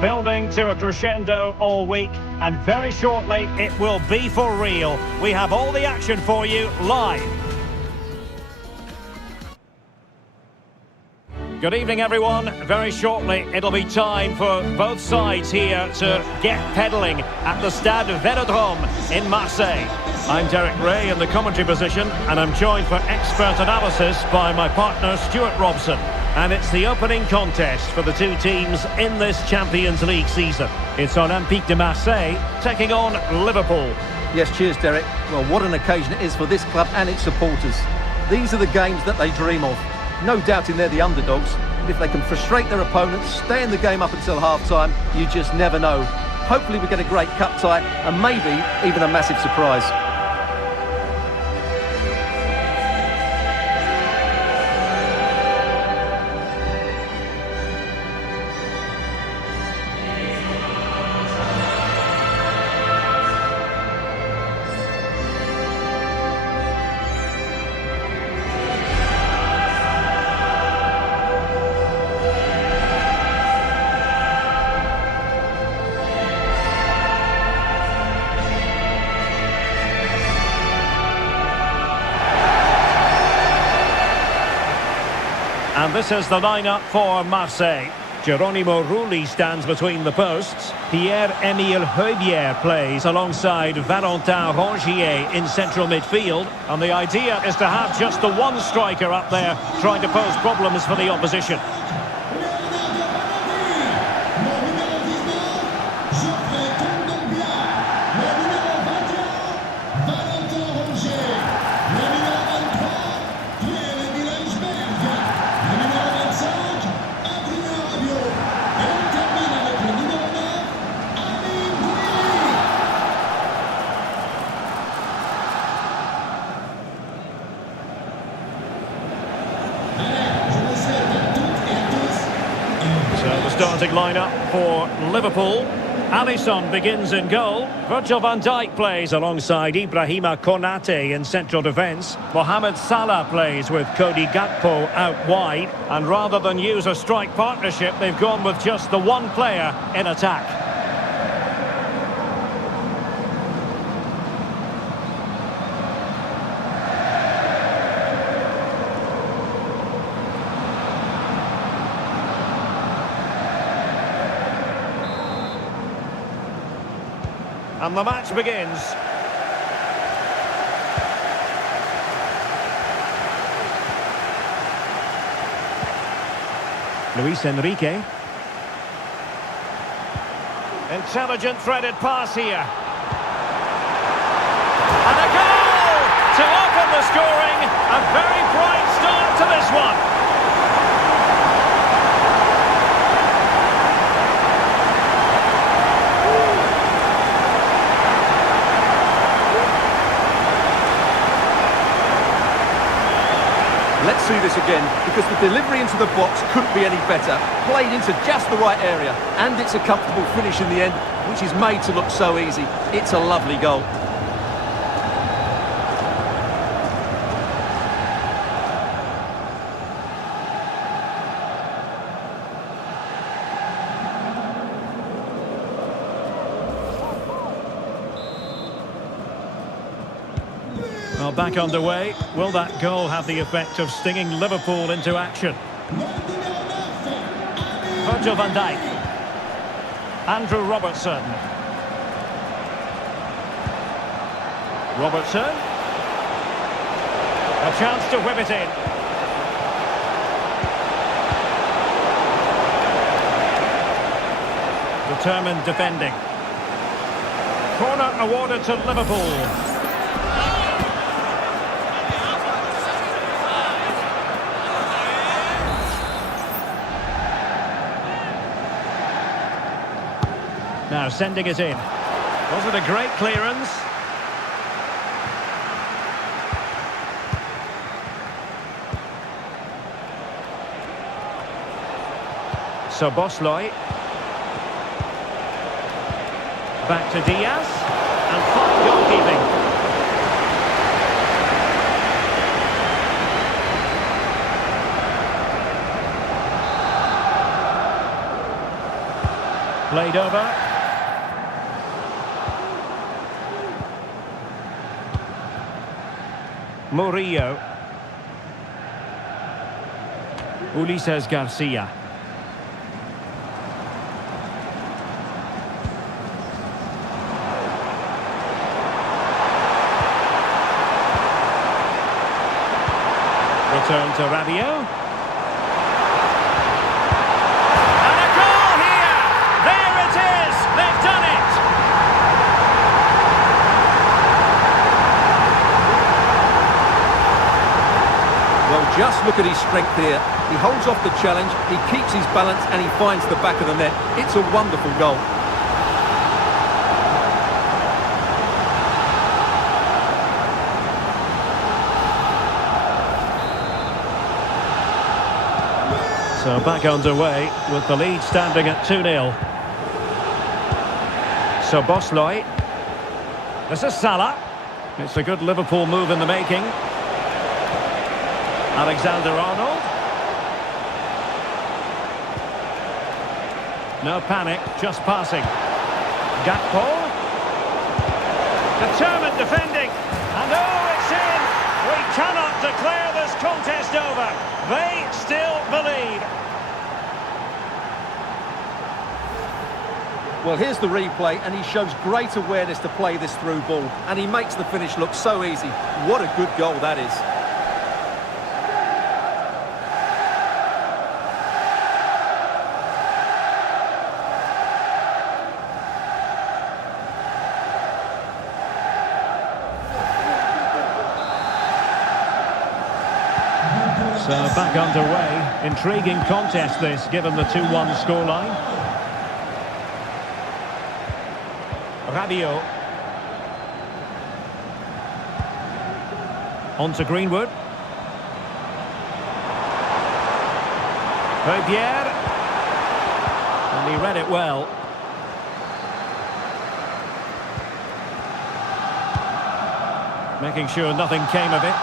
Building to a crescendo all week, and very shortly it will be for real. We have all the action for you live. Good evening, everyone. Very shortly it'll be time for both sides here to get pedalling at the Stade Vélodrome in Marseille. I'm Derek Ray in the commentary position, and I'm joined for expert analysis by my partner Stuart Robson. And it's the opening contest for the two teams in this Champions League season. It's Olympique de Marseille taking on Liverpool. Yes, cheers, Derek. Well, what an occasion it is for this club and its supporters. These are the games that they dream of. No doubting they're the underdogs, but if they can frustrate their opponents, stay in the game up until half-time, you just never know. Hopefully we get a great cup tie and maybe even a massive surprise. And this is the lineup for Marseille. Geronimo Rulli stands between the posts. Pierre-Emile Højbjerg plays alongside Valentin Rongier in central midfield. And the idea is to have just the one striker up there trying to pose problems for the opposition. Starting lineup for Liverpool. Alisson begins in goal. Virgil van Dijk plays alongside Ibrahima Konate in central defence. Mohamed Salah plays with Cody Gakpo out wide. And rather than use a strike partnership, they've gone with just the one player in attack. And the match begins. Luis Enrique. Intelligent threaded pass here. And a goal to open the scoring. A very bright start to this one. Let's see this again, because the delivery into the box couldn't be any better. Played into just the right area, and it's a comfortable finish in the end, which is made to look so easy. It's a lovely goal. Well, back underway. Will that goal have the effect of stinging Liverpool into action? Virgil van Dijk. Andrew Robertson. Robertson. A chance to whip it in. Determined defending. Corner awarded to Liverpool. Now sending it in. Was it a great clearance? So Bosley. Back to Diaz. And fine goalkeeping. Played over. Murillo. Ulises Garcia. Return to Rabiot. And a goal here! There it is! They've done it! Well, just look at his strength here. He holds off the challenge, he keeps his balance and he finds the back of the net. It's a wonderful goal. So back underway with the lead standing at 2-0. So Bosley. This is Salah. It's a good Liverpool move in the making. Alexander-Arnold. No panic, just passing. Gakpo. Determined defending. And oh, it's in! We cannot declare this contest over. They still believe. Well, here's the replay, and he shows great awareness to play this through ball, and he makes the finish look so easy. What a good goal that is. So back underway. Intriguing contest this, given the 2-1 scoreline. Rabiot. On to Greenwood. Pierre. And he read it well. Making sure nothing came of it.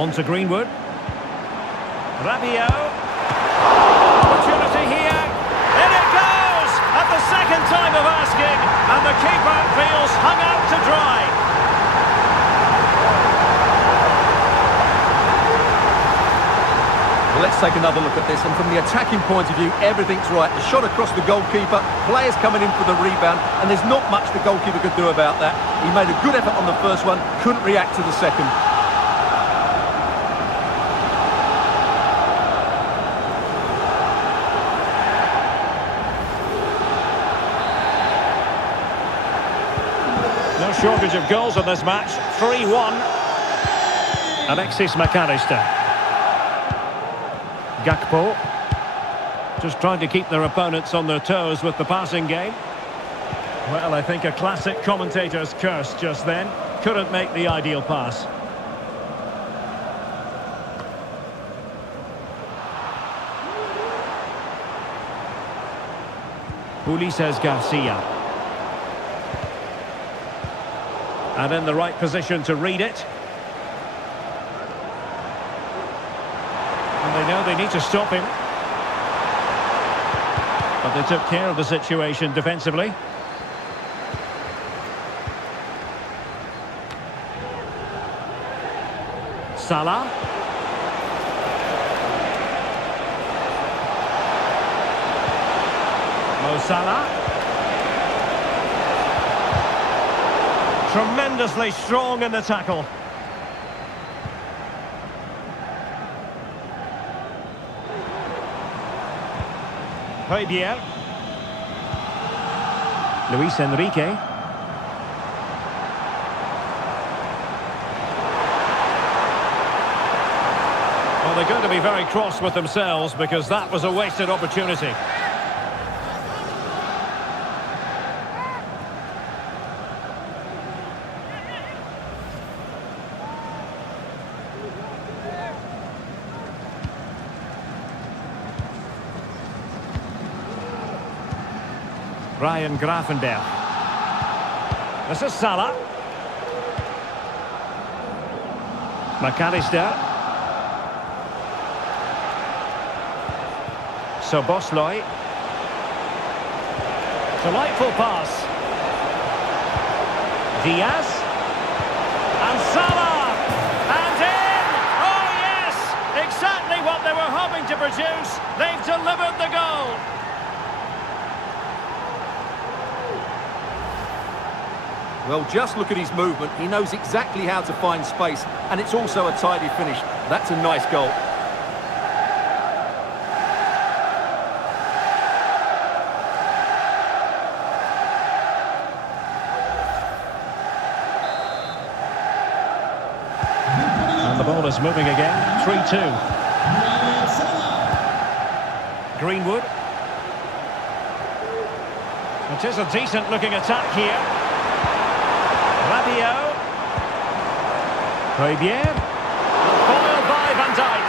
On to Greenwood. Rabiot. Opportunity here. In it goes! At the second time of asking. And the keeper feels hung out to dry. Well, let's take another look at this. And from the attacking point of view, everything's right. The shot across the goalkeeper, players coming in for the rebound, and there's not much the goalkeeper could do about that. He made a good effort on the first one, couldn't react to the second. No shortage of goals in this match. 3-1. Alexis McAllister. Gakpo. Just trying to keep their opponents on their toes with the passing game. Well, I think a classic commentator's curse just then. Couldn't make the ideal pass. Ulises Garcia. And in the right position to read it. They know they need to stop him. But they took care of the situation defensively. Salah. Mo Salah. Tremendously strong in the tackle. Højbjerg. Luis Enrique. Well, they're going to be very cross with themselves because that was a wasted opportunity. Ryan Gravenberch. This is Salah. McAllister. Szoboszlai. Delightful pass. Diaz. And Salah. And in! Oh yes! Exactly what they were hoping to produce. They've delivered the goal. Well, just look at his movement. He knows exactly how to find space, and it's also a tidy finish. That's a nice goal. And the ball is moving again. 3-2. Greenwood. It is a decent-looking attack here. Rabiot. Højbjerg. Foiled by Van Dijk.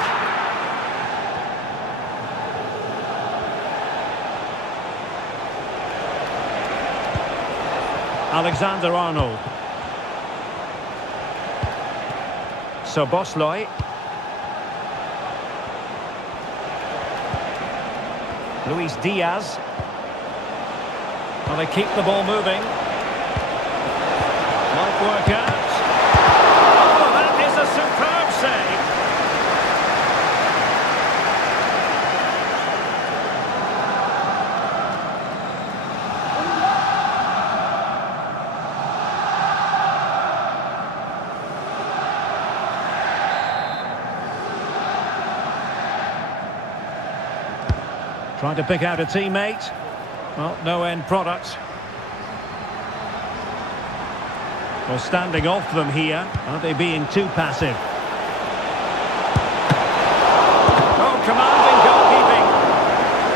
Alexander-Arnold. Szoboszlai. Luis Diaz. Well, they keep the ball moving. Might work out. Oh, that is a superb save. Trying to pick out a teammate. Well, no end product. Well, standing off them here. Aren't they being too passive? Oh, commanding goalkeeping.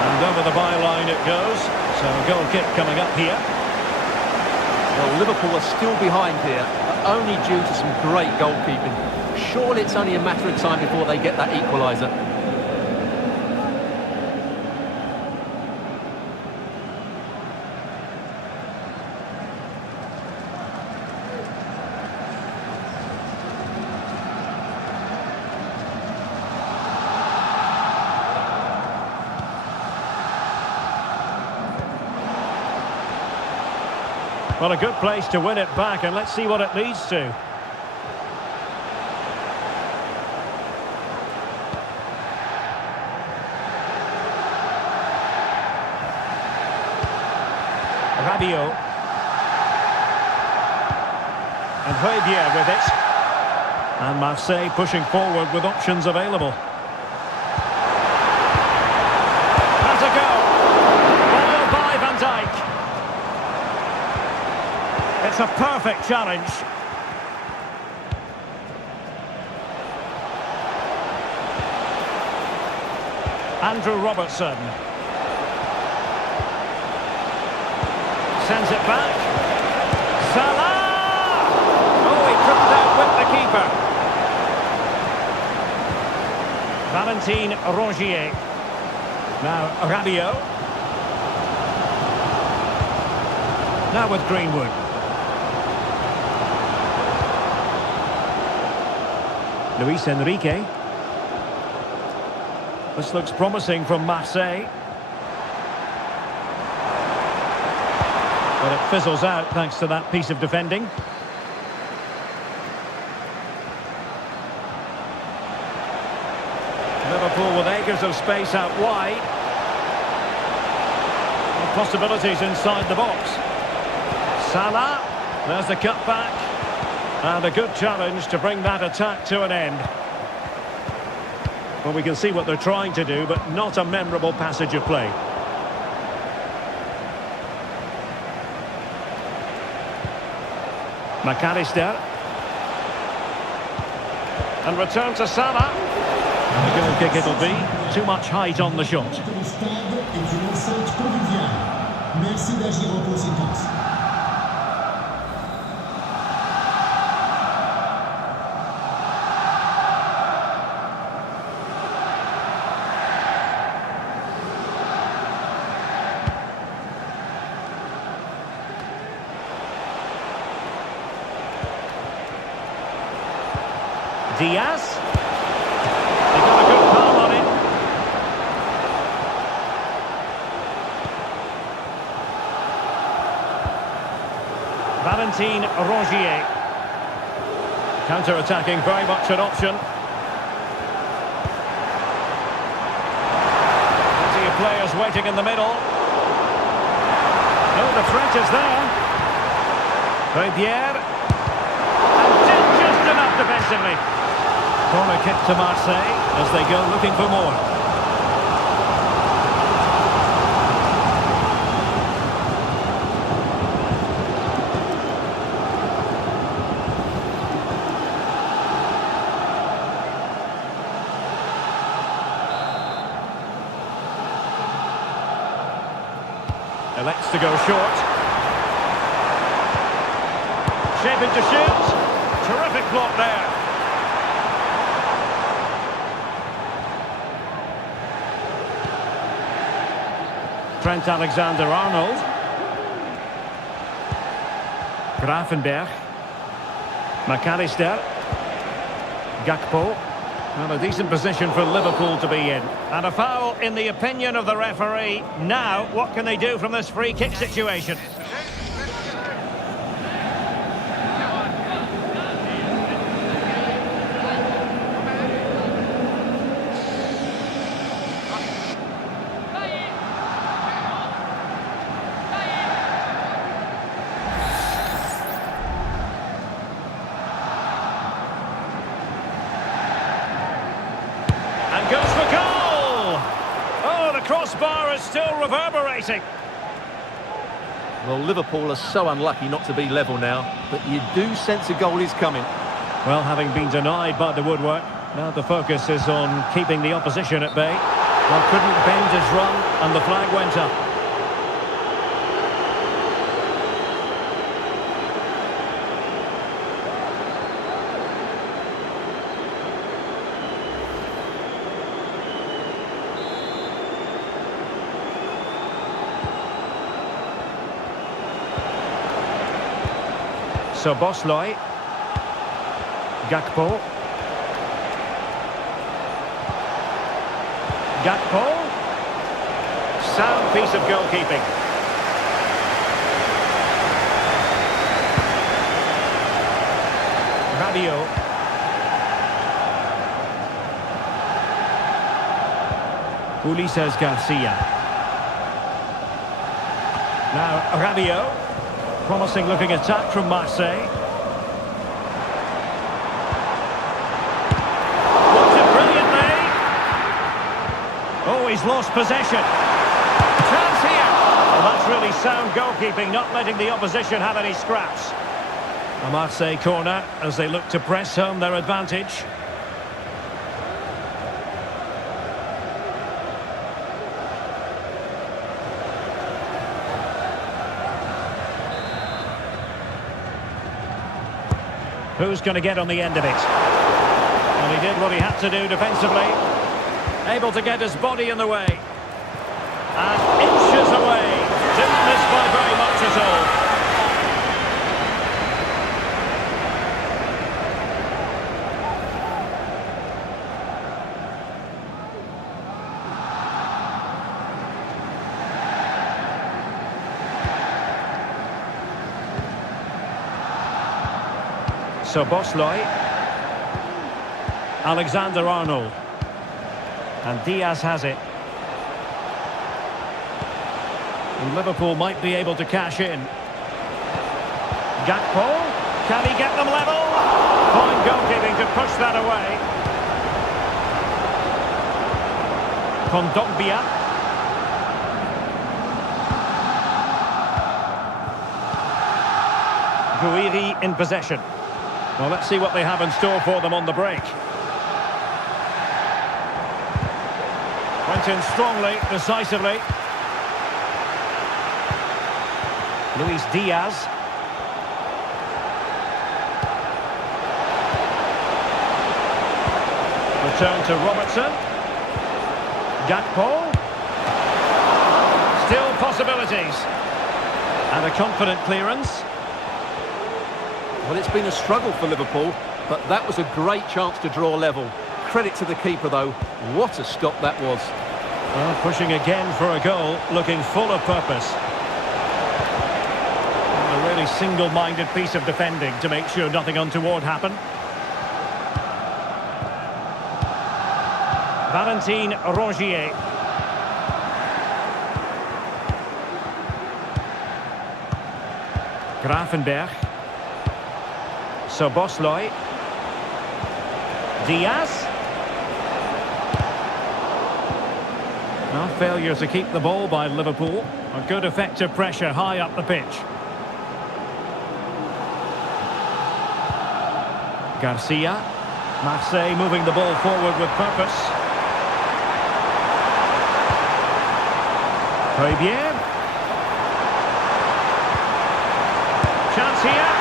And over the byline it goes. So a goal kick coming up here. Well, Liverpool are still behind here, but only due to some great goalkeeping. Surely it's only a matter of time before they get that equaliser. Well, a good place to win it back, and let's see what it leads to. Rabiot. And Højbjerg with it. And Marseille pushing forward with options available. Has a go. Foiled by Van Dijk. It's a perfect challenge. Andrew Robertson. Sends it back. Salah! Oh, he tripped out with the keeper. Valentin Rongier. Now Rabiot. Now with Greenwood. Luis Enrique. This looks promising from Marseille. But it fizzles out thanks to that piece of defending. Liverpool with acres of space out wide. And possibilities inside the box. Salah, there's the cutback. And a good challenge to bring that attack to an end. Well, we can see what they're trying to do, but not a memorable passage of play. McAllister. And return to Salah. And a goal kick it'll be. Too much height on the shot. Diaz. They got a good palm on it. Valentin Rongier. Counter-attacking, very much an option. Plenty of players waiting in the middle. Oh, the threat is there. Rivière. And did just enough defensively. Corner kick to Marseille as they go looking for more. Elects to go short. Shaping to shoot. Terrific block there. Trent Alexander-Arnold. Gravenberch. McAllister. Gakpo. Well, a decent position for Liverpool to be in. And a foul in the opinion of the referee. Now, what can they do from this free kick situation? And goes for goal! Oh, the crossbar is still reverberating. Well, Liverpool are so unlucky not to be level now, but you do sense a goal is coming. Well, having been denied by the woodwork, now the focus is on keeping the opposition at bay. Well, couldn't bend his run, and the flag went up. So Bosley, Gakpo, sound piece of goalkeeping. Rabiot, Ulises Garcia. Now Rabiot. Promising looking attack from Marseille. Blocked it brilliantly. Oh, he's lost possession. Chance here. Well, that's really sound goalkeeping, not letting the opposition have any scraps. A Marseille corner as they look to press home their advantage. Who's going to get on the end of it? Well, he did what he had to do defensively. Able to get his body in the way. And inches away. Didn't miss by very much at all. Szoboszlai. Alexander-Arnold. And Diaz has it. And Liverpool might be able to cash in. Gakpo. Can he get them level? Fine goalkeeping to push that away. Kondogbia. Guiri in possession. Well, let's see what they have in store for them on the break. Went in strongly, decisively. Luis Diaz. Return to Robertson. Gakpo. Still possibilities. And a confident clearance. Well, it's been a struggle for Liverpool, but that was a great chance to draw level. Credit to the keeper, though. What a stop that was. Well, pushing again for a goal, looking full of purpose. And a really single-minded piece of defending to make sure nothing untoward happened. Valentin Rongier. Gravenberch. Szoboszlai. Diaz. Well, failure to keep the ball by Liverpool. A good effective pressure high up the pitch. Garcia. Marseille moving the ball forward with purpose. Højbjerg. Chance here.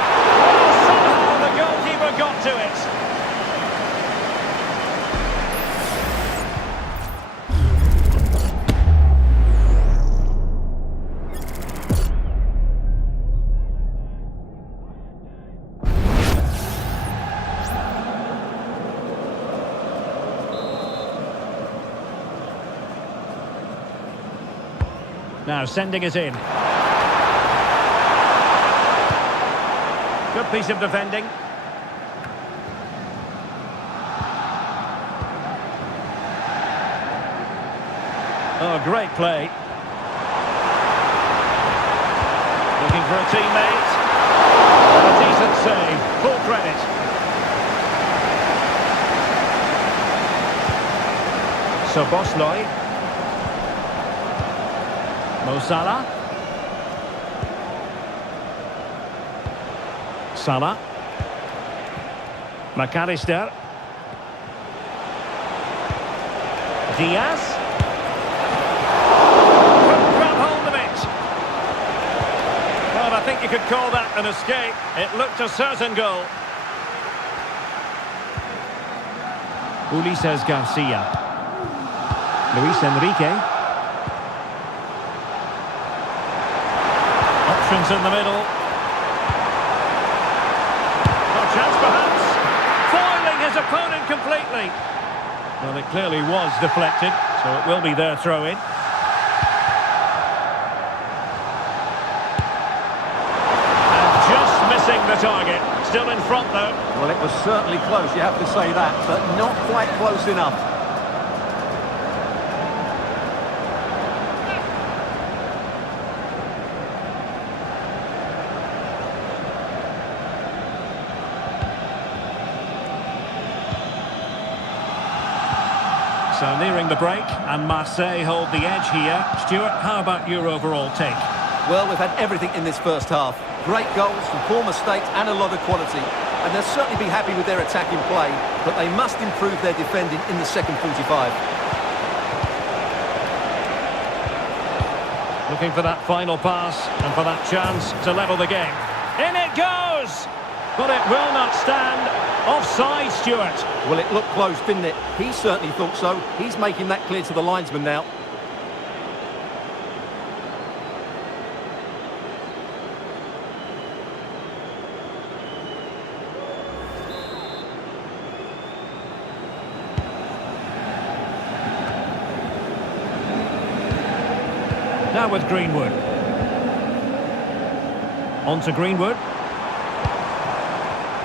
Oh, somehow the goalkeeper got to it. Now sending it in. Good piece of defending. Oh, great play. Looking for a teammate. And a decent save. Full credit. Szoboszlai. Mo Salah. Salah. McAllister. Diaz. Couldn't grab hold of it. Well, I think you could call that an escape. It looked a certain goal. Ulises Garcia. Luis Enrique. Options in the middle. No chance perhaps. Foiling his opponent completely. Well, it clearly was deflected, so it will be their throw-in. And just missing the target. Still in front, though. Well, it was certainly close, you have to say that, but not quite close enough. So nearing the break, and Marseille hold the edge here. Stuart, how about your overall take? Well, we've had everything in this first half. Great goals, some poor mistakes and a lot of quality. And they'll certainly be happy with their attacking play, but they must improve their defending in the second 45. Looking for that final pass and for that chance to level the game. In it goes! But it will not stand. Offside, Stuart. Well, it looked close, didn't it? He certainly thought so. He's making that clear to the linesman now. Now with Greenwood. On to Greenwood.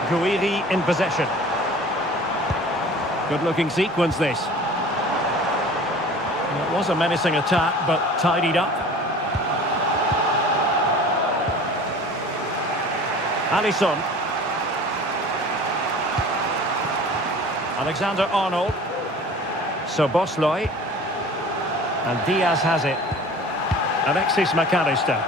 Guiri in possession. Good-looking sequence, this. It was a menacing attack, but tidied up. Alisson. Alexander-Arnold. Szoboszlai. And Diaz has it. Alexis McAllister.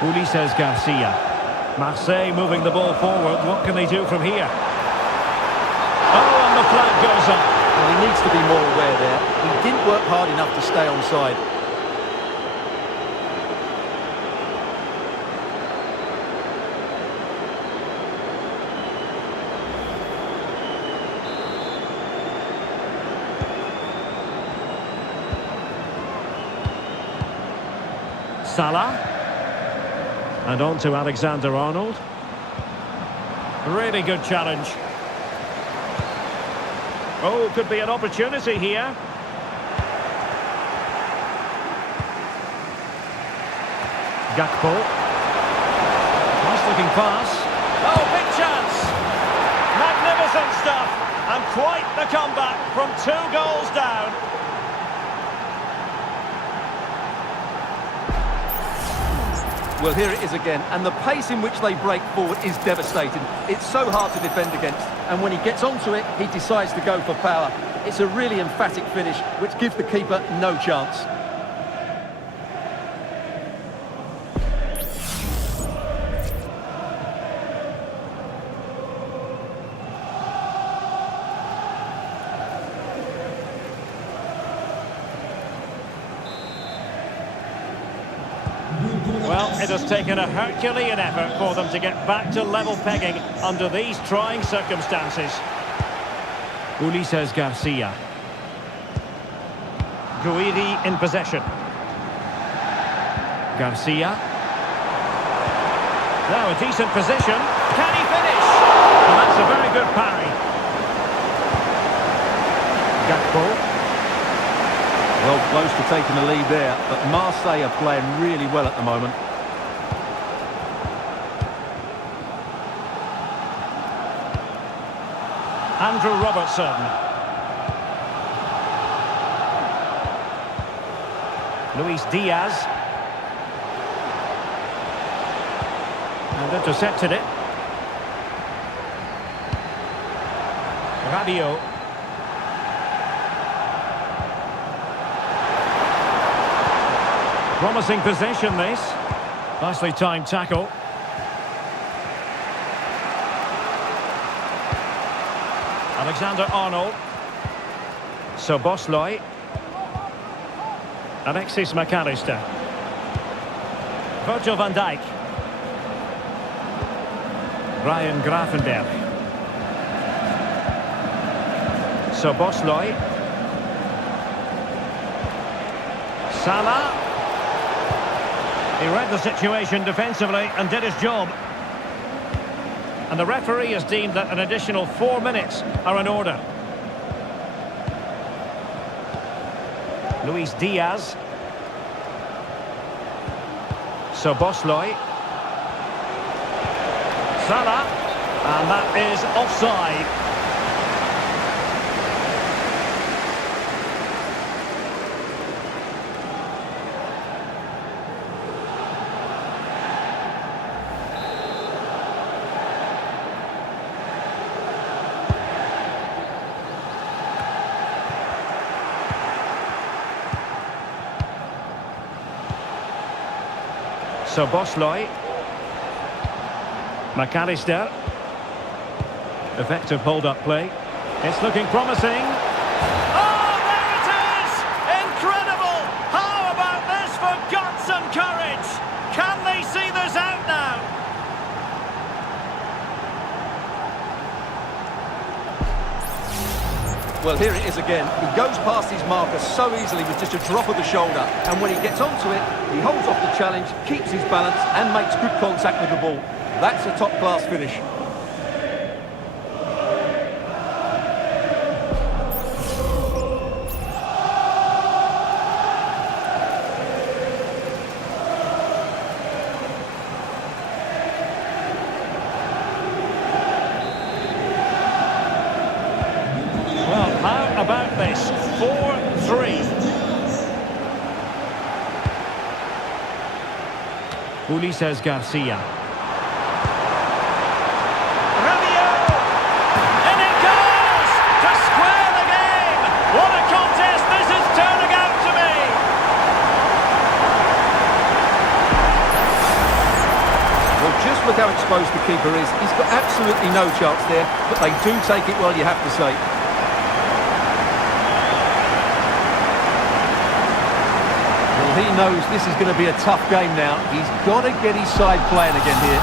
Ulises Garcia. Marseille moving the ball forward. What can they do from here? Oh, and the flag goes up. Well, he needs to be more aware there. He didn't work hard enough to stay onside. Salah. And on to Alexander-Arnold. Really good challenge. Oh, could be an opportunity here. Gakpo. Nice looking pass. Oh, big chance. Magnificent stuff. And quite the comeback from 2 goals down. Well, here it is again, and the pace in which they break forward is devastating. It's so hard to defend against, and when he gets onto it, he decides to go for power. It's a really emphatic finish, which gives the keeper no chance. Well, it has taken a Herculean effort for them to get back to level pegging under these trying circumstances. Ulises Garcia. Guiri in possession. Garcia. Now a decent position. Can he finish? And that's a very good parry. Gakpo. Well, close to taking the lead there, but Marseille are playing really well at the moment. Andrew Robertson. Luis Diaz. And intercepted it. Rabiot. Promising possession, this. Nicely timed tackle. Alexander-Arnold. Szoboszlai. Alexis McAllister. Virgil van Dijk. Ryan Gravenberch. Szoboszlai. Salah. He read the situation defensively and did his job. And the referee has deemed that an additional 4 minutes are in order. Luis Diaz. Szoboszlai. Salah. And that is offside. Szoboszlai. McAllister. Effective hold-up play. It's looking promising. Oh, there it is! Incredible! How about this for guts and courage? Can they see this out now? Well, here it is again. He goes past his marker so easily with just a drop of the shoulder. And when he gets onto it, he holds off the challenge, keeps his balance and makes good contact with the ball. That's a top-class finish. Ulises Garcia. Rabiot! And it goes! To square the game! What a contest this is turning out to be! Well, just look how exposed the keeper is. He's got absolutely no chance there, but they do take it well, you have to say. Well, he knows this is going to be a tough game now. He's got to get his side playing again here.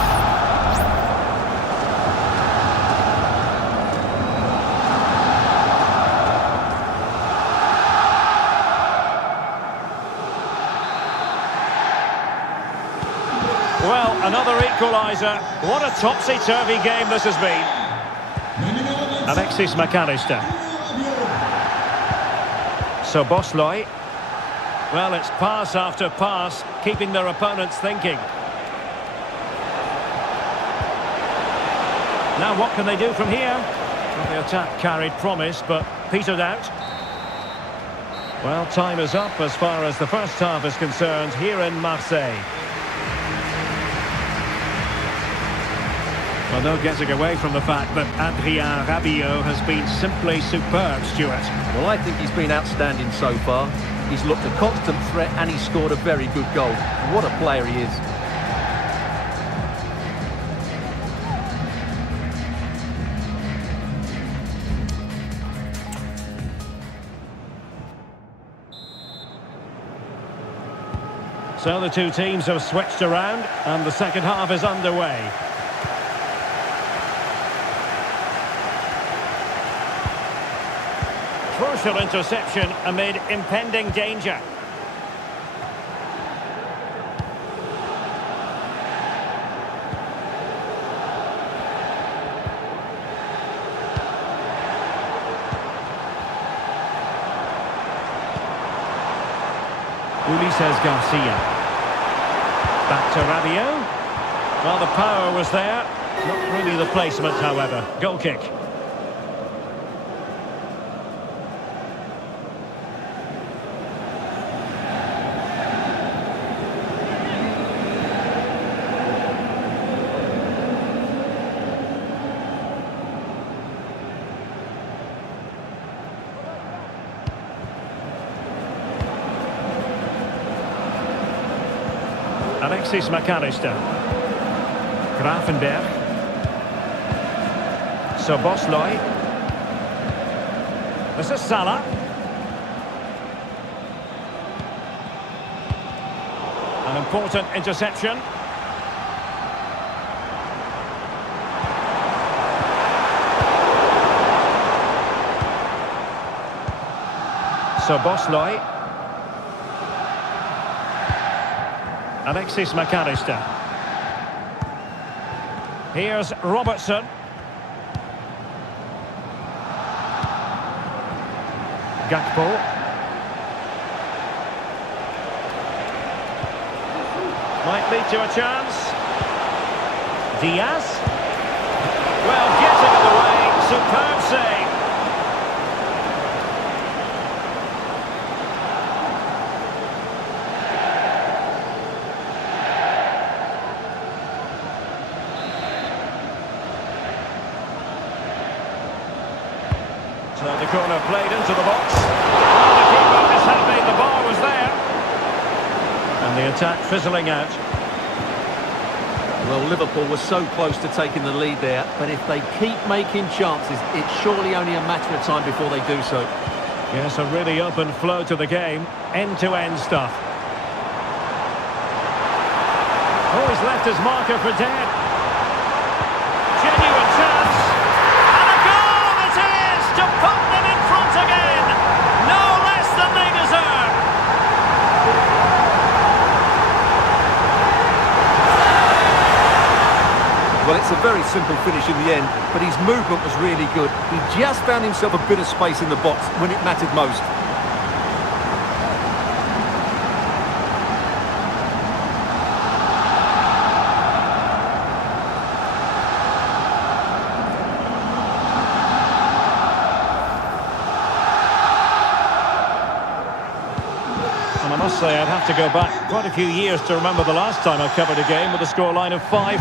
Well, another equaliser. What a topsy-turvy game this has been. Alexis McAllister. So Bosloy. Well, it's pass after pass, keeping their opponents thinking. Now what can they do from here? Well, the attack carried promise, but petered out. Well, time is up as far as the first half is concerned here in Marseille. Well, no getting away from the fact that Adrien Rabiot has been simply superb, Stuart. Well, I think he's been outstanding so far. He's looked a constant threat and he's scored a very good goal. What a player he is. So the two teams have switched around and the second half is underway. Crucial interception amid impending danger. Ulises Garcia. Back to Rabiot. Well, the power was there. Not really the placement, however. Goal kick. Alexis McAllister. Grafenberg. So Bosloy. This is Salah. An important interception. So Bosloy. Alexis McAllister. Here's Robertson. Gakpo. Might lead to a chance. Diaz. Well, getting in the way. Superb save. So the corner played into the box. Well, the keeper is happy the ball was there. And the attack fizzling out. Well, Liverpool was so close to taking the lead there, but if they keep making chances, it's surely only a matter of time before they do so. Yes, a really open flow to the game. End-to-end stuff. Oh, he's left his marker for dead. Genuine chance. And a goal it is to put them in front again. No less than they deserve. Well, it's a very simple finish in the end, but his movement was really good. He just found himself a bit of space in the box when it mattered most. honestly, I'd have to go back quite a few years to remember the last time I covered a game with a scoreline of 5-4.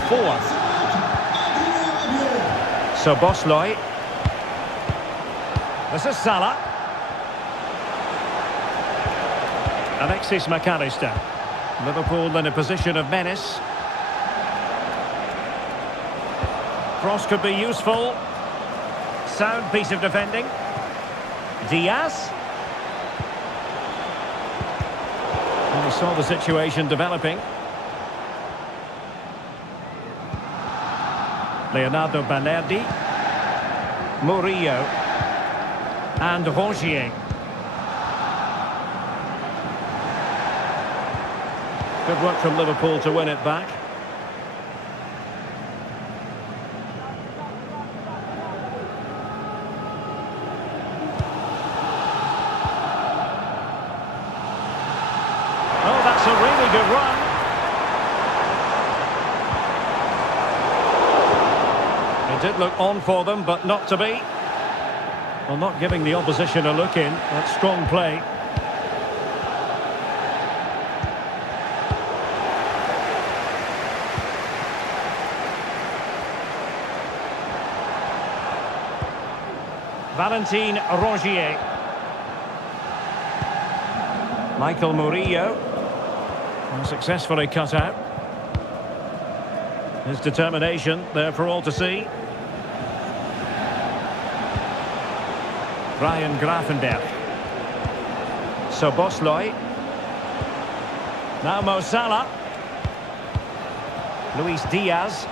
So Bosloy. This is Salah. Alexis McAllister. Liverpool in a position of menace. Cross could be useful. Sound piece of defending. Diaz. And we saw the situation developing. Leonardo Balerdi. Murillo. And Rongier. Good work from Liverpool to win it back. Oh, that's a really good run. It did look on for them, but not to be. Well, not giving the opposition a look in. That's strong play. Valentin Rongier. Michael Murillo. Successfully cut out. His determination there for all to see. Ryan Gravenberch. So Bosloy. Now Mo Salah. Luis Diaz.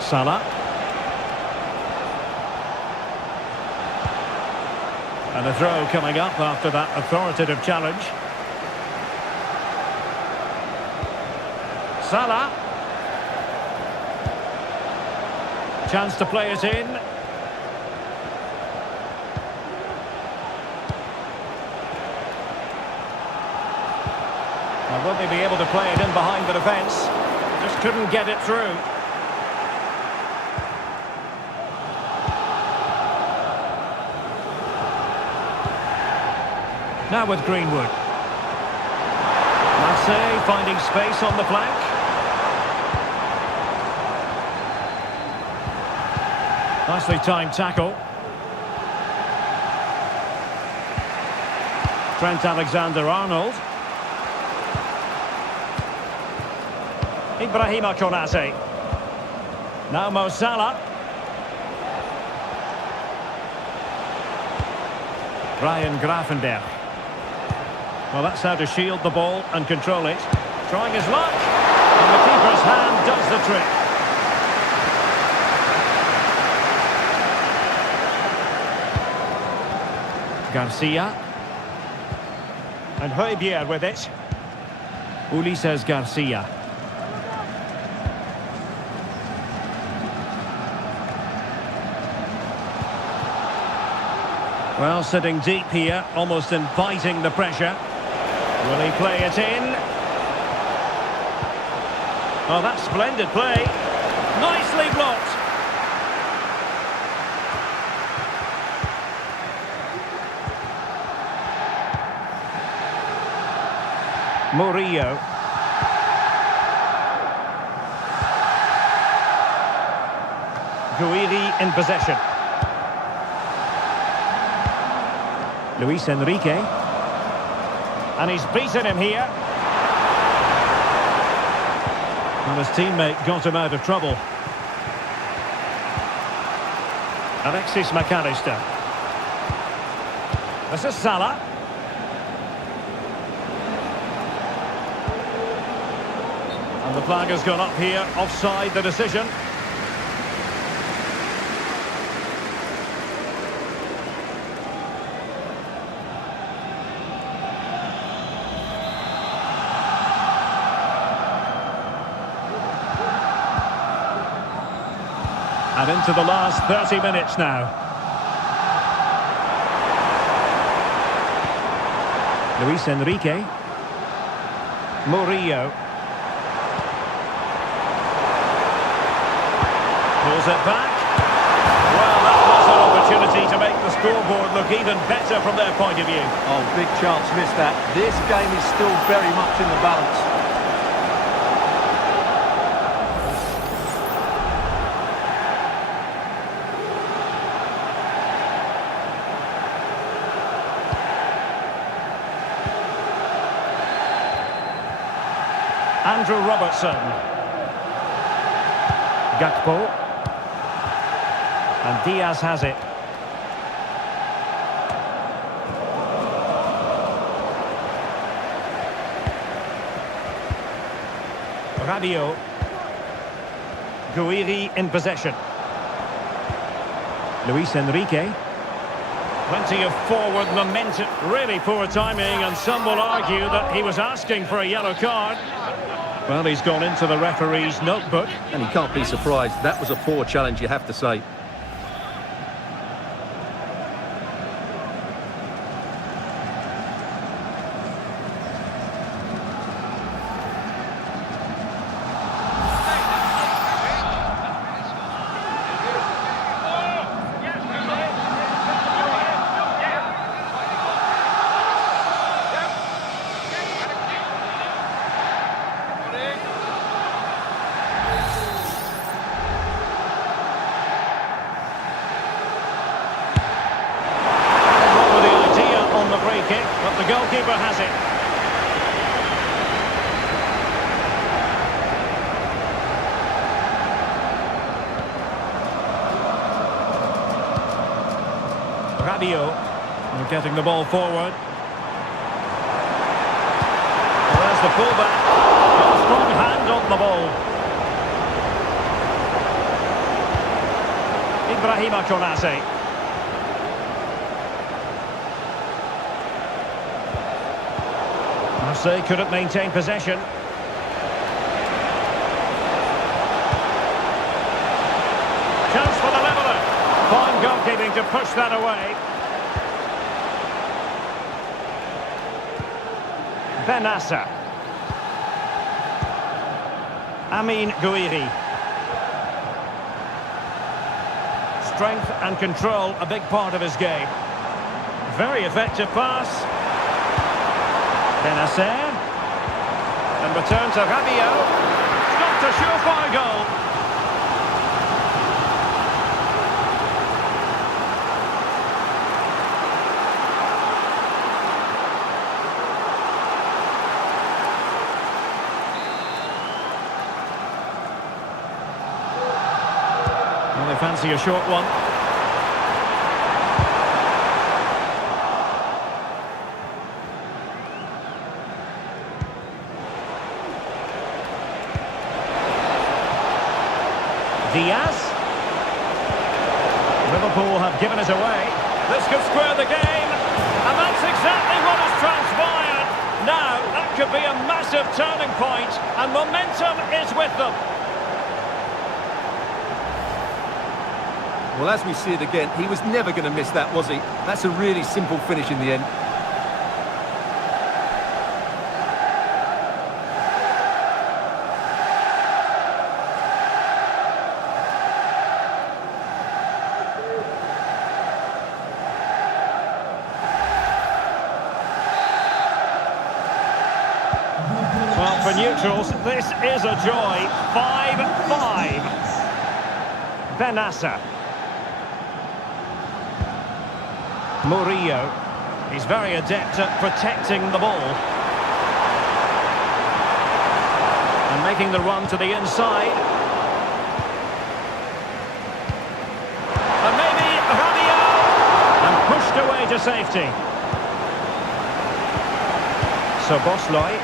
Salah. And a throw coming up after that authoritative challenge. Salah. Chance to play it in. Now, will they be able to play it in behind the defence? Just couldn't get it through. Now with Greenwood. Marseille finding space on the flank. Nicely timed tackle. Trent Alexander-Arnold. Ibrahima Konate. Now Mo Salah. Ryan Gravenberch. Well, that's how to shield the ball and control it. Trying his luck. And the keeper's hand does the trick. Garcia. And Højbjerg with it. Ulises Garcia. Well, sitting deep here, almost inviting the pressure. Will he play it in? Oh, that's splendid play. Nicely blocked. Murillo. Guiri in possession. Luis Enrique. And he's beaten him here. And his teammate got him out of trouble. Alexis McAllister. This is Salah. And the flag has gone up here, offside the decision. And into the last 30 minutes now. Luis Enrique. Murillo. Pulls it back. Well, that was an opportunity to make the scoreboard look even better from their point of view. Oh, big chance missed that. This game is still very much in the balance. Andrew Robertson. Gakpo. And Diaz has it. Rabiot. Guiri in possession. Luis Enrique. Plenty of forward momentum. Really poor timing, and some will argue that he was asking for a yellow card. Well, he's gone into the referee's notebook. And he can't be surprised. That was a poor challenge, you have to say. But the goalkeeper has it. Rabiot. They're getting the ball forward. Well, there's the fullback. Got a strong hand on the ball. Ibrahima Konate. Marseille couldn't maintain possession. Chance for the leveller. Fine goalkeeping to push that away. Benassa. Amin Guiri. Strength and control, a big part of his game. Very effective pass. Benassa. And return to Rabiot. It's not a surefire goal. Well, they fancy a short one. Diaz. Liverpool have given it away. This could square the game. And that's exactly what has transpired. Now, that could be a massive turning point, and momentum is with them. Well, as we see it again, he was never going to miss that, was he? That's a really simple finish in the end. Well, for neutrals, this is a joy. 5-5. Benassa. Murillo. He's very adept at protecting the ball. And making the run to the inside. And maybe Rabiot. And pushed away to safety. So Bosley.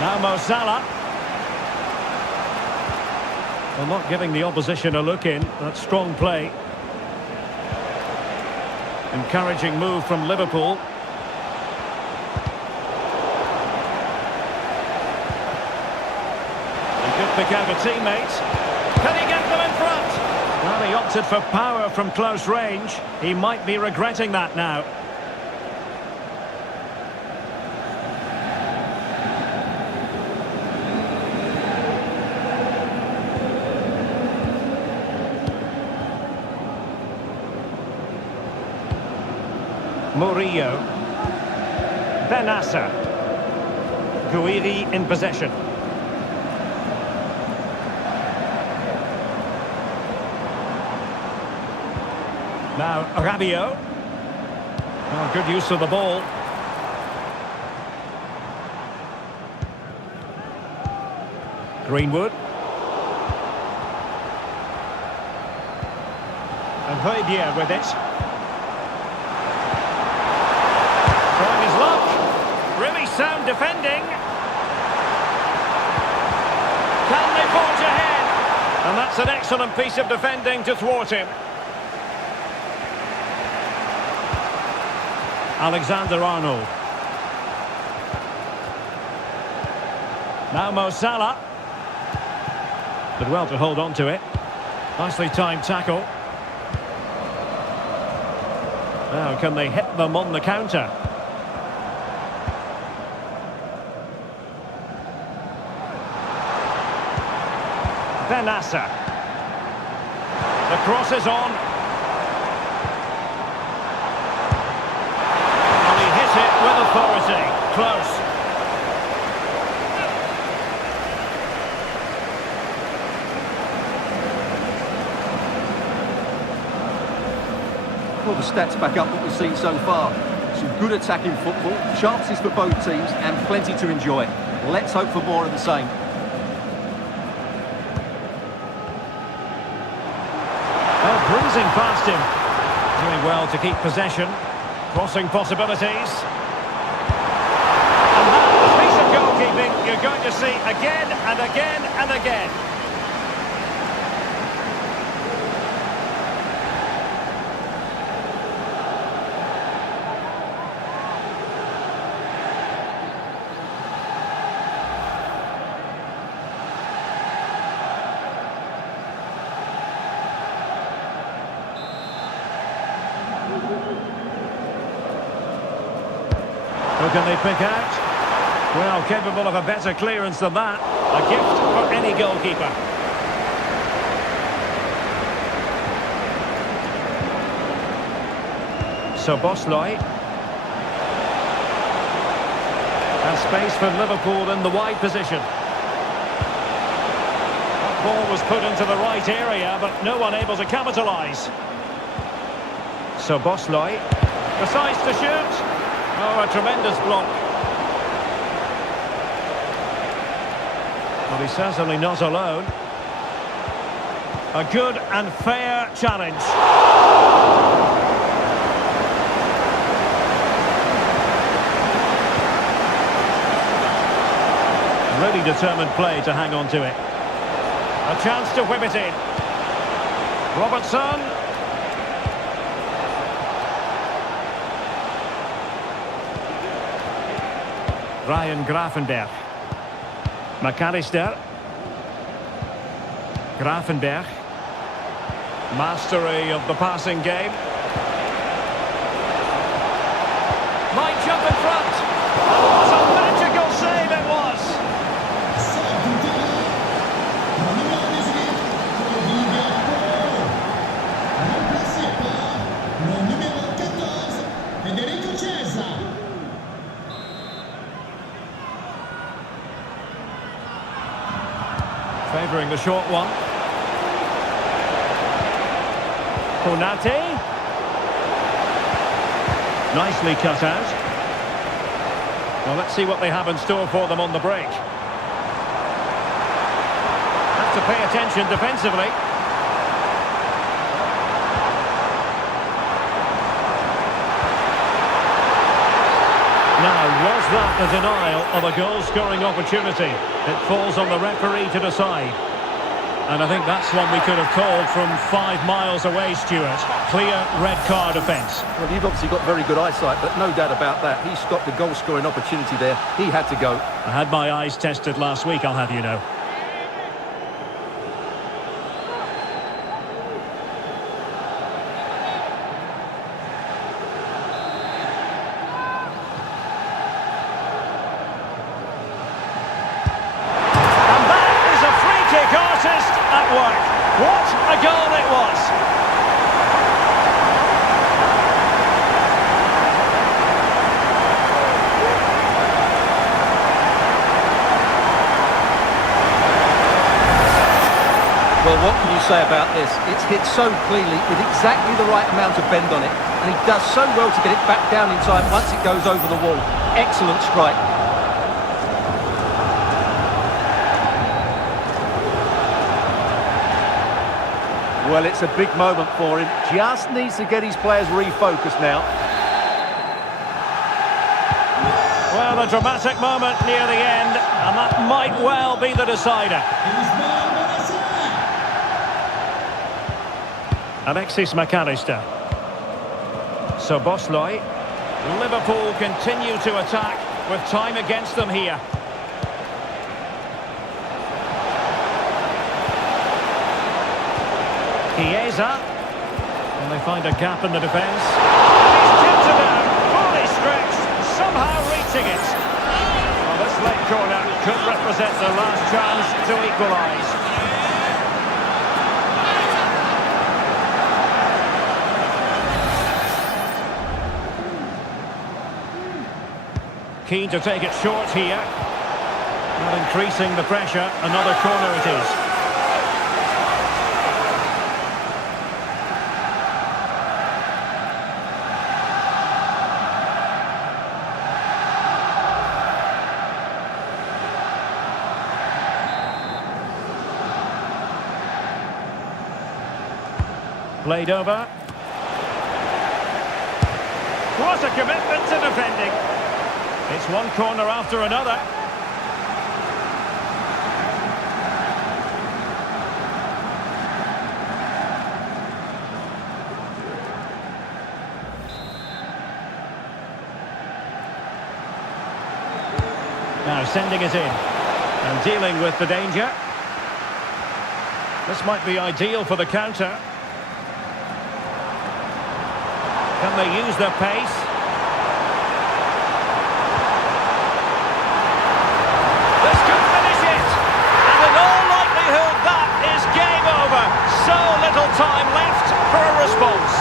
Now Mo Salah. Well, not giving the opposition a look in. That's strong play. Encouraging move from Liverpool. He could pick out a teammate. Can he get them in front? Well, he opted for power from close range. He might be regretting that now. Murillo. Benassa. Guiri in possession. Now Rabiot. Oh, good use of the ball. Greenwood. And Højbjerg with it. Throwing his luck. Really sound defending. Can they forge ahead? And that's an excellent piece of defending to thwart him. Alexander-Arnold. Now Mo Salah. Did well to hold on to it. Nicely timed tackle. Now can they hit them on the counter? Benassa. The cross is on. And he hit it with authority. Close. Well, the stats back up what we've seen so far. Some good attacking football, chances for both teams and plenty to enjoy. Let's hope for more of the same. Oh, bruising past him. Doing well to keep possession. Crossing possibilities. And that piece of goalkeeping you're going to see again and again and again. Who can they pick out? Well, capable of a better clearance than that. A gift for any goalkeeper. So Bosley. And space for Liverpool in the wide position. That ball was put into the right area, but no one able to capitalise. So Bosley decides to shoot. Oh, a tremendous block. Well, he's certainly not alone. A good and fair challenge. Really determined play to hang on to it. A chance to whip it in. Robertson. Ryan Gravenberg. McAllister. Gravenberg. Mastery of the passing game. Might jump in front. Oh, what a magical save it was. Favouring the short one. Konate. Nicely cut out. Well, let's see what they have in store for them on the break. Have to pay attention defensively. Now, was that the denial of a goal-scoring opportunity? It falls on the referee to decide. And I think that's one we could have called from 5 miles away, Stuart. Clear red card offence. Well, you've obviously got very good eyesight, but no doubt about that. He stopped a goal-scoring opportunity there. He had to go. I had my eyes tested last week, I'll have you know. At work. What a goal it was! Well, what can you say about this? It's hit so cleanly with exactly the right amount of bend on it. And he does so well to get it back down in time once it goes over the wall. Excellent strike. Well, it's a big moment for him. Just needs to get his players refocused now. Well, a dramatic moment near the end, and that might well be the decider. Alexis McAllister. So Bosloy. Liverpool continue to attack with time against them here. Chiesa. And they find a gap in the defence. He's tipped it down, fully stretched, somehow reaching it. Well, this late corner could represent the last chance to equalise. Keen to take it short here. Not increasing the pressure. Another corner it is. Played over. What a commitment to defending. It's one corner after another. Now sending it in and dealing with the danger. This might be ideal for the counter. Can they use their pace? This could finish it! And in all likelihood that is game over. So little time left for a response.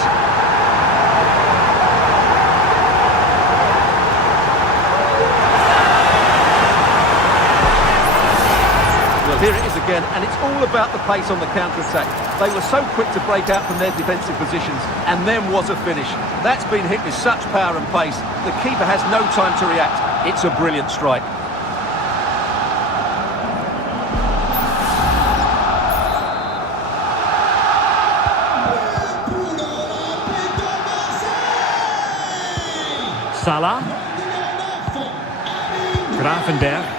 Well, here it is again, and it's all about the pace on the counter-attack. They were so quick to break out from their defensive positions, and then was a finish. That's been hit with such power and pace. The keeper has no time to react. It's a brilliant strike. Salah. Grafenberg.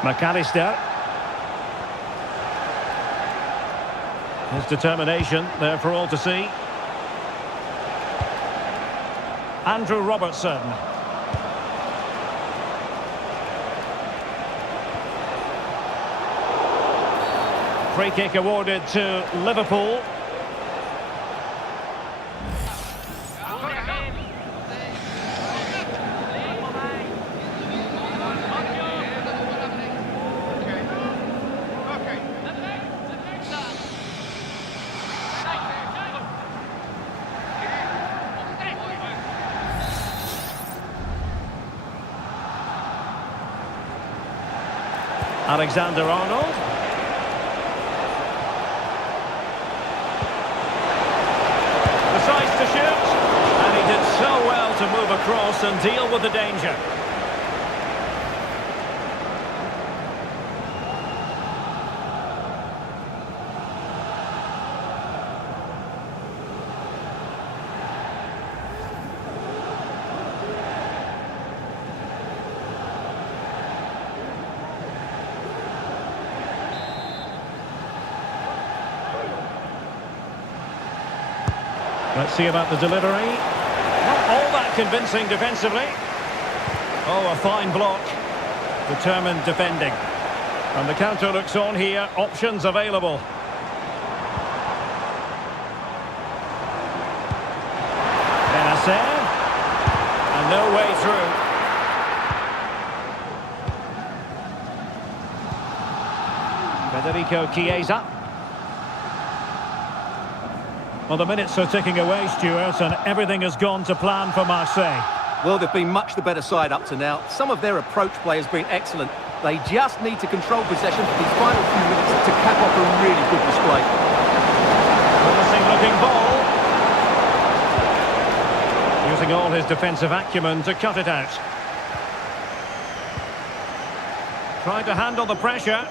McAllister. His determination there for all to see. Andrew Robertson. Free kick awarded to Liverpool. Alexander-Arnold. Decides to shoot. And he did so well to move across and deal with the danger. Let's see about the delivery. Not all that convincing defensively. Oh, a fine block. Determined defending. And the counter looks on here. Options available. Benacer. And no way through. Federico Chiesa. Well, the minutes are ticking away, Stuart, and everything has gone to plan for Marseille. Well, they've been much the better side up to now. Some of their approach play has been excellent. They just need to control possession for these final few minutes to cap off a really good display. Promising looking ball. Using all his defensive acumen to cut it out. Trying to handle the pressure.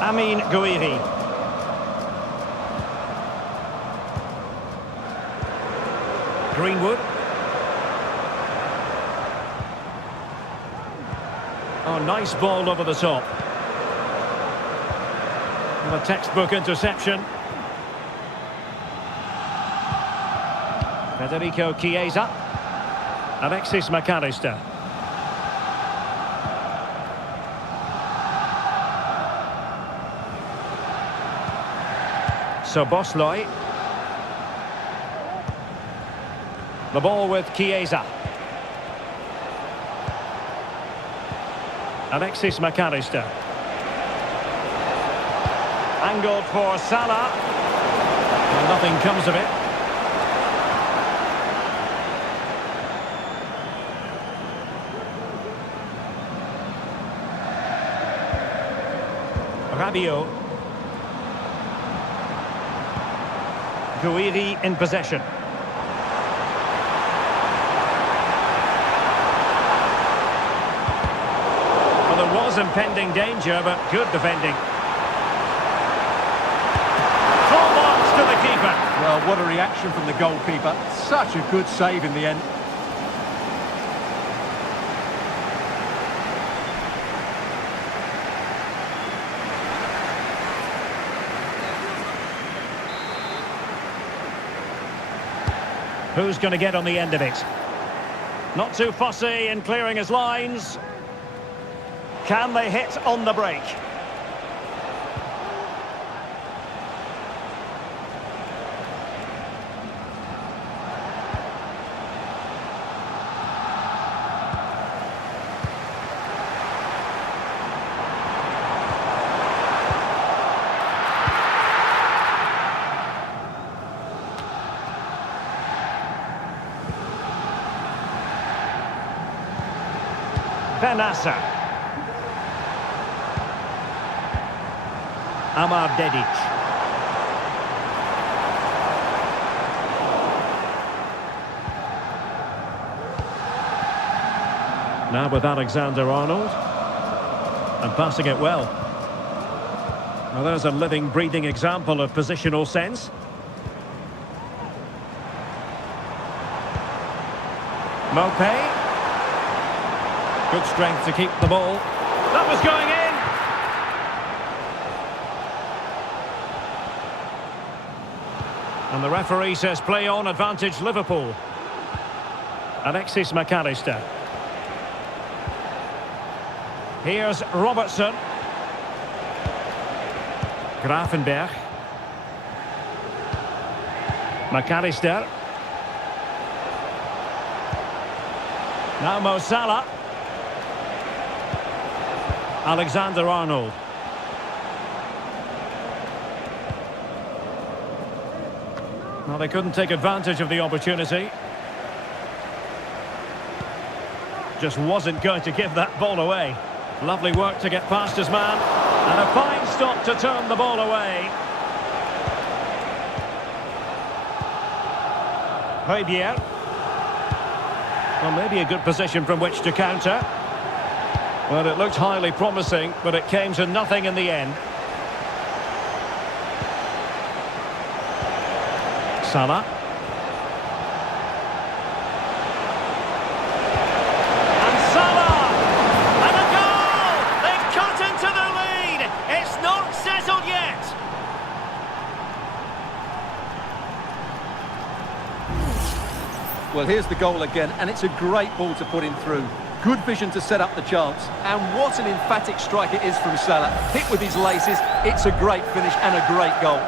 Amin Gouiri. Greenwood. Oh, nice ball over the top. And a textbook interception. Federico Chiesa. Alexis McAllister. So Bosley. The ball with Chiesa. Alexis McAllister. Angled for Salah. And nothing comes of it. Rabiot. Gouiri in possession. Well, there was impending danger, but good defending. Full marks to the keeper. Well, what a reaction from the goalkeeper. Such a good save in the end. Who's going to get on the end of it? Not too fussy in clearing his lines. Can they hit on the break? Benassa. Amar Dedic. Now with Alexander-Arnold. And passing it well. Well, there's a living, breathing example of positional sense. Mopé. Good strength to keep the ball. That was going in. And the referee says play on, advantage Liverpool. Alexis McAllister. Here's Robertson. Gravenberch. McAllister. Now Mo Salah. Alexander-Arnold. Well, they couldn't take advantage of the opportunity. Just wasn't going to give that ball away. Lovely work to get past his man. And a fine stop to turn the ball away. Højbjerg. Well, maybe a good position from which to counter. Well, it looked highly promising, but it came to nothing in the end. Salah. And Salah! And a goal! They've cut into the lead! It's not settled yet! Well, here's the goal again, and it's a great ball to put him through. Good vision to set up the chance. And what an emphatic strike it is from Salah. Hit with his laces. It's a great finish and a great goal.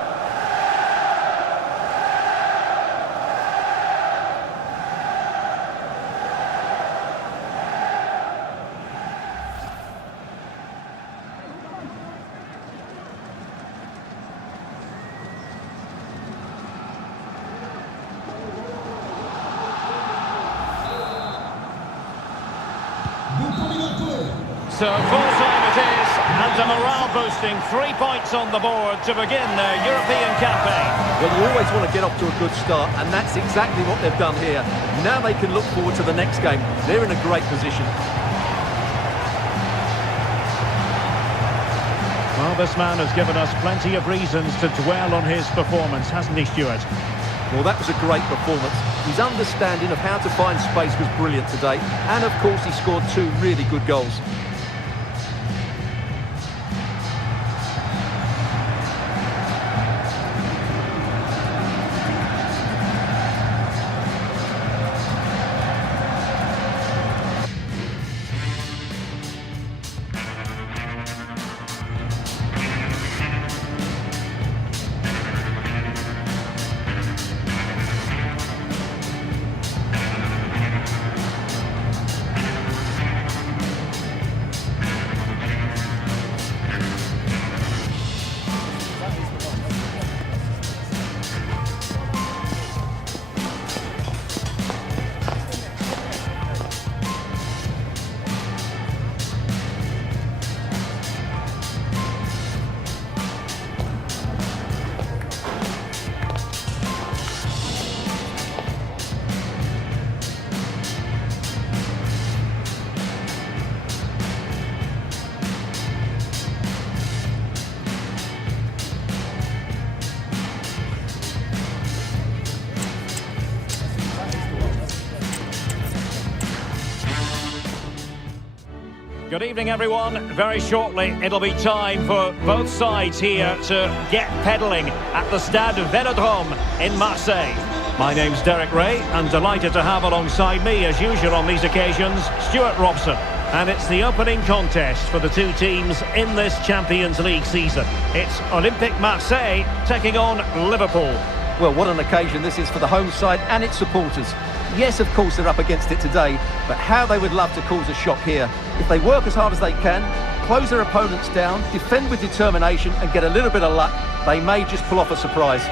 So full time it is, and a morale-boosting 3 points on the board to begin their European campaign. Well, you always want to get off to a good start, and that's exactly what they've done here. Now they can look forward to the next game. They're in a great position. Well, this man has given us plenty of reasons to dwell on his performance, hasn't he, Stuart? Well, that was a great performance. His understanding of how to find space was brilliant today. And, of course, he scored 2 really good goals. Good evening, everyone. Very shortly, it'll be time for both sides here to get pedalling at the Stade Velodrome in Marseille. My name's Derek Ray, and delighted to have alongside me, as usual on these occasions, Stuart Robson. And it's the opening contest for the two teams in this Champions League season. It's Olympique Marseille taking on Liverpool. Well, what an occasion this is for the home side and its supporters. Yes, of course, they're up against it today, but how they would love to cause a shock here. If they work as hard as they can, close their opponents down, defend with determination and get a little bit of luck, they may just pull off a surprise.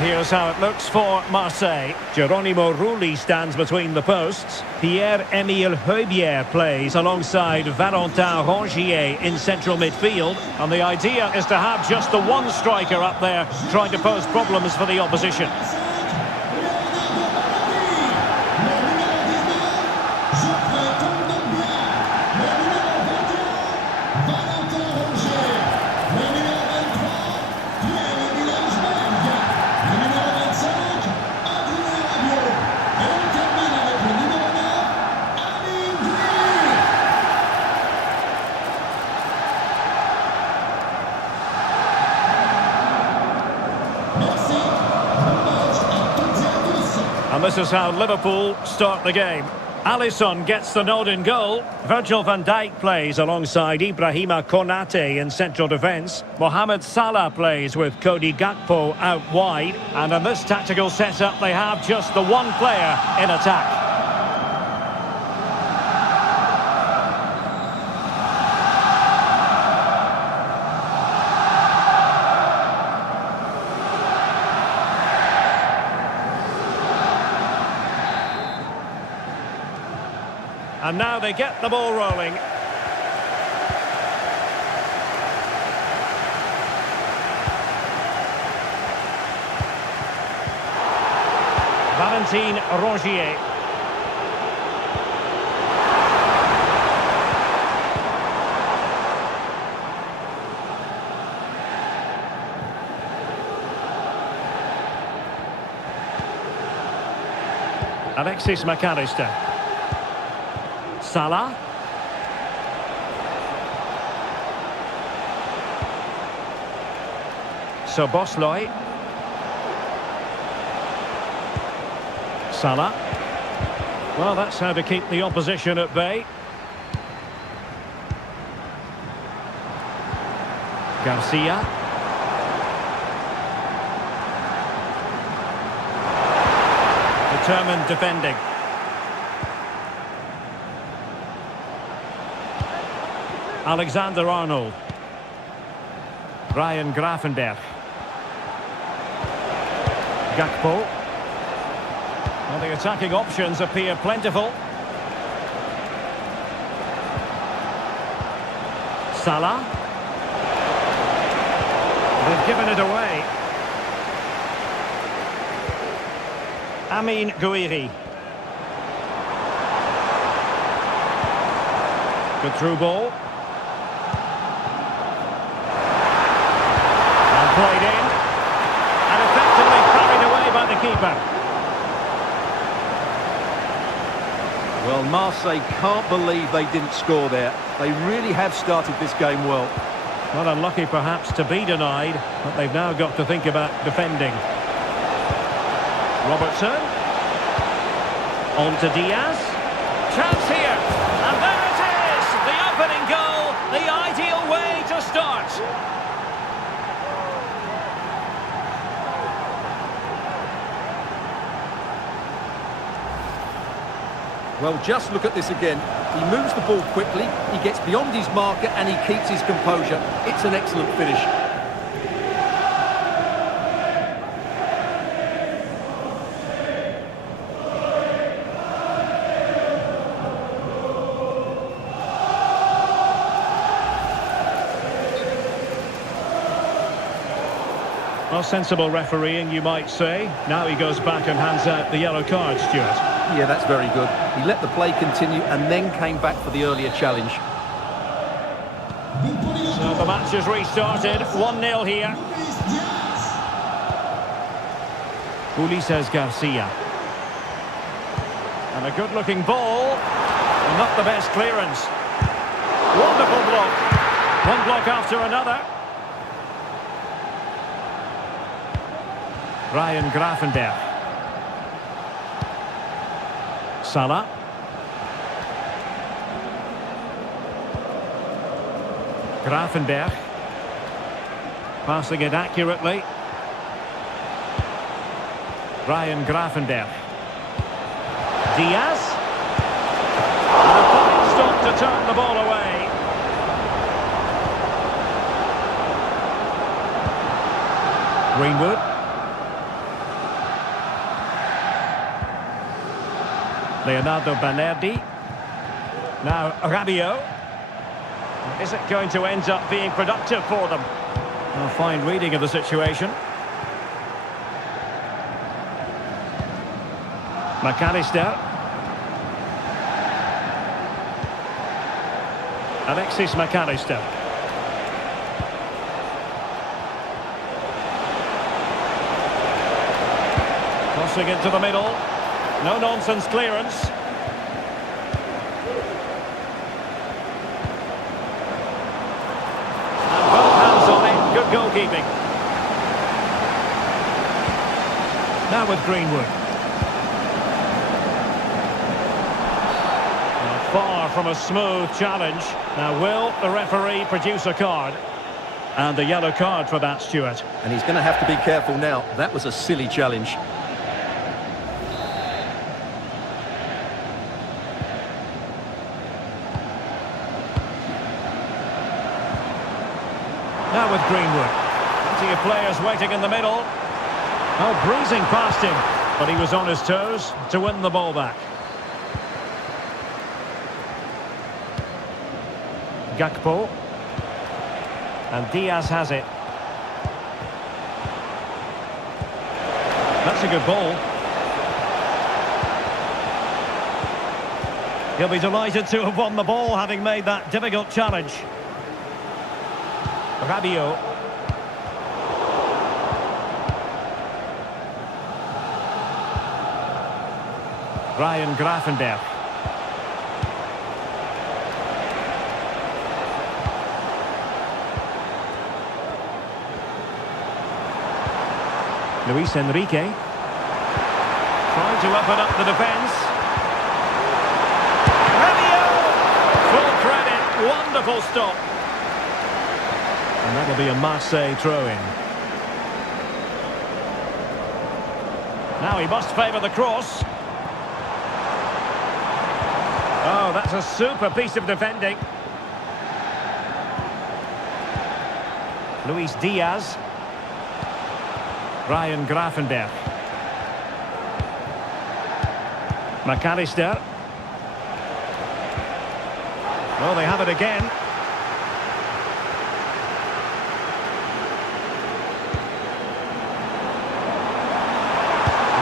Here's how it looks for Marseille. Geronimo Rulli stands between the posts. Pierre-Emile Højbjerg plays alongside Valentin Rongier in central midfield. And the idea is to have just the one striker up there trying to pose problems for the opposition. And this is how Liverpool start the game. Alisson gets the nod in goal. Virgil van Dijk plays alongside Ibrahima Konate in central defence. Mohamed Salah plays with Cody Gakpo out wide. And in this tactical setup, they have just the one player in attack. And now they get the ball rolling. Valentin Rongier. Alexis McAllister. Salah. Szoboszlai. Salah. Well, that's how to keep the opposition at bay. Garcia. Determined defending. Alexander-Arnold. Ryan Gravenberch. Gakpo. Well, the attacking options appear plentiful. Salah. They've given it away. Amin Gouiri. Good through ball. And played in. And effectively carried away by the keeper. Well, Marseille can't believe they didn't score there. They really have started this game well. Well, unlucky perhaps to be denied, but they've now got to think about defending. Robertson. On to Diaz. Chance here. And there it is! The opening goal. The ideal way to start. Well, just look at this again. He moves the ball quickly, he gets beyond his marker and he keeps his composure. It's an excellent finish. Well, sensible refereeing, you might say. Now he goes back and hands out the yellow card, Stuart. Yeah, that's very good. He let the play continue and then came back for the earlier challenge. So the match has restarted. 1-0 here. Ulises Garcia. And a good-looking ball. And not the best clearance. Wonderful block. One block after another. Ryan Gravenberch. Salah. Gravenberch. Passing it accurately. Ryan Gravenberch. Diaz. And a fine stop to turn the ball away. Greenwood. Leonardo Banerdi. Now Rabiot. Is it going to end up being productive for them? A fine reading of the situation. McAllister. Alexis McAllister. Crossing into the middle. No-nonsense clearance. And both hands on it. Good goalkeeping. Now with Greenwood. Far from a smooth challenge. Now will the referee produce a card? And the yellow card for that, Stuart. And he's going to have to be careful now. That was a silly challenge. Now with Greenwood. Plenty of players waiting in the middle. Oh, breezing past him. But he was on his toes to win the ball back. Gakpo. And Diaz has it. That's a good ball. He'll be delighted to have won the ball, having made that difficult challenge. Rabiot. Ryan Gravenberch. Luis Enrique. Trying to open up the defence. Rabiot! Full credit, wonderful stop. And that'll be a Marseille throw-in. Now he must favour the cross. Oh, that's a super piece of defending. Luis Diaz. Ryan Gravenberch. McAllister. Well, they have it again.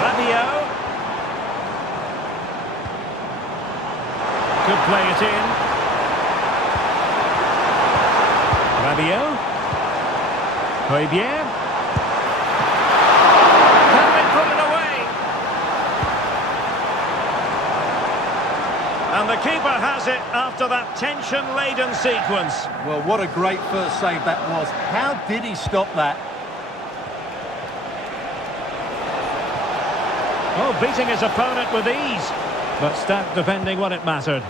Rabiot. Could play it in. Rabiot. Højbjerg. Can they put it away? And the keeper has it after that tension-laden sequence. Well, what a great first save that was. How did he stop that? Oh, beating his opponent with ease. But stout defending when it mattered.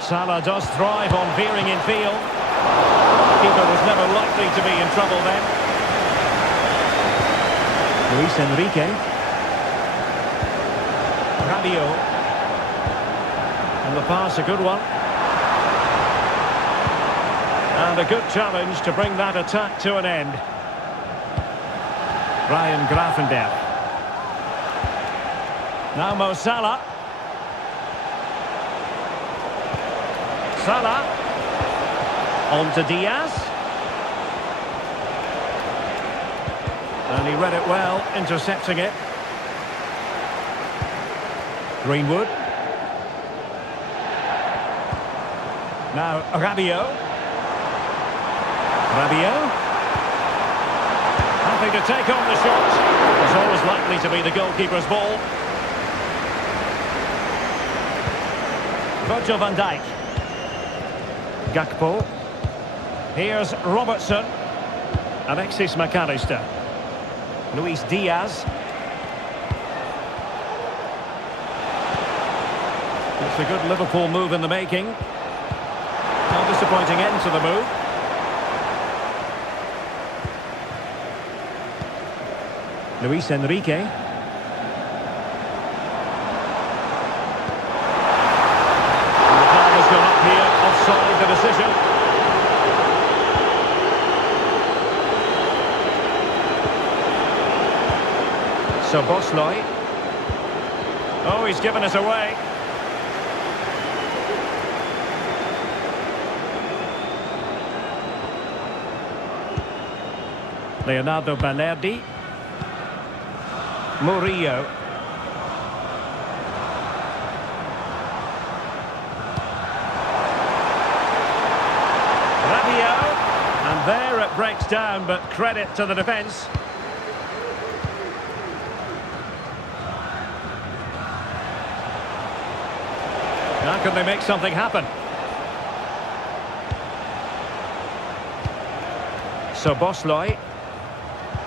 Salah does thrive on veering in field. Keeper was never likely to be in trouble then. Luis Enrique. Rabiot. And the pass, a good one. And a good challenge to bring that attack to an end. Ryan Gravenberch. Now Mo Salah. Salah. On to Diaz. And he read it well, intercepting it. Greenwood. Now Rabiot. Rabiot. Happy to take on the shot. It's always likely to be the goalkeeper's ball. Virgil van Dijk. Gakpo. Here's Robertson. Alexis McAllister. Luis Diaz. It's a good Liverpool move in the making. No disappointing end to the move. Luis Enrique. And the flag has gone up here, offside the decision. So Bosley. Oh, he's given us away. Leonardo Balerdi. Murillo. Rabiot. And there it breaks down, but credit to the defence. Now can they make something happen? So Bosley.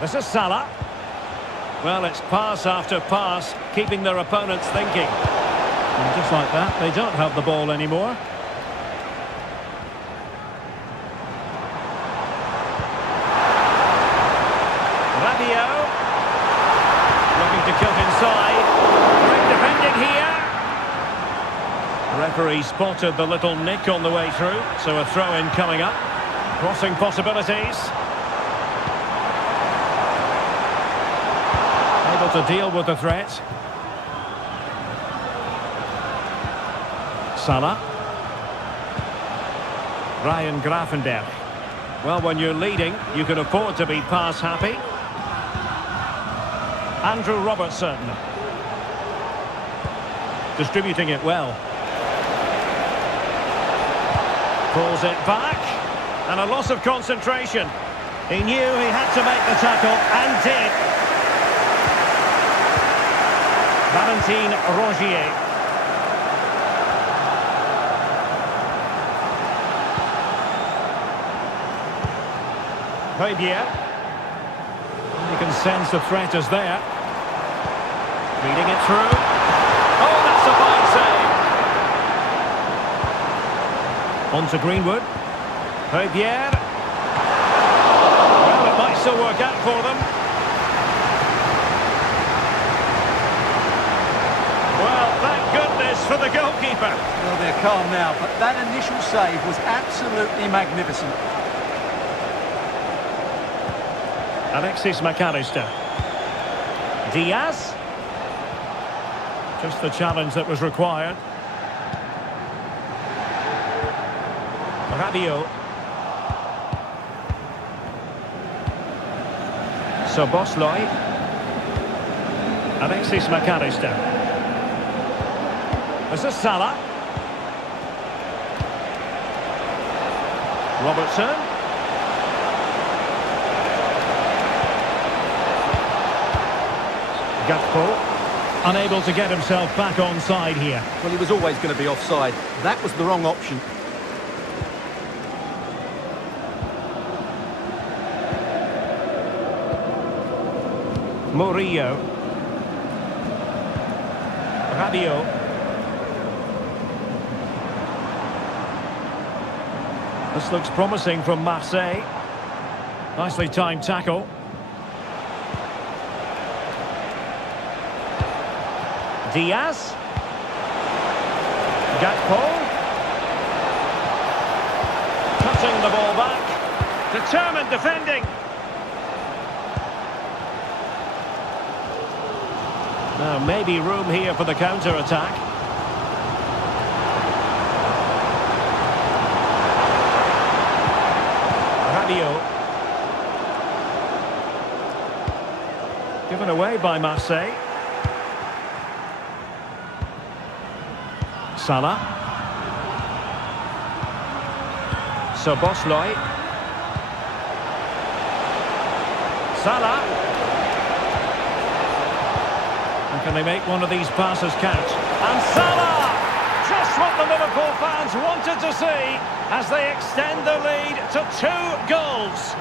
This is Salah. Well, it's pass after pass, keeping their opponents thinking. And just like that, they don't have the ball anymore. Rabiot. Looking to kill inside. Great defending here. The referee spotted the little nick on the way through, so a throw-in coming up. Crossing possibilities. Able to deal with the threat. Salah. Ryan Gravenberch. Well, when you're leading, you can afford to be pass happy. Andrew Robertson. Distributing it well. Pulls it back. And a loss of concentration. He knew he had to make the tackle and did. Valentin Rongier. Højbjerg. You can sense the threat is there. Reading it through. Oh, that's a fine save. On to Greenwood. Pierre. Well, it might still work out for them. Well, thank goodness for the goalkeeper. Well, they're calm now, but that initial save was absolutely magnificent. Alexis McAllister. Diaz. Just the challenge that was required. Rabiot. Szoboszlai. Alexis McAllister. This is Salah. Robertson. Gakpo. Unable to get himself back onside here. Well, he was always going to be offside. That was the wrong option. Murillo. Rabiot. This looks promising from Marseille. Nicely timed tackle. Diaz. Gakpo. Cutting the ball back. Determined defending. Now maybe room here for the counter-attack. Rabiot. Given away by Marseille. Salah. Szoboszlai. Salah. And can they make one of these passes count? And Salah! Just what the Liverpool fans wanted to see as they extend the lead to 2 goals.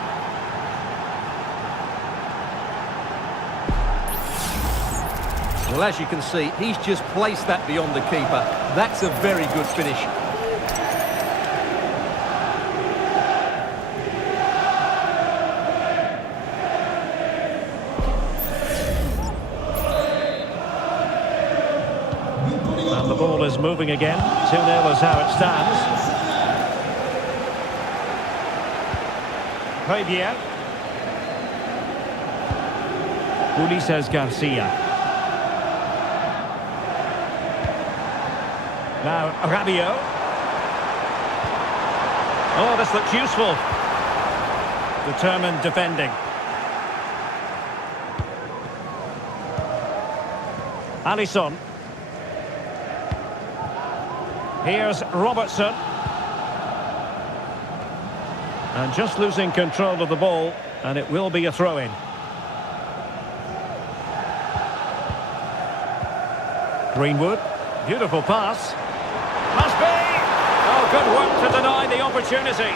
Well, as you can see, he's just placed that beyond the keeper. That's a very good finish. And the ball is moving again. 2-0 is how it stands. Pierre. Ulises Garcia. Now, Rabiot. Oh, this looks useful. Determined defending. Alisson. Here's Robertson. And just losing control of the ball, and it will be a throw-in. Greenwood. Beautiful pass. Must be! Oh, good work to deny the opportunity.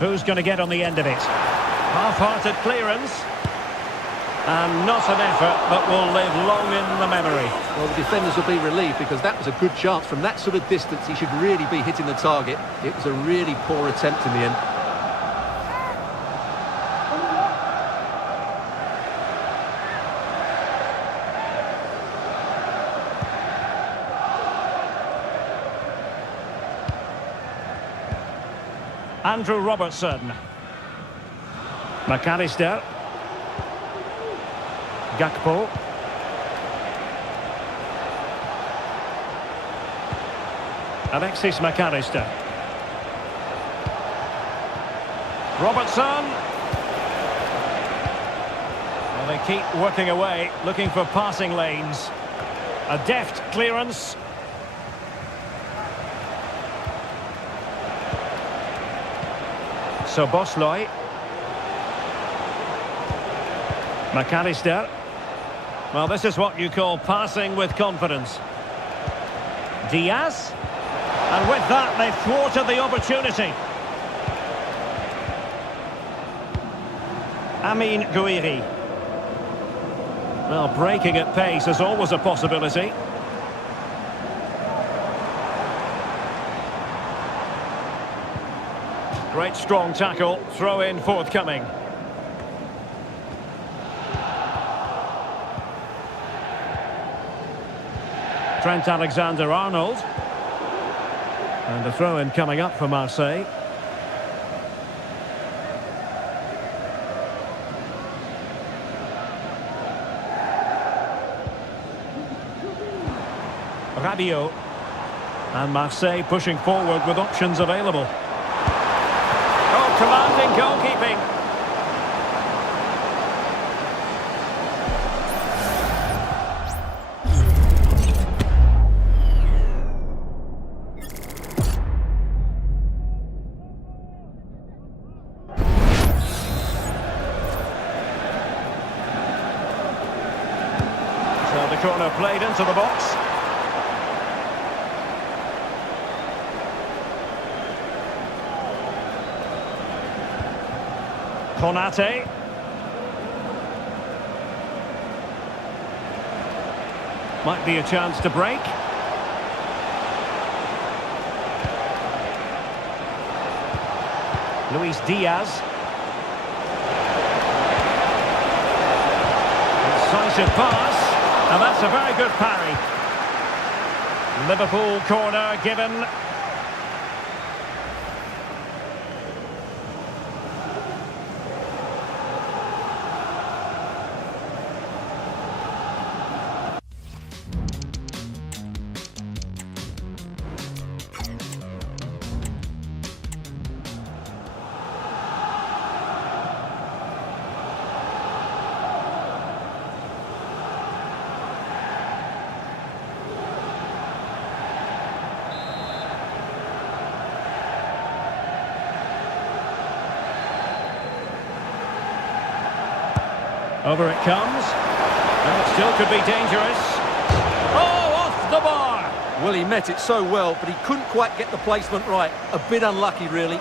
Who's going to get on the end of it? Half-hearted clearance. And not an effort that will live long in the memory. Well, the defenders will be relieved because that was a good chance. From that sort of distance, he should really be hitting the target. It was a really poor attempt in the end. Andrew Robertson. McAllister. Gakpo. Alexis McAllister. Robertson. Well, they keep working away, looking for passing lanes. A deft clearance. Szoboszlai. McAllister. Well, this is what you call passing with confidence. Diaz. And with that, they've thwarted the opportunity. Amin Gouiri. Well, breaking at pace is always a possibility. Great strong tackle, throw in forthcoming. Trent Alexander-Arnold. And the throw in coming up for Marseille. Rabiot. And Marseille pushing forward with options available. Oh, commanding goalkeeping. So the corner played into the box. Konate. Might be a chance to break. Luis Diaz. Decisive pass. And that's a very good parry. Liverpool corner given. Over it comes. And it still could be dangerous. Oh, off the bar! Well, he met it so well, but he couldn't quite get the placement right. A bit unlucky, really.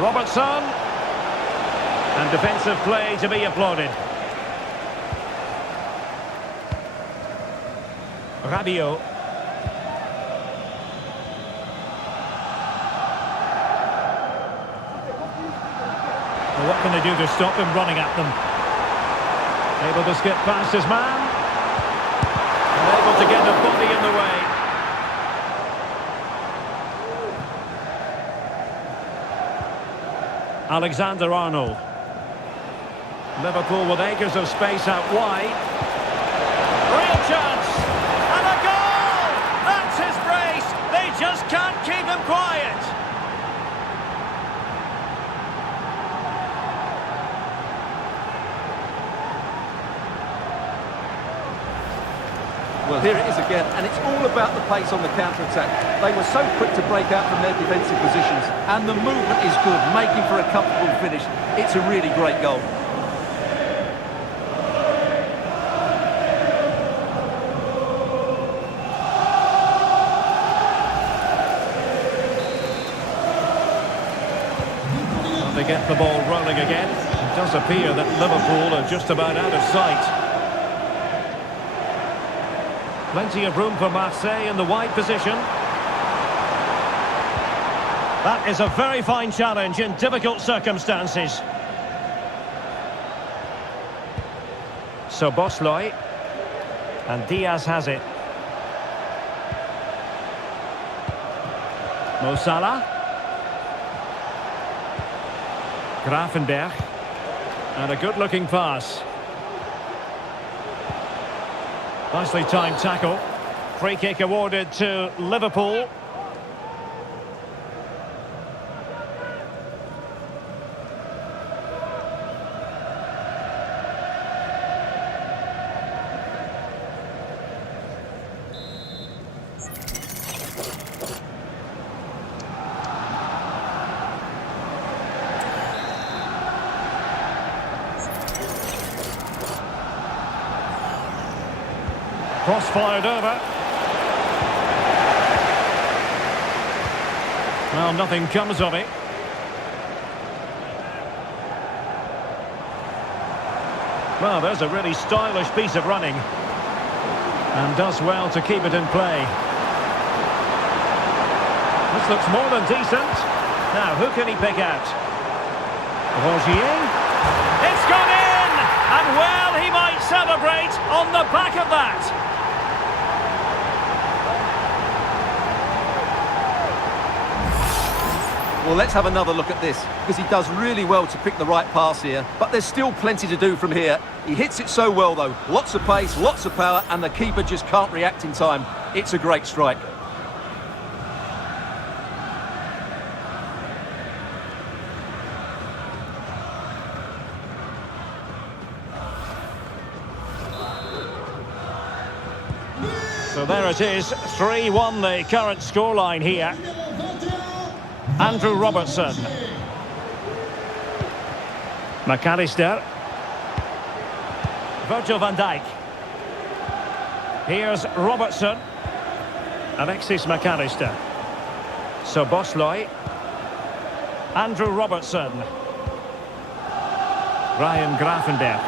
Robertson. And defensive play to be applauded. Rabiot. Well, what can they do to stop him running at them? Able to skip past his man. And able to get the body in the way. Alexander-Arnold. Liverpool with acres of space out wide. Real chance! And a goal! That's his brace! They just can't keep him quiet! Well, here it is again, and it's all about the pace on the counter-attack. They were so quick to break out from their defensive positions, and the movement is good, making for a comfortable finish. It's a really great goal. Well, they get the ball rolling again. It does appear that Liverpool are just about out of sight. Plenty of room for Marseille in the wide position. That is a very fine challenge in difficult circumstances. So Bosloy. And Diaz has it. Mo Salah. Gravenberch. And a good-looking pass. Nicely timed tackle. Free kick awarded to Liverpool. Cross fired over. Well, nothing comes of it. Well, there's a really stylish piece of running. And does well to keep it in play. This looks more than decent. Now, who can he pick out? Rogier. It's gone in! And well, he might celebrate on the back of that. Well, let's have another look at this, because he does really well to pick the right pass here, but there's still plenty to do from here. He hits it so well, though. Lots of pace, lots of power, and the keeper just can't react in time. It's a great strike. So there it is, 3-1 the current scoreline here. Andrew Robertson. McAllister. Virgil van Dijk. Here's Robertson. Alexis McAllister. Szoboszlai. Andrew Robertson. Ryan Gravenberch.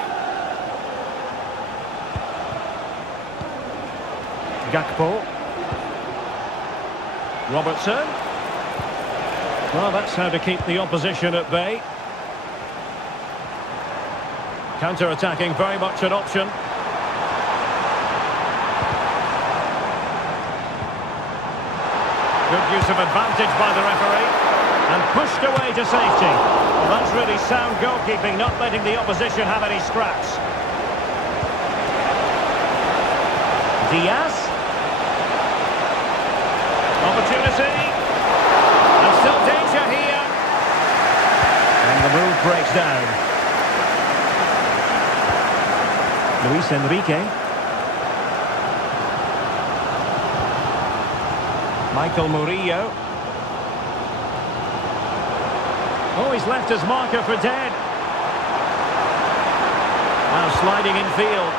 Gakpo. Robertson. Well, that's how to keep the opposition at bay. Counter-attacking, very much an option. Good use of advantage by the referee. And pushed away to safety. Well, that's really sound goalkeeping, not letting the opposition have any scraps. Diaz. Opportunity. And still danger here. And the move breaks down. Luis Enrique. Michael Murillo. Oh, he's left his marker for dead. Now sliding in field.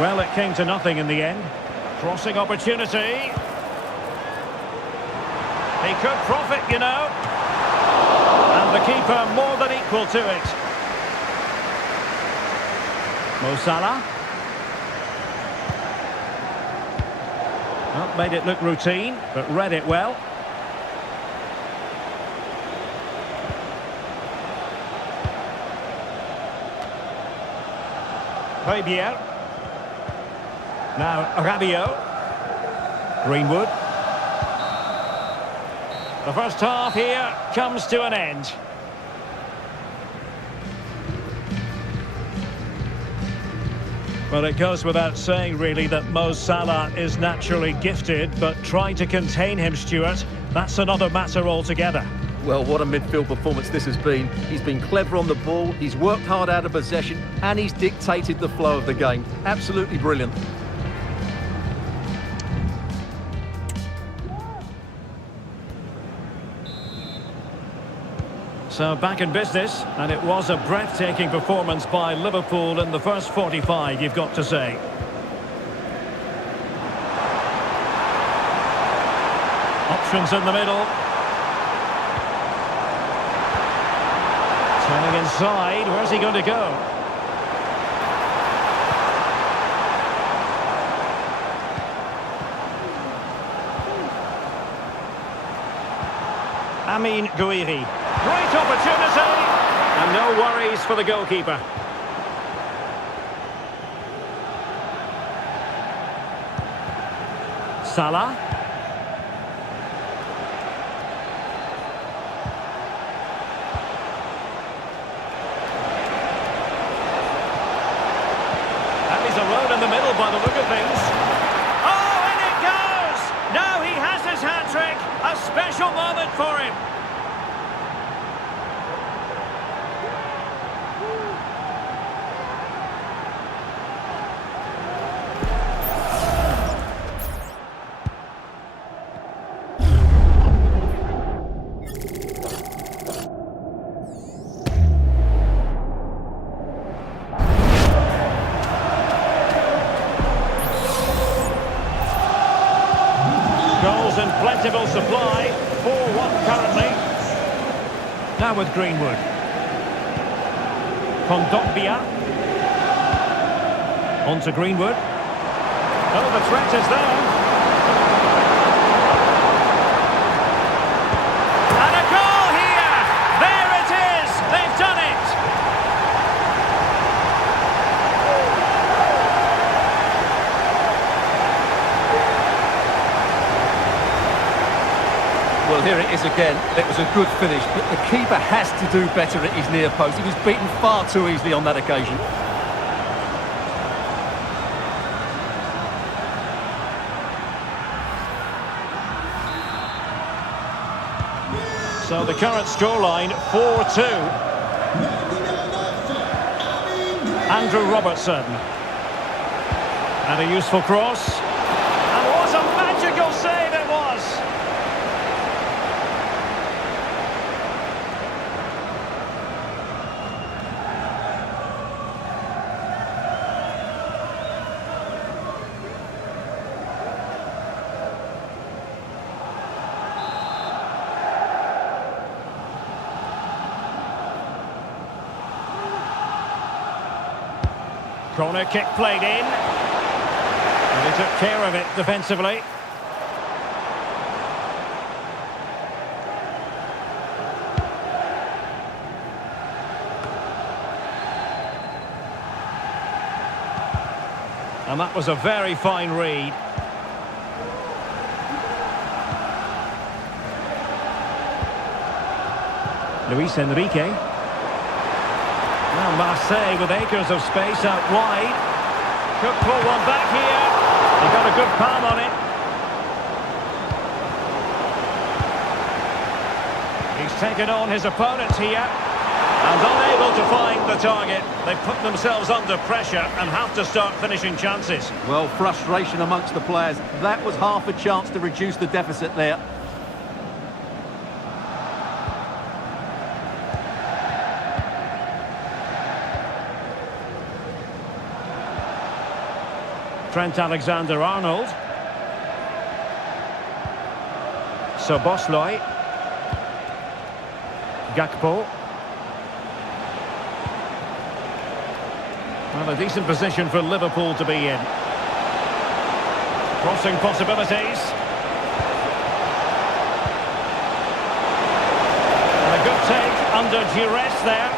Well, it came to nothing in the end. Crossing opportunity. He could profit, you know. And the keeper more than equal to it. Mo Salah. Well, made it look routine, but read it well. Fabier. Now Rabiot. Greenwood. The first half here comes to an end. Well, it goes without saying, really, that Mo Salah is naturally gifted, but trying to contain him, Stuart, that's another matter altogether. Well, what a midfield performance this has been. He's been clever on the ball, he's worked hard out of possession, and he's dictated the flow of the game. Absolutely brilliant. So back in business, and it was a breathtaking performance by Liverpool in the first 45, you've got to say. Options in the middle. Turning inside, where's he going to go? Amin Gouiri. Great opportunity, and no worries for the goalkeeper. Salah. And he's alone in the middle by the look of things. Oh, and it goes! Now he has his hat-trick. A special moment for him. Goals in plentiful supply. 4-1 currently. Now with Greenwood. Kondogbia. On to Greenwood. Oh, the threat is there. And a goal here! There it is! They've done it! Well, here it is again. It was a good finish, but the keeper has to do better at his near post. He was beaten far too easily on that occasion. So the current scoreline, 4-2. Andrew Robertson. And a useful cross. And what a magical save it was! Corner kick played in. And he took care of it defensively. And that was a very fine read. Luis Enrique. Now Marseille with acres of space out wide. Could pull one back here. He got a good palm on it. He's taken on his opponents here. And unable to find the target. They put themselves under pressure and have to start finishing chances. Well, frustration amongst the players. That was half a chance to reduce the deficit there. Trent Alexander-Arnold. Szoboszlai. Gakpo. Well, a decent position for Liverpool to be in. Crossing possibilities. And a good take under duress there.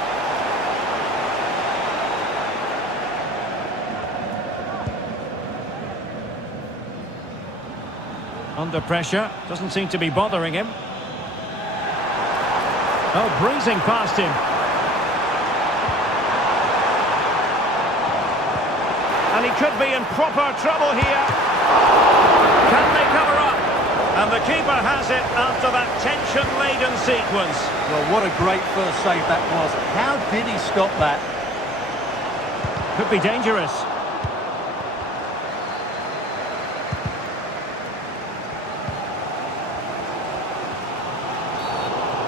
Under pressure, doesn't seem to be bothering him. Oh, breezing past him. And he could be in proper trouble here. Can they cover up? And the keeper has it after that tension-laden sequence. Well, what a great first save that was. How did he stop that? Could be dangerous.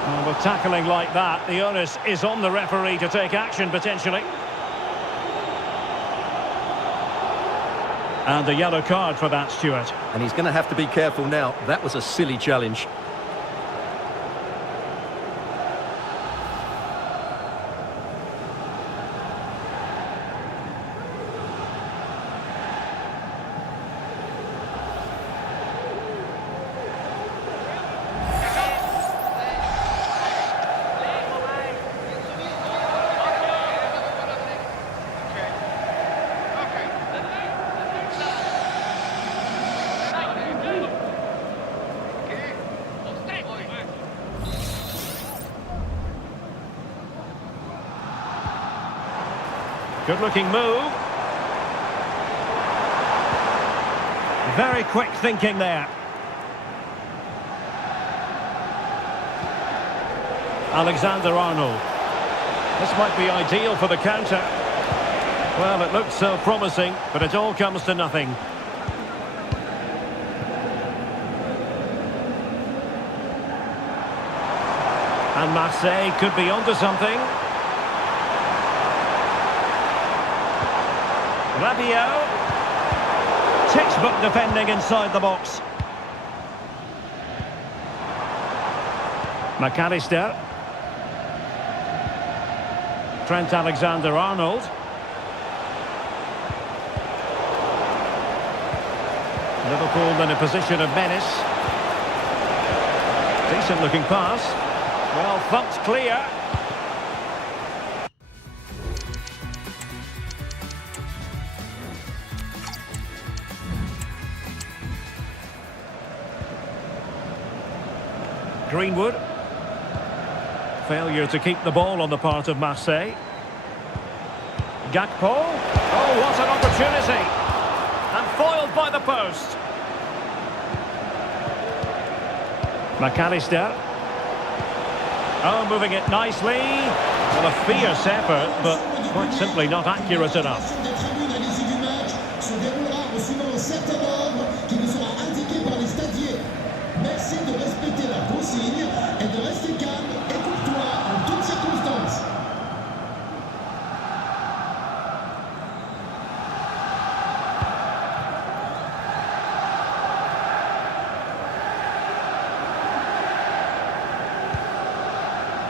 Well, with tackling like that, the onus is on the referee to take action, potentially. And a yellow card for that, Stuart. And he's going to have to be careful now. That was a silly challenge. Good-looking move. Very quick thinking there. Alexander-Arnold. This might be ideal for the counter. Well, it looked so promising, but it all comes to nothing. And Marseille could be onto something. Rabiot. Textbook defending inside the box. McAllister. Trent Alexander-Arnold. Liverpool in a position of menace. Decent looking pass. Well, thumped clear. Greenwood. Failure to keep the ball on the part of Marseille. Gakpo. Oh, what an opportunity. And foiled by the post. McAllister. Oh, moving it nicely. Well, a fierce effort, but quite simply not accurate enough.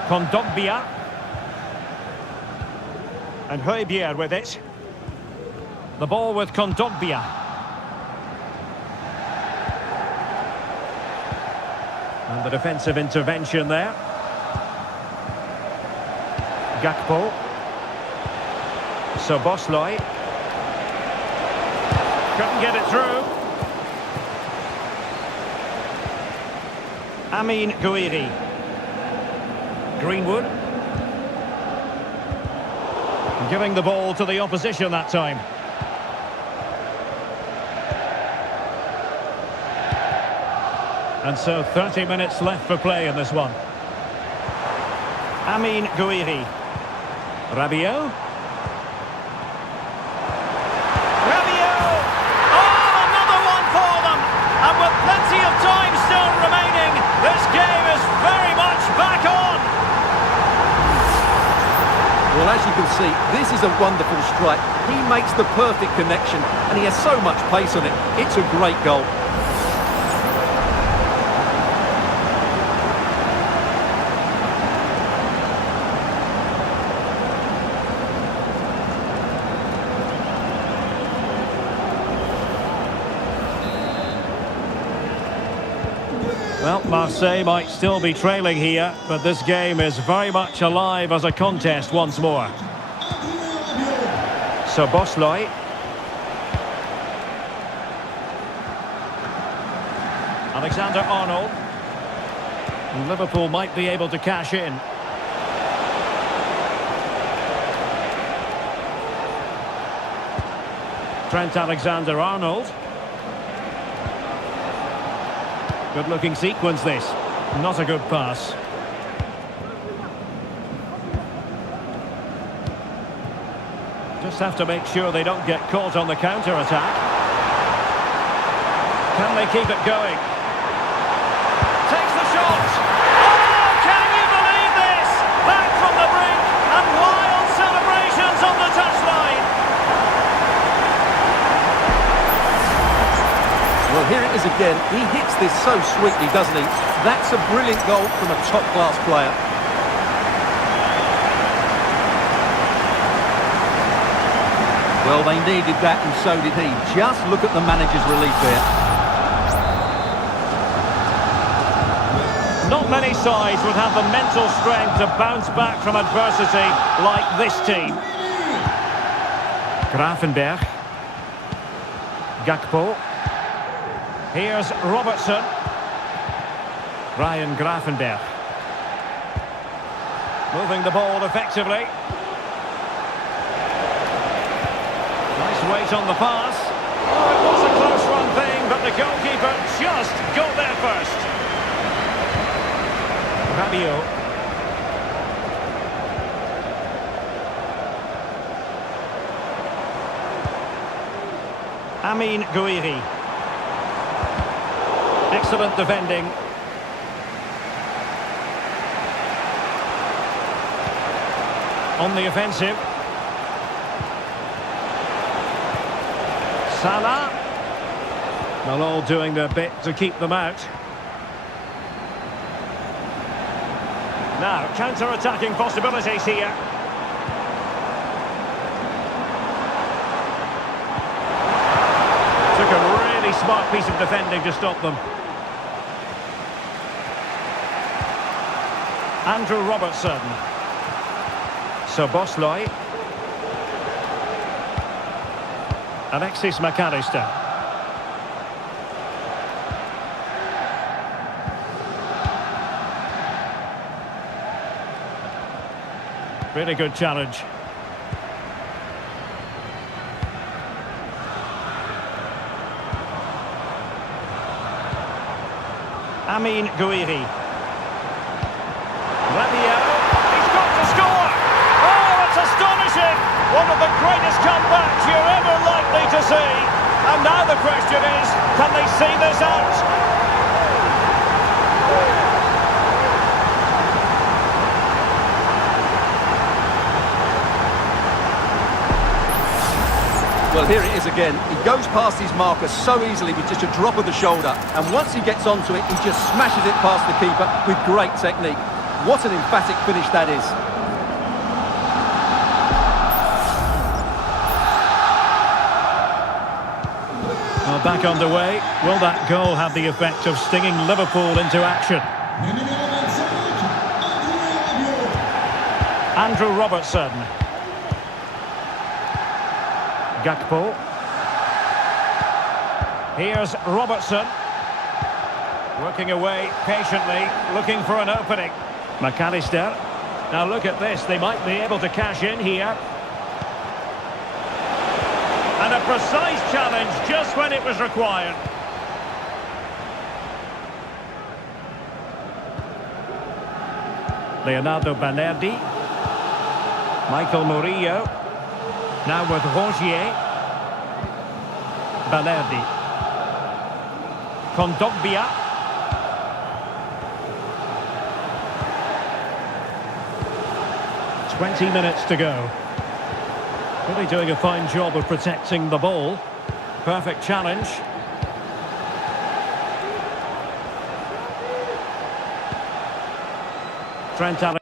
Kondogbia. And Højbjerg with it. The ball with Kondogbia. And the defensive intervention there. Gakpo. Szoboszlai. Couldn't get it through. Amin Gouiri. Greenwood. Giving the ball to the opposition that time. And so 30 minutes left for play in this one. Amin Gouiri. Rabiot. Rabiot! Oh, another one for them! And with plenty of time still remaining, this game is very much back on! Well, as you can see, this is a wonderful strike. He makes the perfect connection, and he has so much pace on it. It's a great goal. Well, Marseille might still be trailing here, but this game is very much alive as a contest once more. Szoboszlai. Alexander-Arnold. Liverpool might be able to cash in. Trent Alexander-Arnold. Good looking sequence this. Not a good pass. Just have to make sure they don't get caught on the counter-attack. Can they keep it going? Takes the shot! Oh, can you believe this? Back from the brink and wild celebrations on the touchline. Well, here it is again. He hits this so sweetly, doesn't he? That's a brilliant goal from a top-class player. Well, they needed that, and so did he. Just look at the manager's relief there. Not many sides would have the mental strength to bounce back from adversity like this team. Gravenberch. Gakpo. Here's Robertson. Ryan Gravenberch. Moving the ball effectively. Nice weight on the pass. Oh, it was a close run thing, but the goalkeeper just got there first. Rabiot. Amin Gouiri. Excellent defending. On the offensive. Salah. Well, all doing their bit to keep them out. Now, counter-attacking possibilities here. Took a really smart piece of defending to stop them. Andrew Robertson. Soboslai. Alexis McAllister. Really good challenge. Amin Gouiri. Rabiot. He's got to score! Oh, it's astonishing! One of the greatest comebacks you're ever likely to see. And now the question is, can they see this out? Well, here it is again. He goes past his marker so easily with just a drop of the shoulder. And once he gets onto it, he just smashes it past the keeper with great technique. What an emphatic finish that is. Well, back underway. Will that goal have the effect of stinging Liverpool into action? Andrew Robertson. Gakpo. Here's Robertson. Working away patiently, looking for an opening. McAllister. Now look at this, they might be able to cash in here. And a precise challenge just when it was required. Leonardo Balerdi. Michael Murillo. Now with Rongier. Balerdi. Kondogbia. "20 minutes to go. Really doing a fine job of protecting the ball. Perfect challenge. Trent Alexander.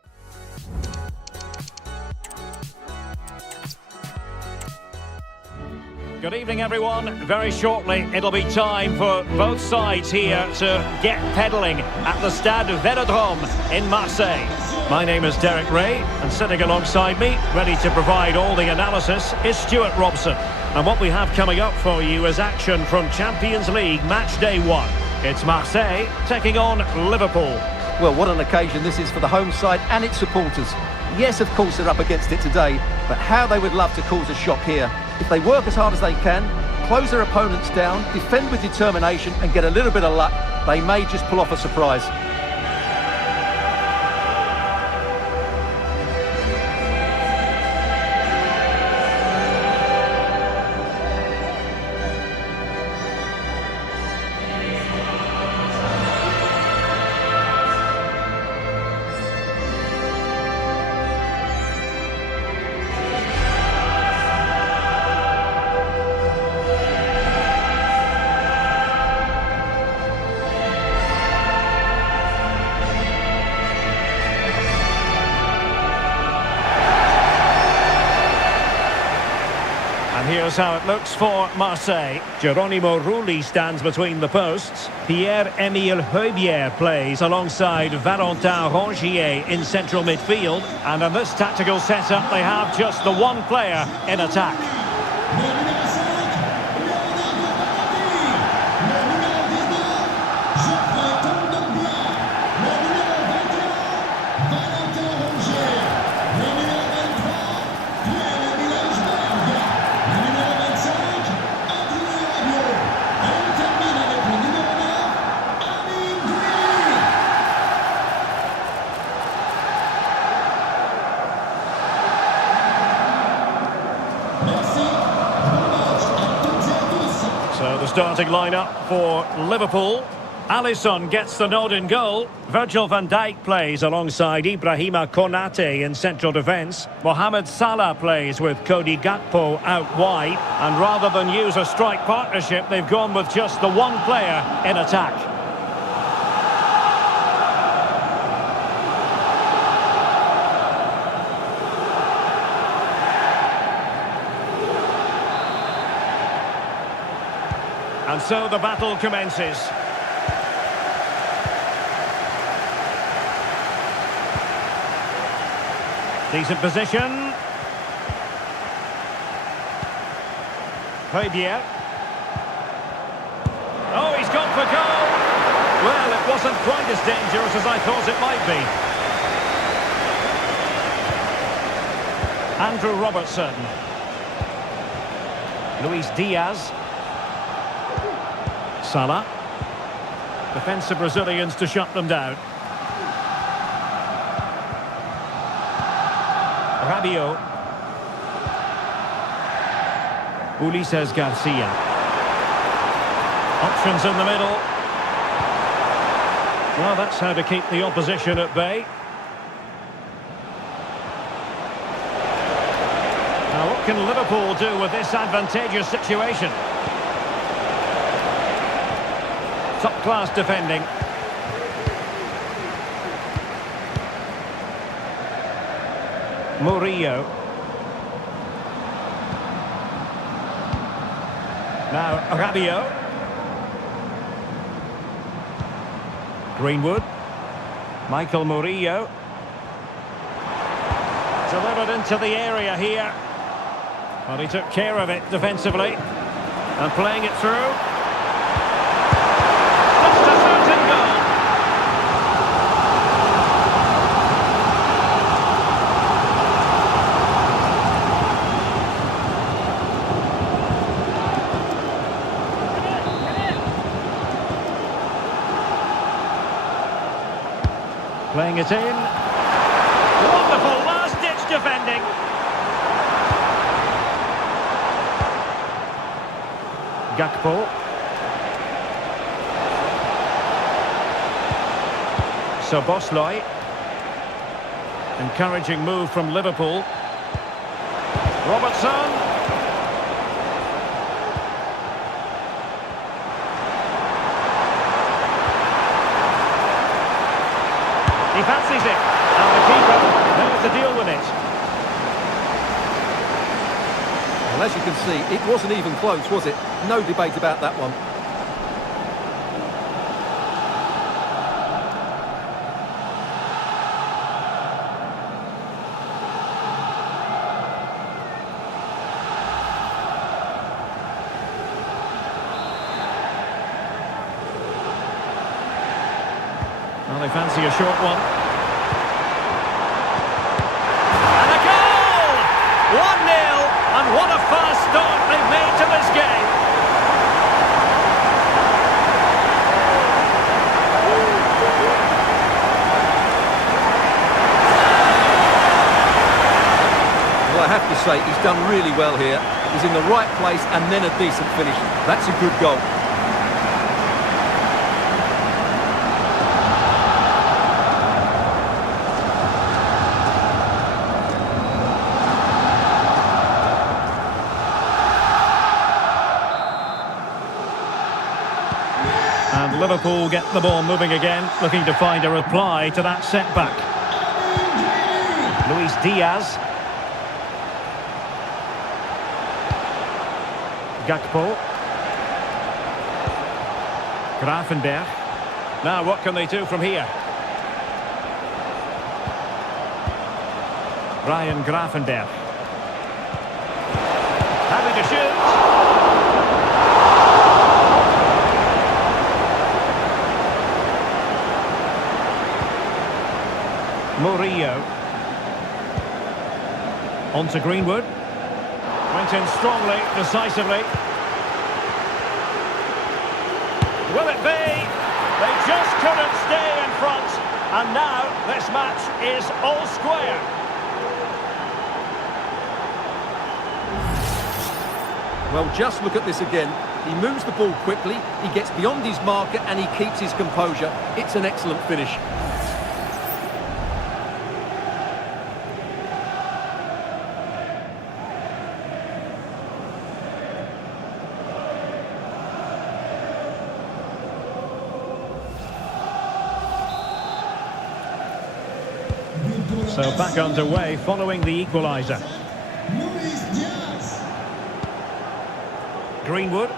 Good evening, everyone. Very shortly, it'll be time for both sides here to get pedalling at the Stade Velodrome in Marseille. My name is Derek Ray, and sitting alongside me, ready to provide all the analysis, is Stuart Robson. And what we have coming up for you is action from Champions League Match Day 1. It's Marseille taking on Liverpool. Well, what an occasion this is for the home side and its supporters. Yes, of course, they're up against it today, but how they would love to cause a shock here. If they work as hard as they can, close their opponents down, defend with determination and get a little bit of luck, they may just pull off a surprise. And here's how it looks for Marseille. Geronimo Rulli stands between the posts. Pierre-Emile Højbjerg plays alongside Valentin Rongier in central midfield. And in this tactical setup, they have just the one player in attack. So the starting lineup for Liverpool. Alisson gets the nod in goal. Virgil van Dijk plays alongside Ibrahima Konate in central defence. Mohamed Salah plays with Cody Gakpo out wide. And rather than use a strike partnership, they've gone with just the one player in attack. so the battle commences. Decent position. Fabier. Oh, he's gone for goal. Well, it wasn't quite as dangerous as I thought it might be. Andrew Robertson. Luis Diaz. Salah. Defensive Brazilians to shut them down. Rabiot. Ulises Garcia. Options in the middle. Well, that's how to keep the opposition at bay. Now, what can Liverpool do with this advantageous situation? Top-class defending. Murillo. Now Rabiot. Greenwood. Michael Murillo. Delivered into the area here. Well, he took care of it defensively. And playing it through. Just a certain goal. Playing it in. Wonderful last-ditch defending. Gakpo. Szoboszlai. Encouraging move from Liverpool. Robertson. He fancies it, and the keeper knows to deal with it. Well, as you can see, it wasn't even close, was it? No debate about that one. Well, they fancy a short one. And a goal! 1-0, and what a fast start they've made to this game. Well, I have to say, he's done really well here. He's in the right place and then a decent finish. That's a good goal. And Liverpool get the ball moving again, looking to find a reply to that setback. Luis Diaz. Gakpo. Grafenberg. Now what can they do from here? Ryan Grafenberg. Having to shoot. Murillo. On to Greenwood. Went in strongly, decisively. Will it be? They just couldn't stay in front. And now this match is all square. Well, just look at this again. He moves the ball quickly, he gets beyond his marker and he keeps his composure. It's an excellent finish. So back underway following the equaliser. Greenwood.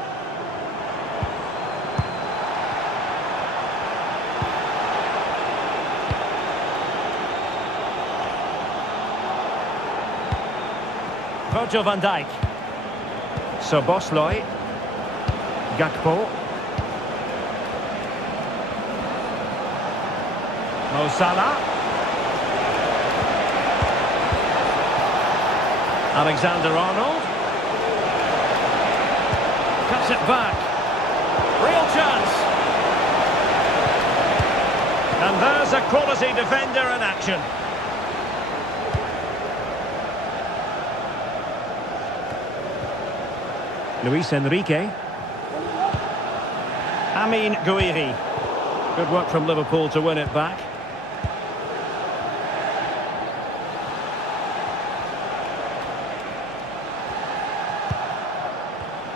Virgil van Dijk. Szoboszlai. Gakpo. Mo Salah. Alexander-Arnold. Cuts it back. Real chance. And there's a quality defender in action. Luis Enrique. Amin Gouiri. Good work from Liverpool to win it back.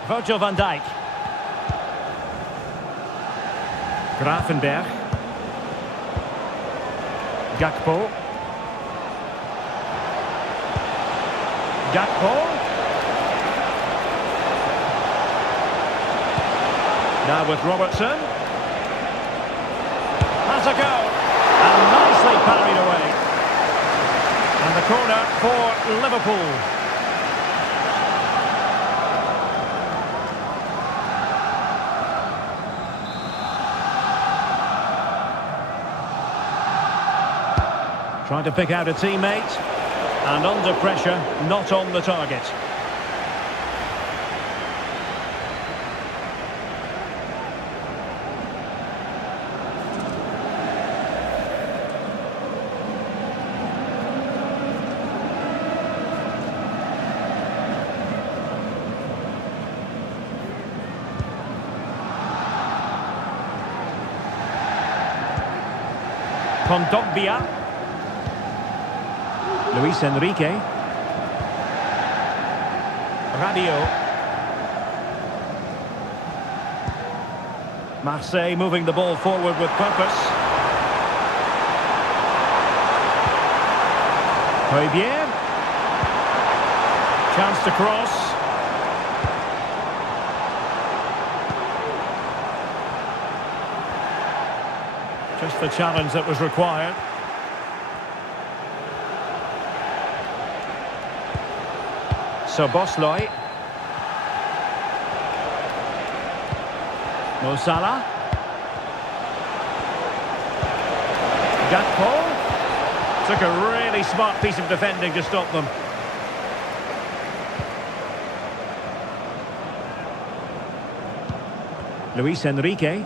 Virgil van Dijk. Gravenberg. Gakpo. Gakpo. Now with Robertson. Has a go. And nicely parried away. And the corner for Liverpool. Trying to pick out a teammate, and under pressure, not on the target. Kondogbia. Luis Enrique. Rabiot. Marseille moving the ball forward with purpose. Højbjerg. Chance to cross. Just the challenge that was required. Szoboszlai. Mo Salah. Gakpo. Took a really smart piece of defending to stop them. Luis Enrique.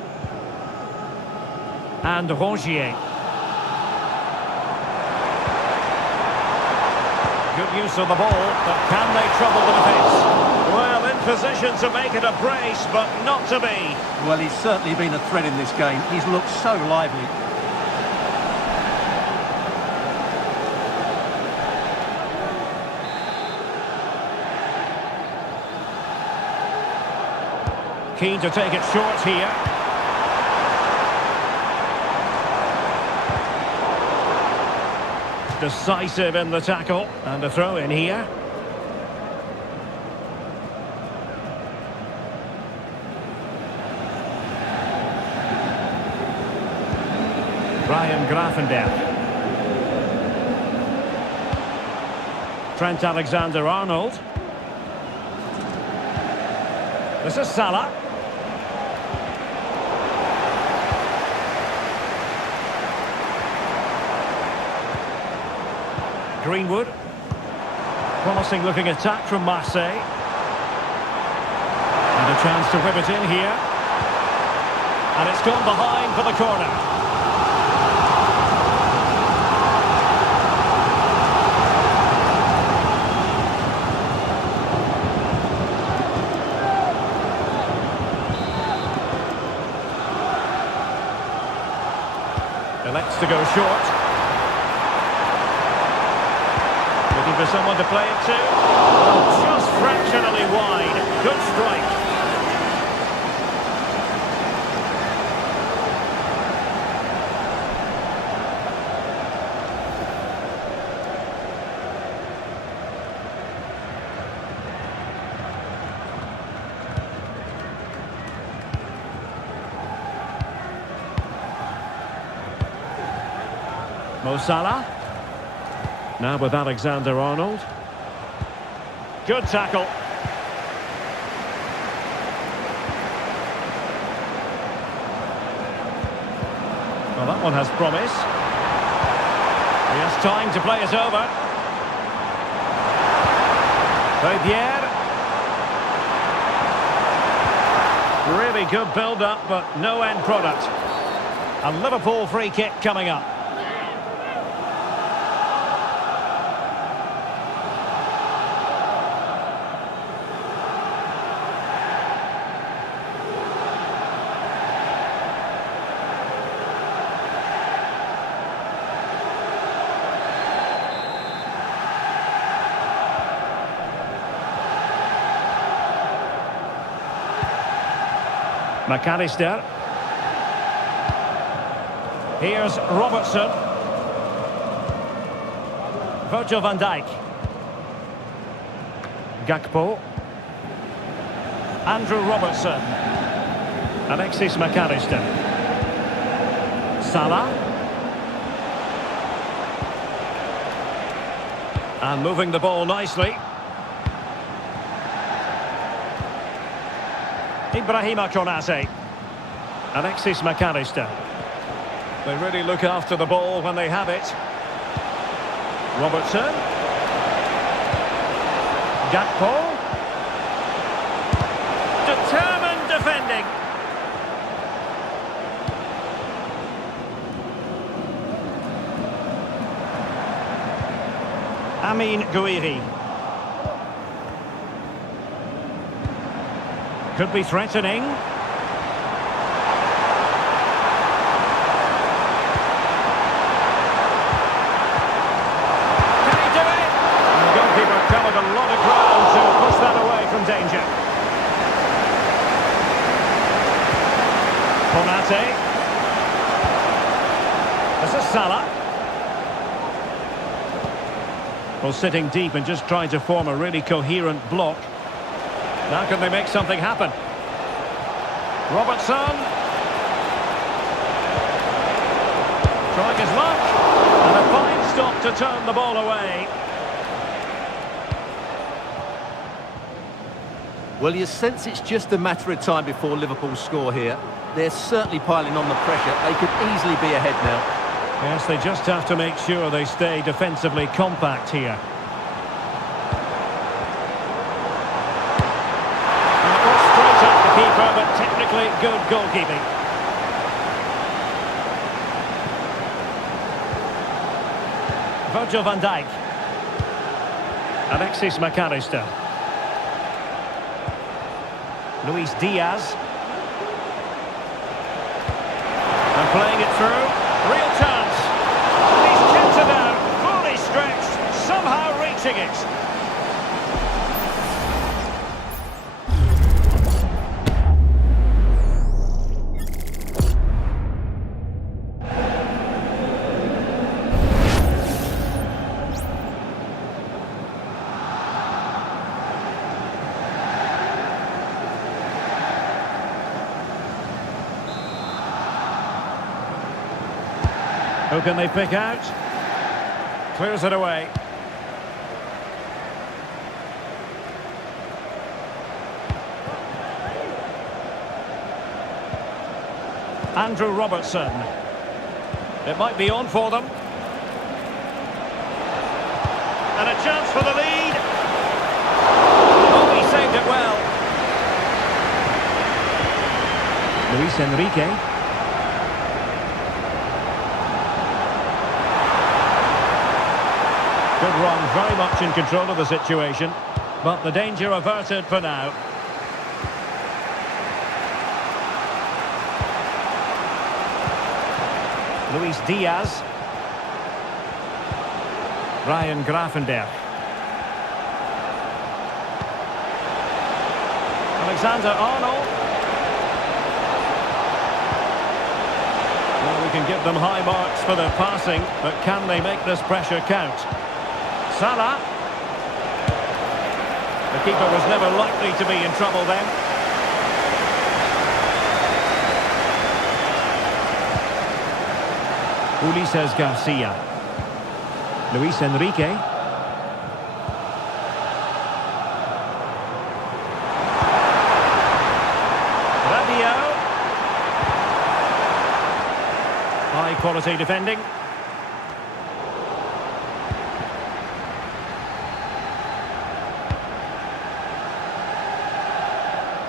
And Rongier. Good use of the ball, but can they trouble the defence? Well, in position to make it a brace, but not to be. Well, he's certainly been a threat in this game. He's looked so lively. Keen to take it short here. Decisive in the tackle, and a throw in here. Ryan Gravenberg. Trent Alexander-Arnold. This is Salah. Greenwood. Promising looking attack from Marseille. And a chance to whip it in here. And it's gone behind for the corner. Elects to go short. Looking for someone to play it to. Oh, just fractionally wide. Good strike. Mo Salah. Now with Alexander-Arnold. Good tackle. Well, that one has promise. He has time to play it over. Fabier. Really good build-up, but no end product. A Liverpool free kick coming up. McAllister. Here's Robertson. Virgil van Dijk. Gakpo. Andrew Robertson. Alexis McAllister. Salah. And moving the ball nicely. Ibrahima Konate. Alexis McAllister. They really look after the ball when they have it. Robertson. Gakpo. Determined defending. Amin Gouiri. Could be threatening. Can he do it? And the goalkeeper covered a lot of ground to push that away from danger. Konate. This is Salah. Well, sitting deep and just trying to form a really coherent block. Now can they make something happen? Robertson. Trying his luck. And a fine stop to turn the ball away. Well, you sense it's just a matter of time before Liverpool score here. They're certainly piling on the pressure. They could easily be ahead now. Yes, they just have to make sure they stay defensively compact here. Keeper, but technically good goalkeeping. Virgil van Dijk. Alexis McAllister. Luis Diaz. And playing it through. Real chance. And he's kept it out. Fully stretched. Somehow reaching it. Who can they pick out? Clears it away. Andrew Robertson. It might be on for them. And a chance for the lead. Oh, he saved it well. Luis Enrique. Good run, very much in control of the situation, but the danger averted for now. Luis Diaz. Ryan Gravenberch. Alexander-Arnold. Well, we can give them high marks for their passing, but can they make this pressure count? Salah. The keeper was never likely to be in trouble then. Ulises Garcia. Luis Enrique. High quality defending.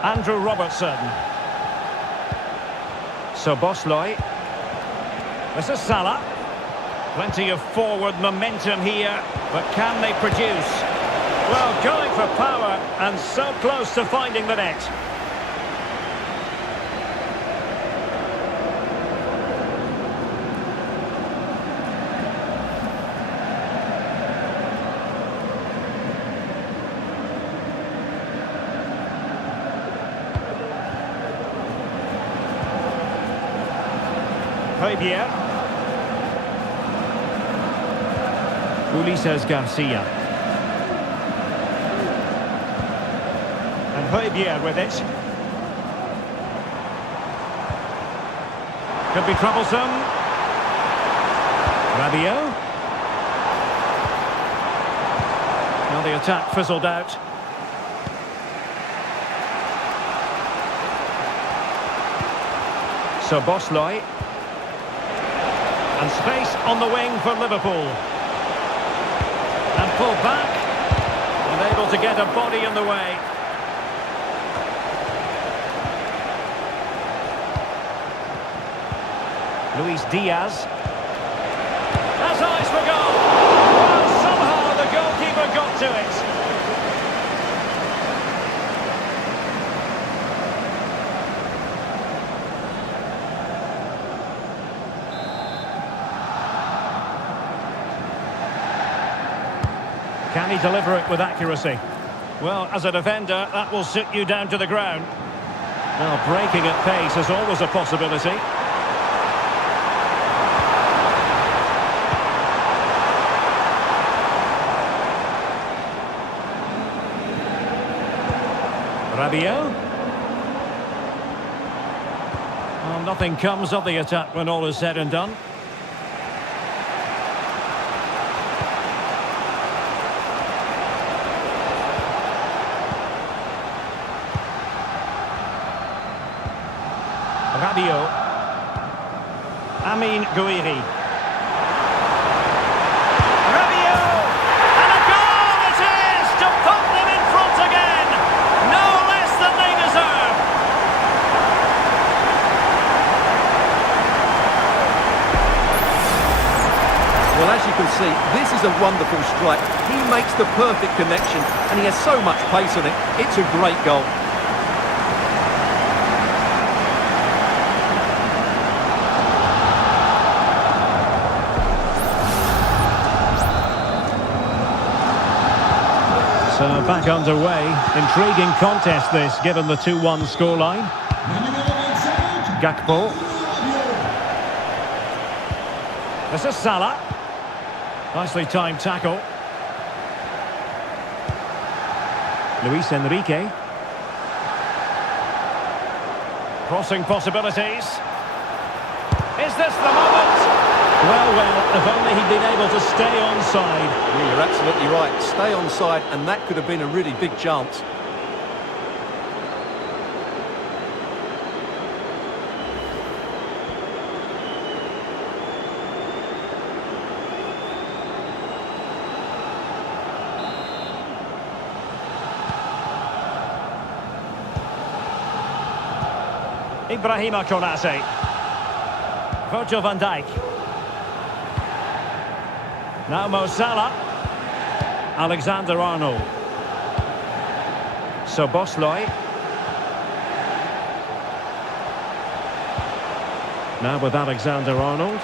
Andrew Robertson. So Bosley. This is Salah. Plenty of forward momentum here, but can they produce? Well, going for power and so close to finding the net. Højbjerg. Ulises Garcia. And Højbjerg with it. Could be troublesome. Rabiot. Now the attack fizzled out. So Bosley. And space on the wing for Liverpool. And pull back. Unable to get a body in the way. Luis Diaz. Has eyes for goal. Well, somehow the goalkeeper got to it. Can he deliver it with accuracy? Well, as a defender, that will sit you down to the ground. Now, breaking at pace is always a possibility. Rabiot. Well, nothing comes of the attack when all is said and done. Rabiot. Amin Gouiri. Rabiot! And a goal it is to put them in front again! No less than they deserve! Well, as you can see, this is a wonderful strike. He makes the perfect connection, and he has so much pace on it. It's a great goal. So back underway. Intriguing contest this, given the 2-1 scoreline. Gakpo. This is Salah. Nicely timed tackle. Luis Enrique. Crossing possibilities. Is this the moment? Well, if only he'd been able to stay onside. Yeah, you're absolutely right. Stay onside, and that could have been a really big chance. Ibrahima Konate. Virgil van Dijk. Now Mo Salah. Alexander-Arnold. So Bosley. Now with Alexander-Arnold.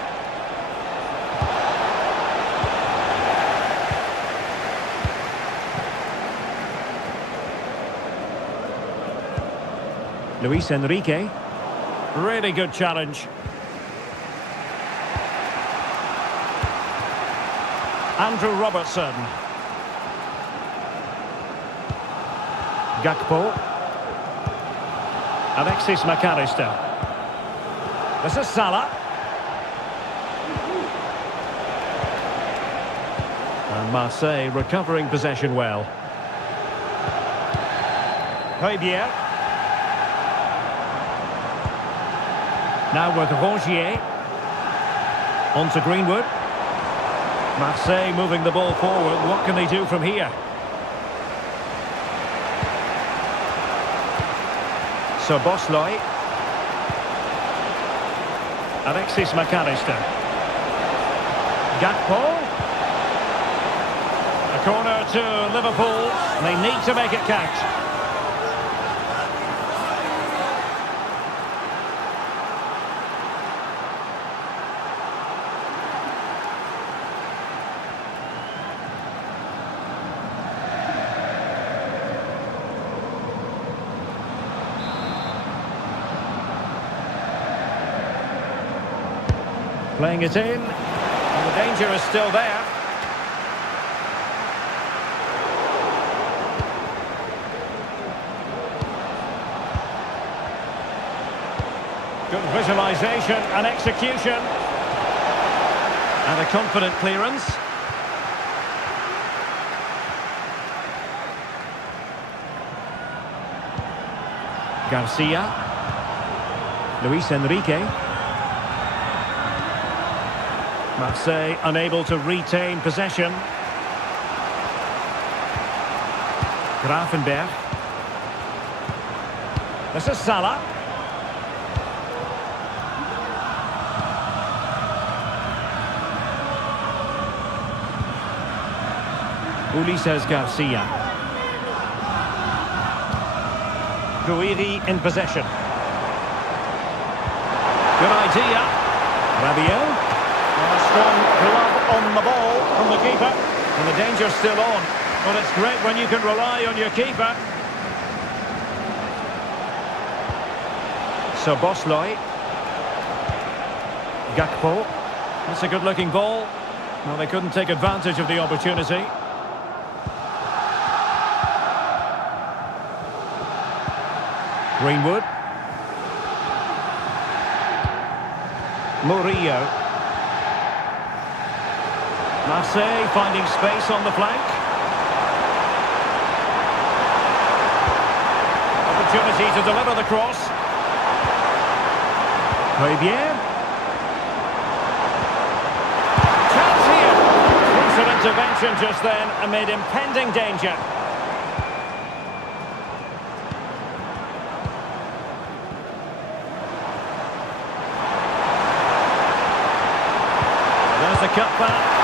Luis Enrique. Really good challenge. Andrew Robertson. Gakpo. Alexis McAllister. This is Salah. And Marseille recovering possession well. Højbjerg. Now with Rongier. On to Greenwood. Marseille moving the ball forward. What can they do from here? So Bosloy. Alexis McAllister. Gakpo. A corner to Liverpool. They need to make it count. Playing it in, and the danger is still there. Good visualisation and execution. And a confident clearance. Garcia. Luis Enrique. Marseille unable to retain possession. Gravenberch. This is Salah. Ulises Garcia. Guiri in possession. Good idea. Rabiot. And a strong glove on the ball from the keeper. And the danger's still on. Well, it's great when you can rely on your keeper. So Bosloy. Gakpo. That's a good-looking ball. Well, they couldn't take advantage of the opportunity. Greenwood. Murillo. Marseille finding space on the flank. Opportunity to deliver the cross. Javier. Chance here. Crucial intervention just then amid impending danger. There's the cutback.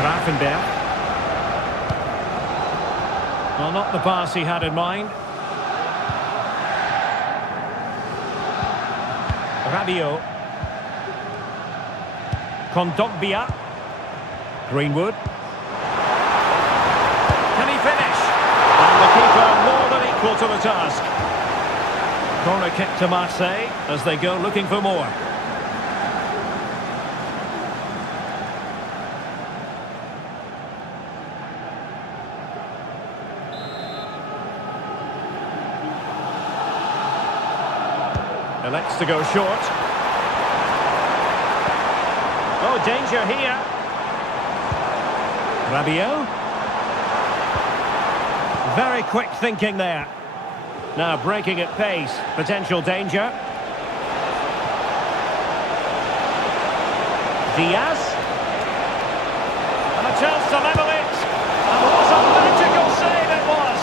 Gravenberch. Well, not the pass he had in mind. Rabiot. Kondogbia. Greenwood. Can he finish? And the keeper more than equal to the task. Corner kick to Marseille as they go looking for more. Elects to go short. Oh, danger here. Rabiot. Very quick thinking there. Now breaking at pace. Potential danger. Diaz. And a chance to level it. And what a magical save it was.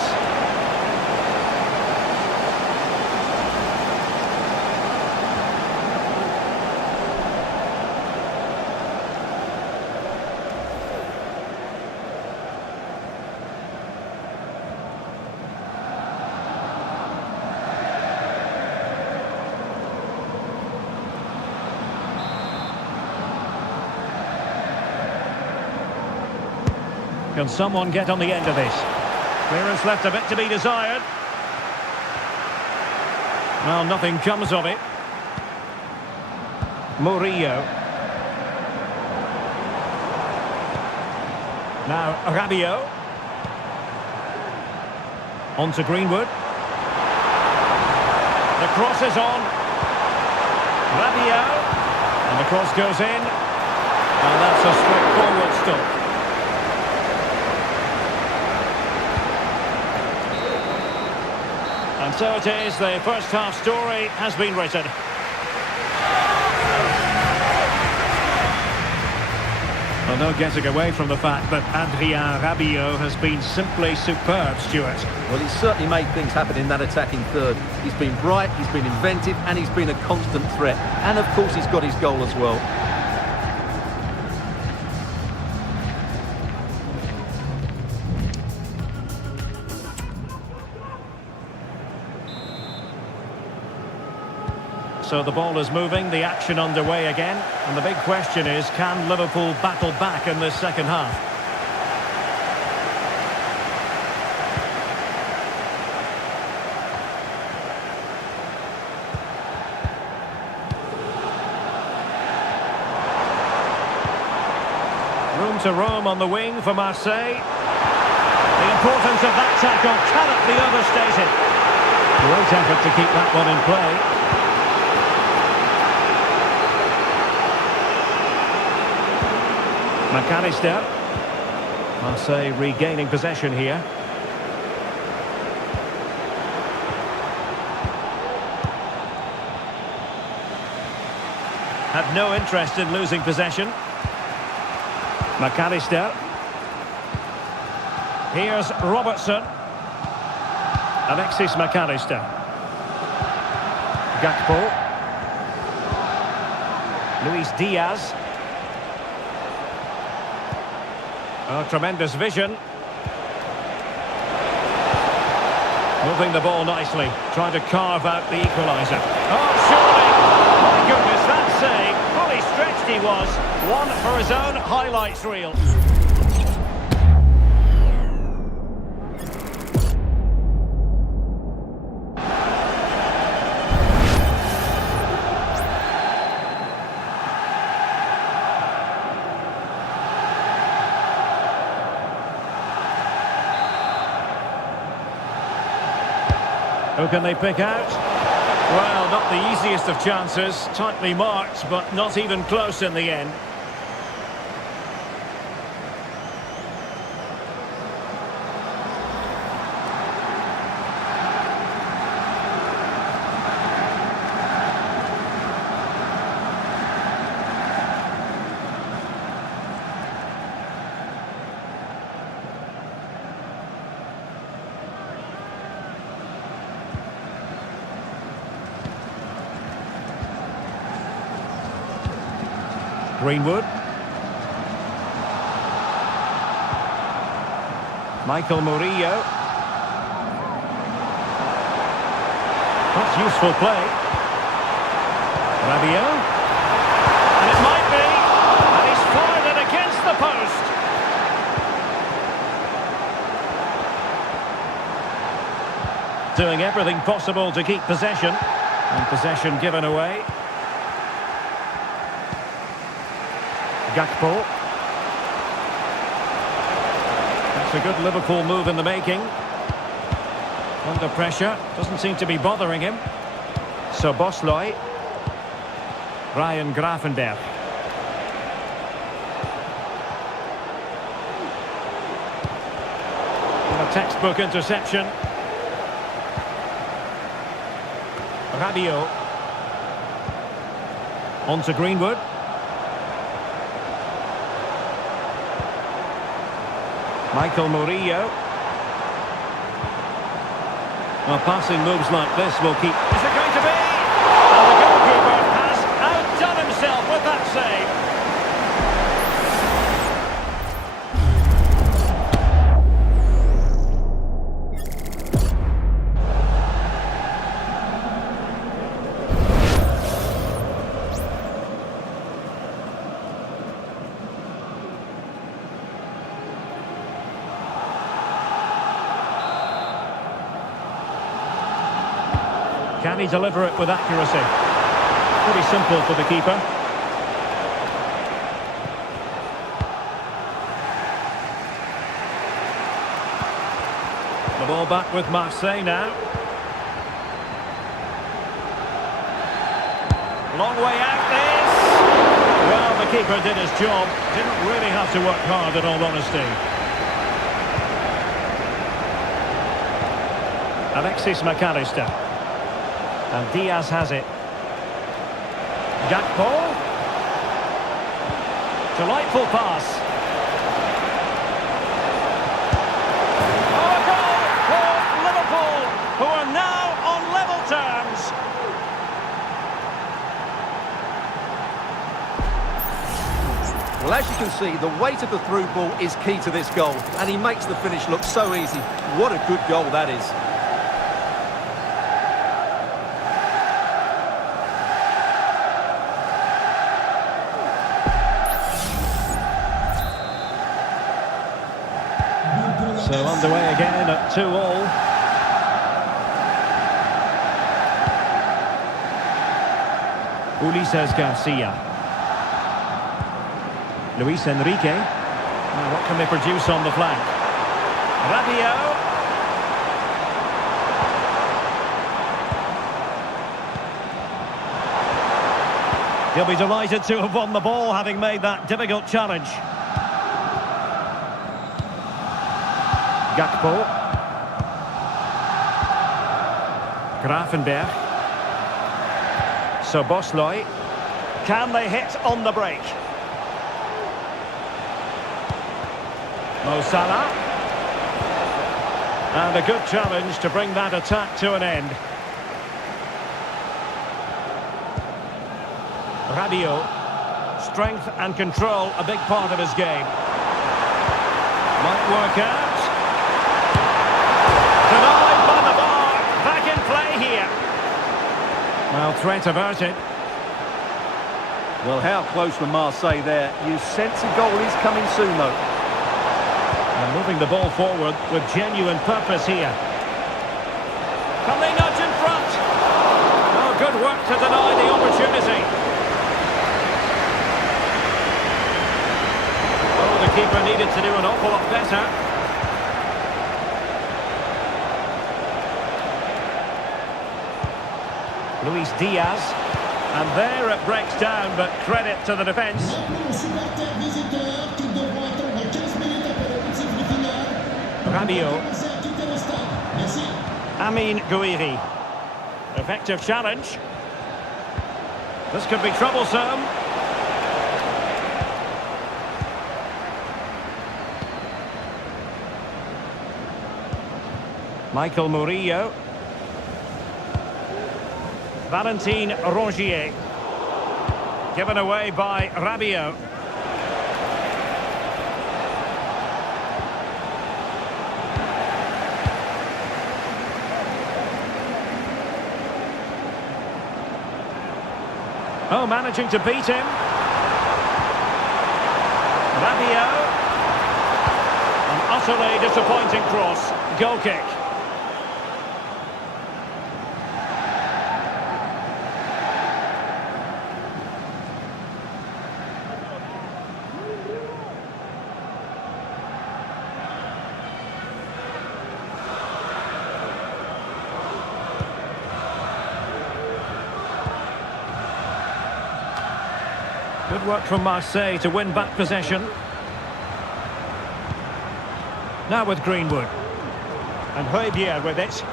Can someone get on the end of this? Clearance left a bit to be desired. Well, nothing comes of it. Murillo. Now Rabiot. On to Greenwood. The cross is on. Rabiot. And the cross goes in. And that's a straightforward stop. And so it is, the first half story has been written. Well, no getting away from the fact that Adrien Rabiot has been simply superb, Stuart. Well, he's certainly made things happen in that attacking third. He's been bright, he's been inventive, and he's been a constant threat. And, of course, he's got his goal as well. So the ball is moving, the action underway again. And the big question is, can Liverpool battle back in this second half? Room to roam on the wing for Marseille. The importance of that tackle cannot be overstated. Great effort to keep that one in play. McAllister. Marseille regaining possession here. Had no interest in losing possession. McAllister. Here's Robertson. Alexis McAllister. Gakpo. Luis Diaz. Oh, tremendous vision. Moving the ball nicely. Trying to carve out the equaliser. Oh, surely! My goodness, that save. Fully stretched he was. One for his own highlights reel. Who can they pick out? Well, not the easiest of chances. Tightly marked, but not even close in the end. Greenwood. Michael Murillo. That's useful play. Rabiot. And it might be. And he's fired it against the post. Doing everything possible to keep possession. And possession given away. Gakpo. That's a good Liverpool move in the making. Under pressure, doesn't seem to be bothering him. So Bosley. Ryan Gravenberch. And a textbook interception. Rabiot. On to Greenwood. Michael Murillo. Well, passing moves like this will keep... Is it going to be? And the goalkeeper has outdone himself with that save. Can he deliver it with accuracy? Pretty simple for the keeper. The ball back with Marseille now. Long way out this. Well, the keeper did his job. Didn't really have to work hard, in all honesty. Alexis McAllister. And Diaz has it. Gakpo. Delightful pass. Oh, a goal for Liverpool, who are now on level terms. Well, as you can see, the weight of the through ball is key to this goal, and he makes the finish look so easy. What a good goal that is. So underway again at 2-2. Ulises Garcia. Luis Enrique. Now what can they produce on the flank? Rabiot. He'll be delighted to have won the ball, having made that difficult challenge. Gakpo. Grafenberg. Szoboszlai. Can they hit on the break? Mo Salah. And a good challenge to bring that attack to an end. Rabiot. Strength and control, a big part of his game. Might work out. Denied by the bar. Back in play here. Well, threat averted. Well, how close from Marseille there. You sense a goal is coming soon, though. And moving the ball forward with genuine purpose here. Can they nudge in front? Oh, good work to deny the opportunity. Oh, the keeper needed to do an awful lot better. Luis Diaz. And there it breaks down, but credit to the defence. Rabiot. Amin Gouiri. Effective challenge. This could be troublesome. Michael Murillo. Valentin Rongier. Given away by Rabiot. Oh, managing to beat him. Rabiot. An utterly disappointing cross. Goal kick. Good work from Marseille to win back possession. Now with Greenwood. And Højbjerg with it.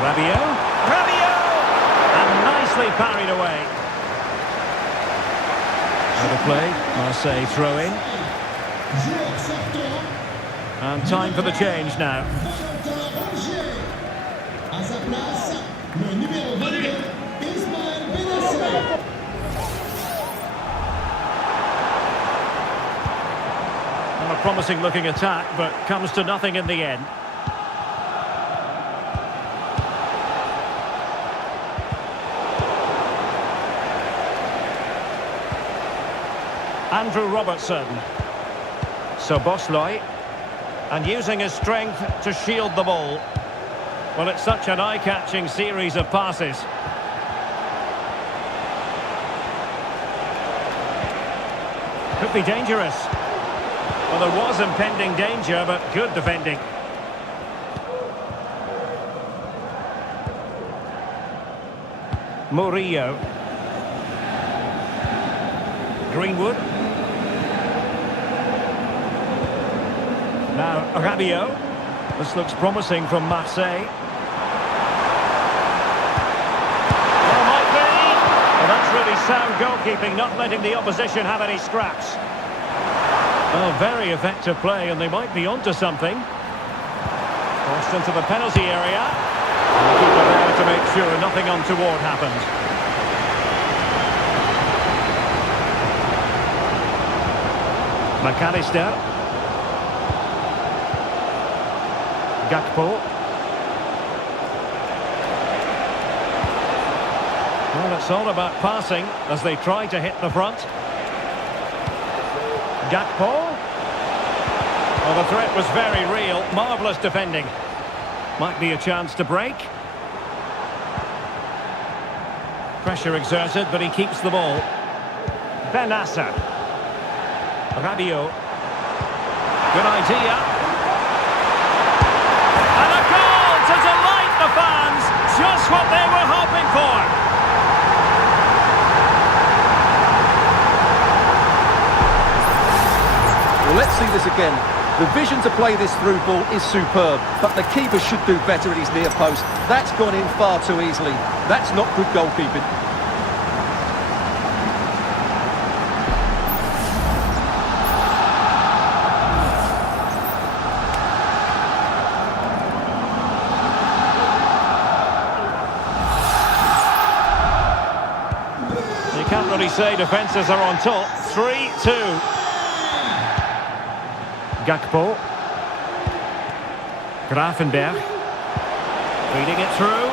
Rabiot. Rabiot! And nicely parried away. Out of play. Marseille throw in. And time for the change now. Well, a promising looking attack, but comes to nothing in the end. Andrew Robertson. Szoboszlai. And using his strength to shield the ball. Well, it's such an eye-catching series of passes. Could be dangerous. Well, there was impending danger, but good defending. Murillo. Greenwood. Now, Rabiot. This looks promising from Marseille. Well, might be. Well, that's really sound goalkeeping, not letting the opposition have any scraps. Well, very effective play, and they might be onto something. Crossed into the penalty area. And the keeper there to make sure nothing untoward happened. McAllister. Gakpo. Well, it's all about passing as they try to hit the front. Gakpo. Well, the threat was very real. Marvellous defending. Might be a chance to break. Pressure exerted, but he keeps the ball. Benassa. Rabiot. Good idea. And a goal to delight the fans. Just what they were hoping for. Well, let's see this again. The vision to play this through ball is superb, but the keeper should do better at his near post. That's gone in far too easily. That's not good goalkeeping. You can't really say defences are on top. 3-2. Gakpo. Grafenberg. Reading it through.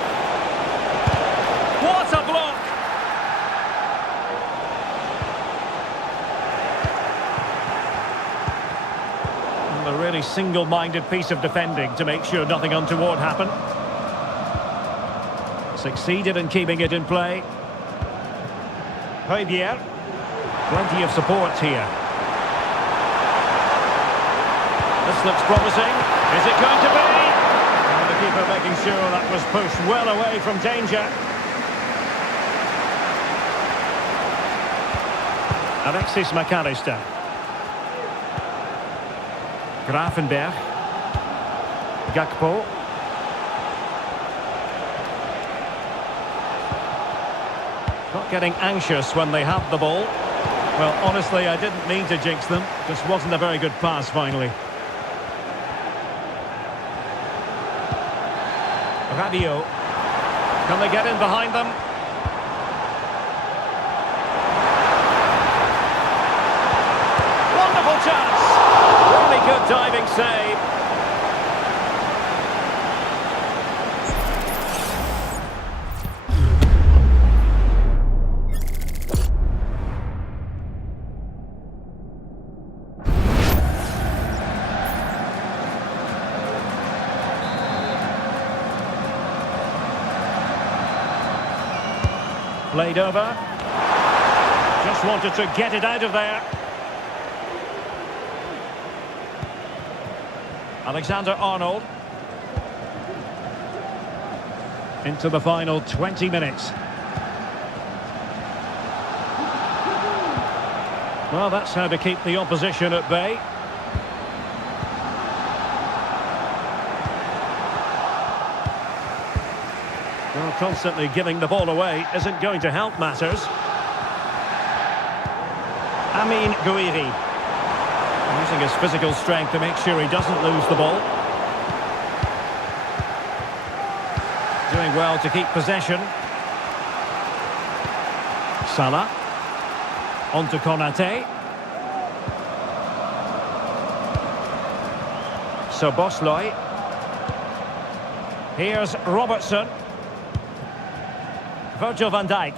What a block! And a really single-minded piece of defending to make sure nothing untoward happened. Succeeded in keeping it in play. Højbjerg. Plenty of support here. This looks promising. Is it going to be? And the keeper making sure that was pushed well away from danger. Alexis McAllister. Grafenberg. Gakpo. Not getting anxious when they have the ball. Well, honestly, I didn't mean to jinx them. Just wasn't a very good pass, finally. Rabiot. Can they get in behind them? Wonderful chance! Really good diving save. Played over. Just wanted to get it out of there. Alexander-Arnold. Into the final 20 minutes. Well, that's how to keep the opposition at bay. Well, constantly giving the ball away isn't going to help matters. Amin Gouiri. Using his physical strength to make sure he doesn't lose the ball. Doing well to keep possession. Salah. On to Konate. Szoboszlai. Here's Robertson. Virgil van Dijk.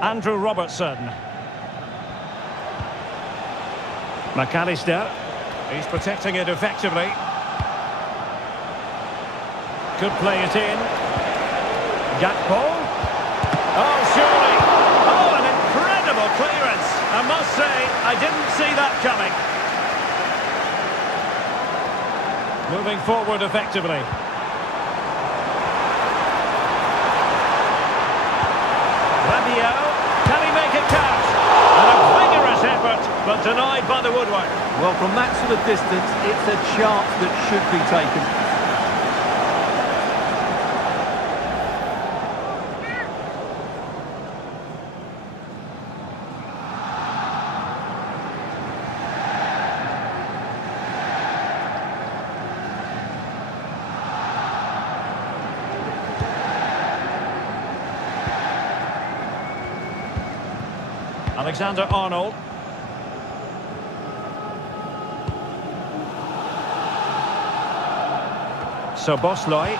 Andrew Robertson. McAllister. He's protecting it effectively. Could play it in. Gakpo. Oh, surely. Oh, an incredible clearance. I must say, I didn't see that coming. Moving forward effectively. Rabiot, can he make it count? And a vigorous effort, but Denied by the woodwork. Well, from that sort of distance, it's a chance that should be taken. Alexander-Arnold. Szoboszlai.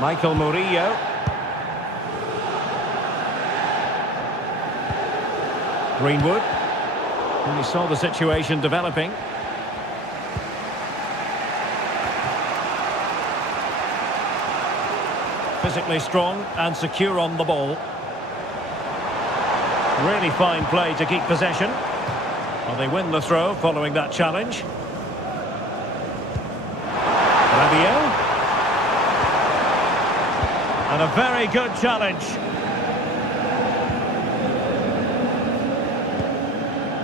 Michael Murillo. Greenwood. And he saw the situation developing. Physically strong and secure on the ball. Really fine play to keep possession. Well, they win the throw following that challenge. Rabiot. And a very good challenge.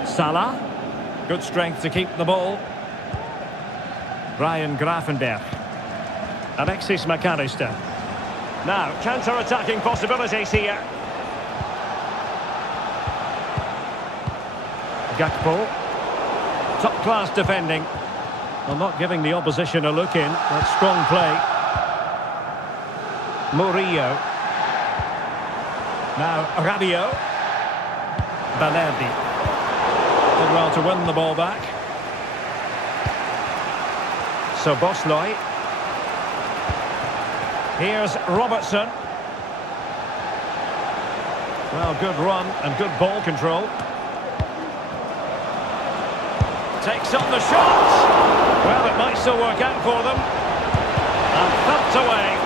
Salah. Good strength to keep the ball. Ryan Gravenberch. Alexis McAllister. Now, counter-attacking possibilities here. Gakpo. Top-class defending. Well, not giving the opposition a look in. That's strong play. Murillo. Now, Rabiot. Balerdi. Did well to win the ball back. Szoboszlai. Here's Robertson. Well, good run and good ball control. Takes on the shot. Well, it might still work out for them. And thumped away.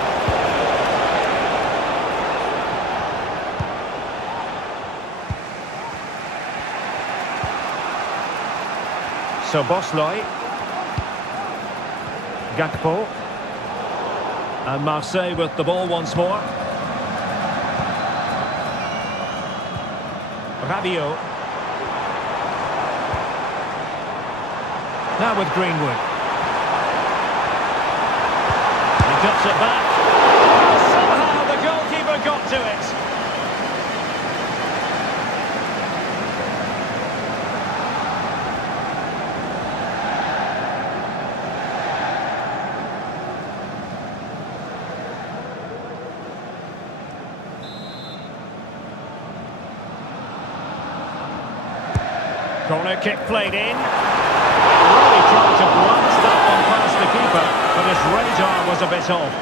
Szoboszlai. Gakpo. And Marseille with the ball once more. Rabiot. Now with Greenwood. He cuts it back. Somehow the goalkeeper got to it. Corner kick played in. Really tried to blast that one past the keeper, but his radar was a bit off.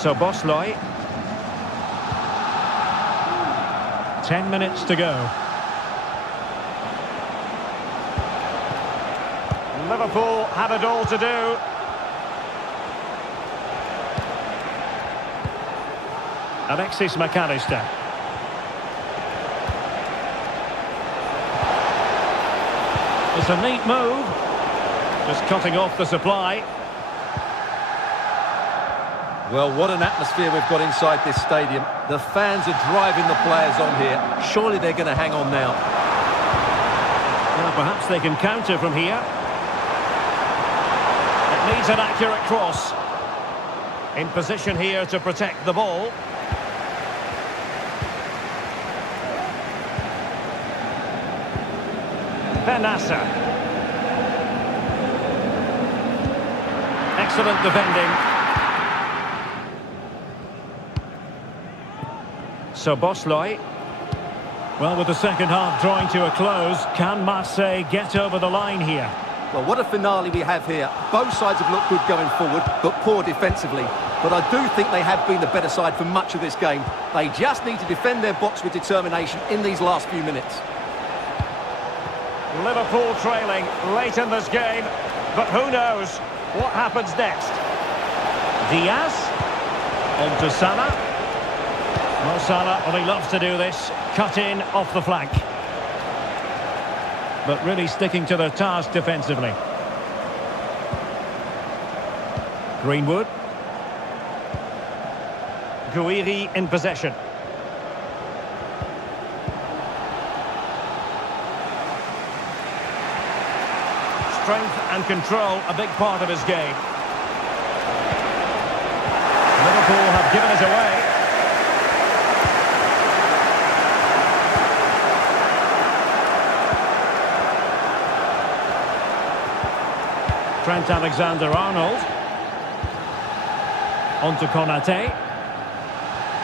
Szoboszlai. 10 minutes to go. Liverpool had it all to do. Alexis McAllister. It's a neat move. Just cutting off the supply. Well, what an atmosphere we've got inside this stadium. The fans are driving the players on here. Surely they're going to hang on now. Well, perhaps they can counter from here. It needs an accurate cross. In position here to protect the ball. Benassa. Excellent defending. Szoboszlai. Well, with the second half drawing to a close, can Marseille get over the line here? Well, what a finale we have here. Both sides have looked good going forward, but poor defensively. but I do think they have been the better side for much of this game. They just need to defend their box with determination in these last few minutes. Liverpool trailing late in this game, but who knows what happens next. Diaz, on to Salah. Mo Salah, well, he loves to do this, cut in off the flank. But really sticking to their task defensively. Greenwood. Guiri in possession. Strength and control, a big part of his game. Liverpool have given us away. Trent Alexander-Arnold. On to Konate.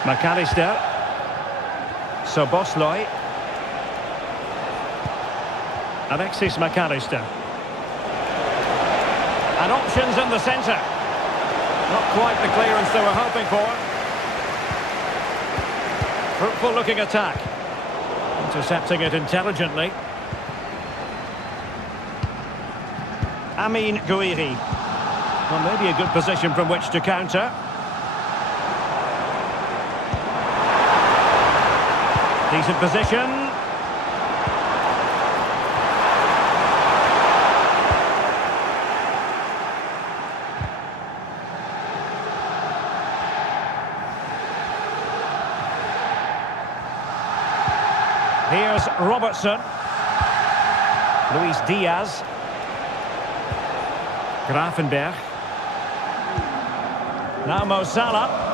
McAllister. Szoboszlai. Alexis McAllister. And options in the centre. Not quite the clearance they were hoping for. Fruitful looking attack. Intercepting it intelligently. Amine Guiri. Well, maybe a good position from which to counter. Decent position. Here's Robertson. Luis Diaz. Gravenberg. Now Mo Salah.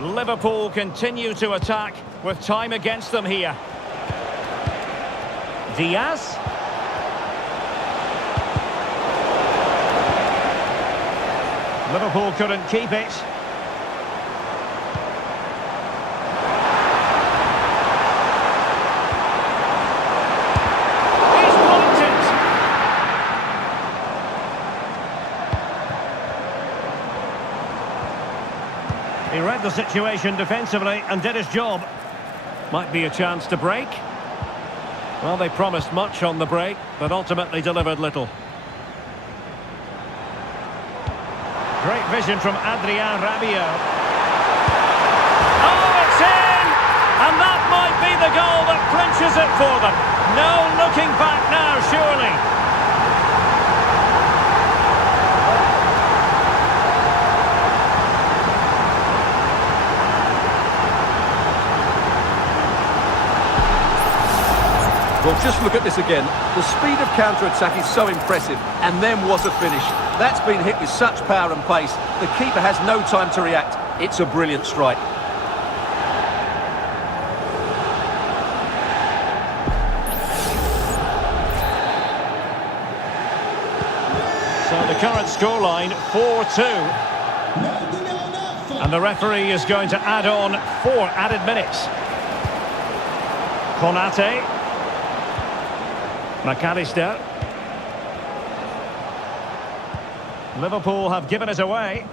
Liverpool continue to attack with time against them here. Diaz. Liverpool couldn't keep it. He read the situation defensively and did his job. Might be a chance to break. Well, they promised much on the break, but ultimately delivered little. Great vision from Adrien Rabiot. Oh, it's in! And that might be the goal that clinches it for them. No looking back now, surely. Well, just look at this again. The speed of counter-attack is so impressive, and then what a finish. That's been hit with such power and pace. The keeper has no time to react. It's a brilliant strike. So the current scoreline, 4-2. And the referee is going to add on 4 added minutes. Konate. McAllister. Liverpool have given us away.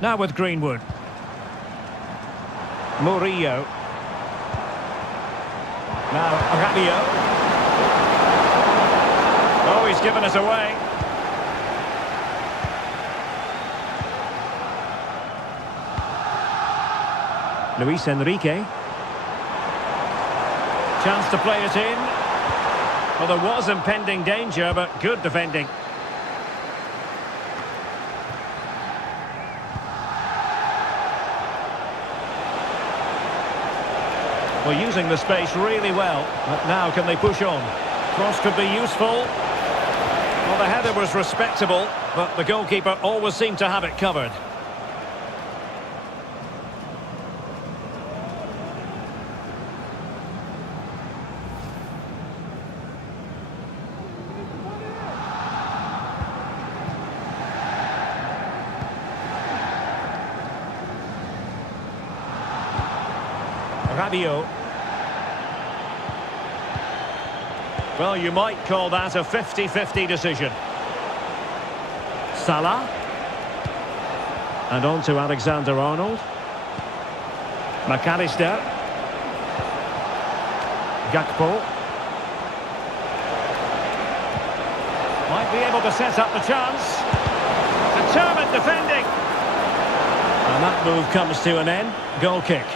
Now with Greenwood. Murillo. Now Rabiot. Oh, he's given us away. Luis Enrique. Chance to play it in. Well, there was impending danger, but good defending. Well, using the space really well. But now can they push on? Cross could be useful. Well, the header was respectable, but the goalkeeper always seemed to have it covered. Rabiot. Well, you might call that a 50-50 decision. Salah. And on to Alexander-Arnold. McAllister. Gakpo. Might be able to set up the chance. Determined defending. And that move comes to an end. Goal kick.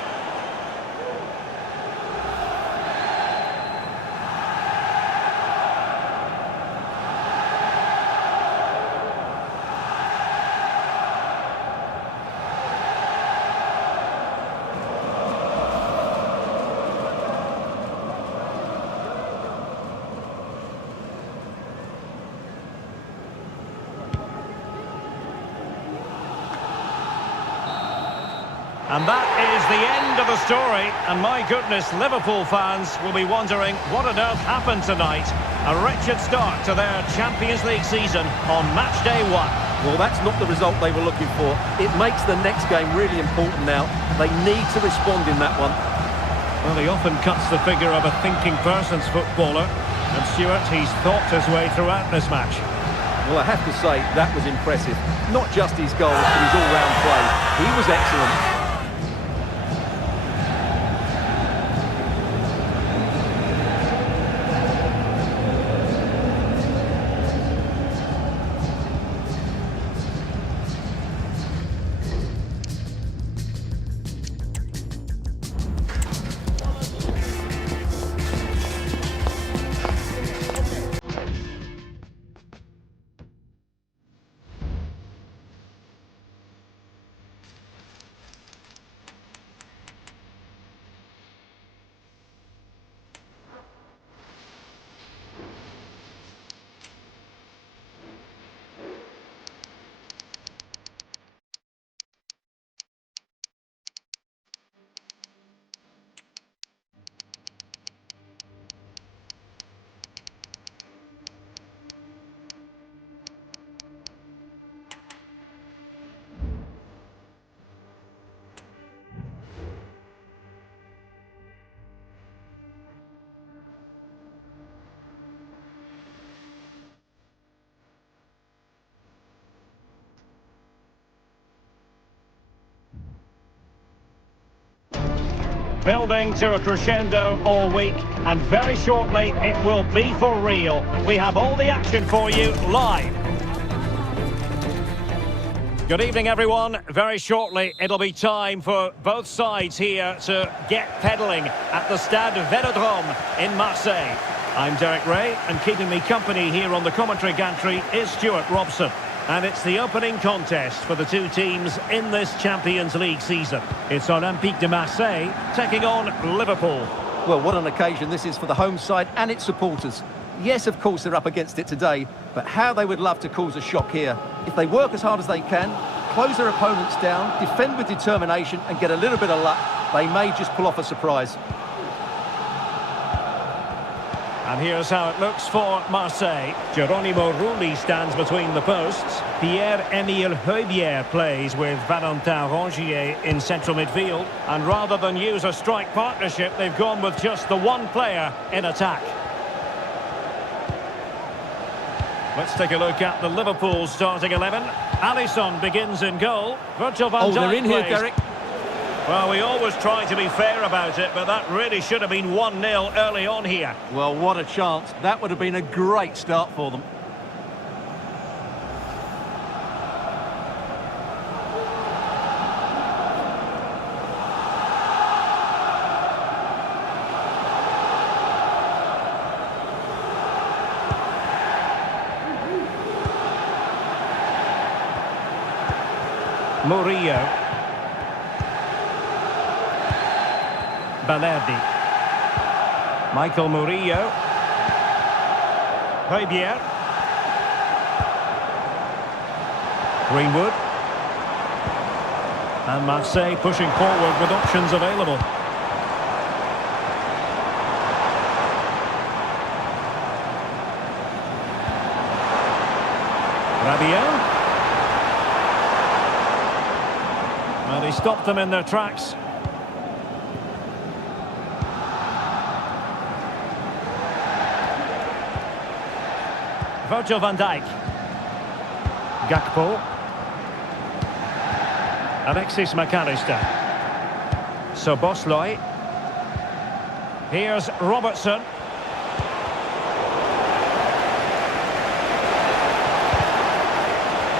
And that is the end of the story. And my goodness, Liverpool fans will be wondering what on earth happened tonight. A wretched start to their Champions League season on match day 1. Well, that's not the result they were looking for. It makes the next game really important now. They need to respond in that one. Well, he often cuts the figure of a thinking person's footballer. And Stuart, he's thought his way throughout this match. Well, I have to say, that was impressive. Not just his goals, but his all-round play. He was excellent. Building to a crescendo all week, and very shortly it will be for real. We have all the action for you live. Good evening, everyone. Very shortly it'll be time for both sides here to get pedalling at the Stade Velodrome in Marseille. I'm Derek Ray, and keeping me company here on the commentary gantry is Stuart Robson. And it's the opening contest for the two teams in this Champions League season. It's Olympique de Marseille taking on Liverpool. Well, what an occasion this is for the home side and its supporters. Yes, of course, they're up against it today, but how they would love to cause a shock here. If they work as hard as they can, close their opponents down, defend with determination and get a little bit of luck, they may just pull off a surprise. And here's how it looks for Marseille. Geronimo Rulli stands between the posts. Pierre-Emile Højbjerg plays with Valentin Rongier in central midfield. And rather than use a strike partnership, they've gone with just the one player in attack. Let's take a look at the Liverpool starting 11. Alisson begins in goal. Virgil van Dijk they're in here, plays. Derek. Well, we always try to be fair about it, but that really should have been 1-0 early on here. Well, what a chance. That would have been a great start for them. Murillo. Balerdi. Michael Murillo. Højbjerg. Greenwood. And Marseille pushing forward with options available. Rabiot. Well, he stopped them in their tracks. Virgil van Dijk. Gakpo. Alexis McAllister. Szoboszlai. Here's Robertson.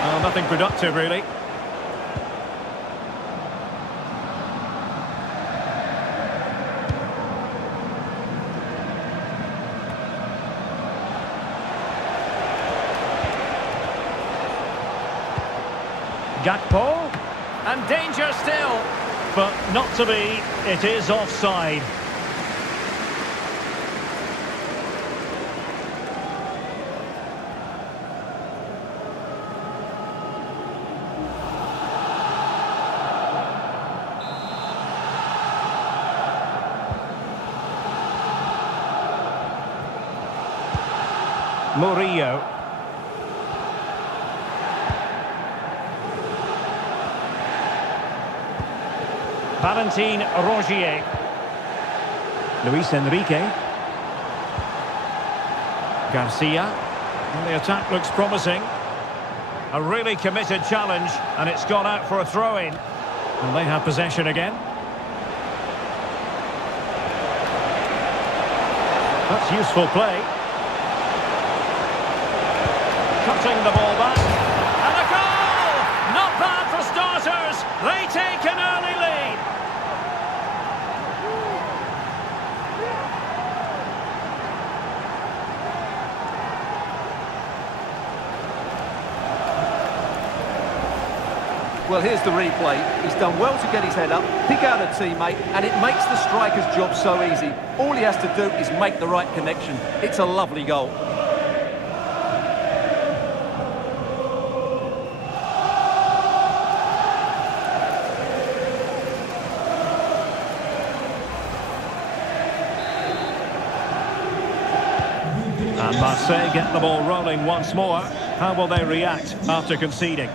Well, nothing productive, really. Gakpo. And danger still. But not to be. It is offside. Murillo. Valentin Rogier. Luis Enrique. Garcia. Well, the attack looks promising. A really committed challenge, and it's gone out for a throw-in. And they have possession again. That's useful play. Cutting the ball back. And a goal! Not bad for starters. They take an early lead. Well, here's the replay. He's done well to get his head up, pick out a teammate, and it makes the striker's job so easy. All he has to do is make the right connection. It's a lovely goal. And Marseille get the ball rolling once more. How will they react after conceding?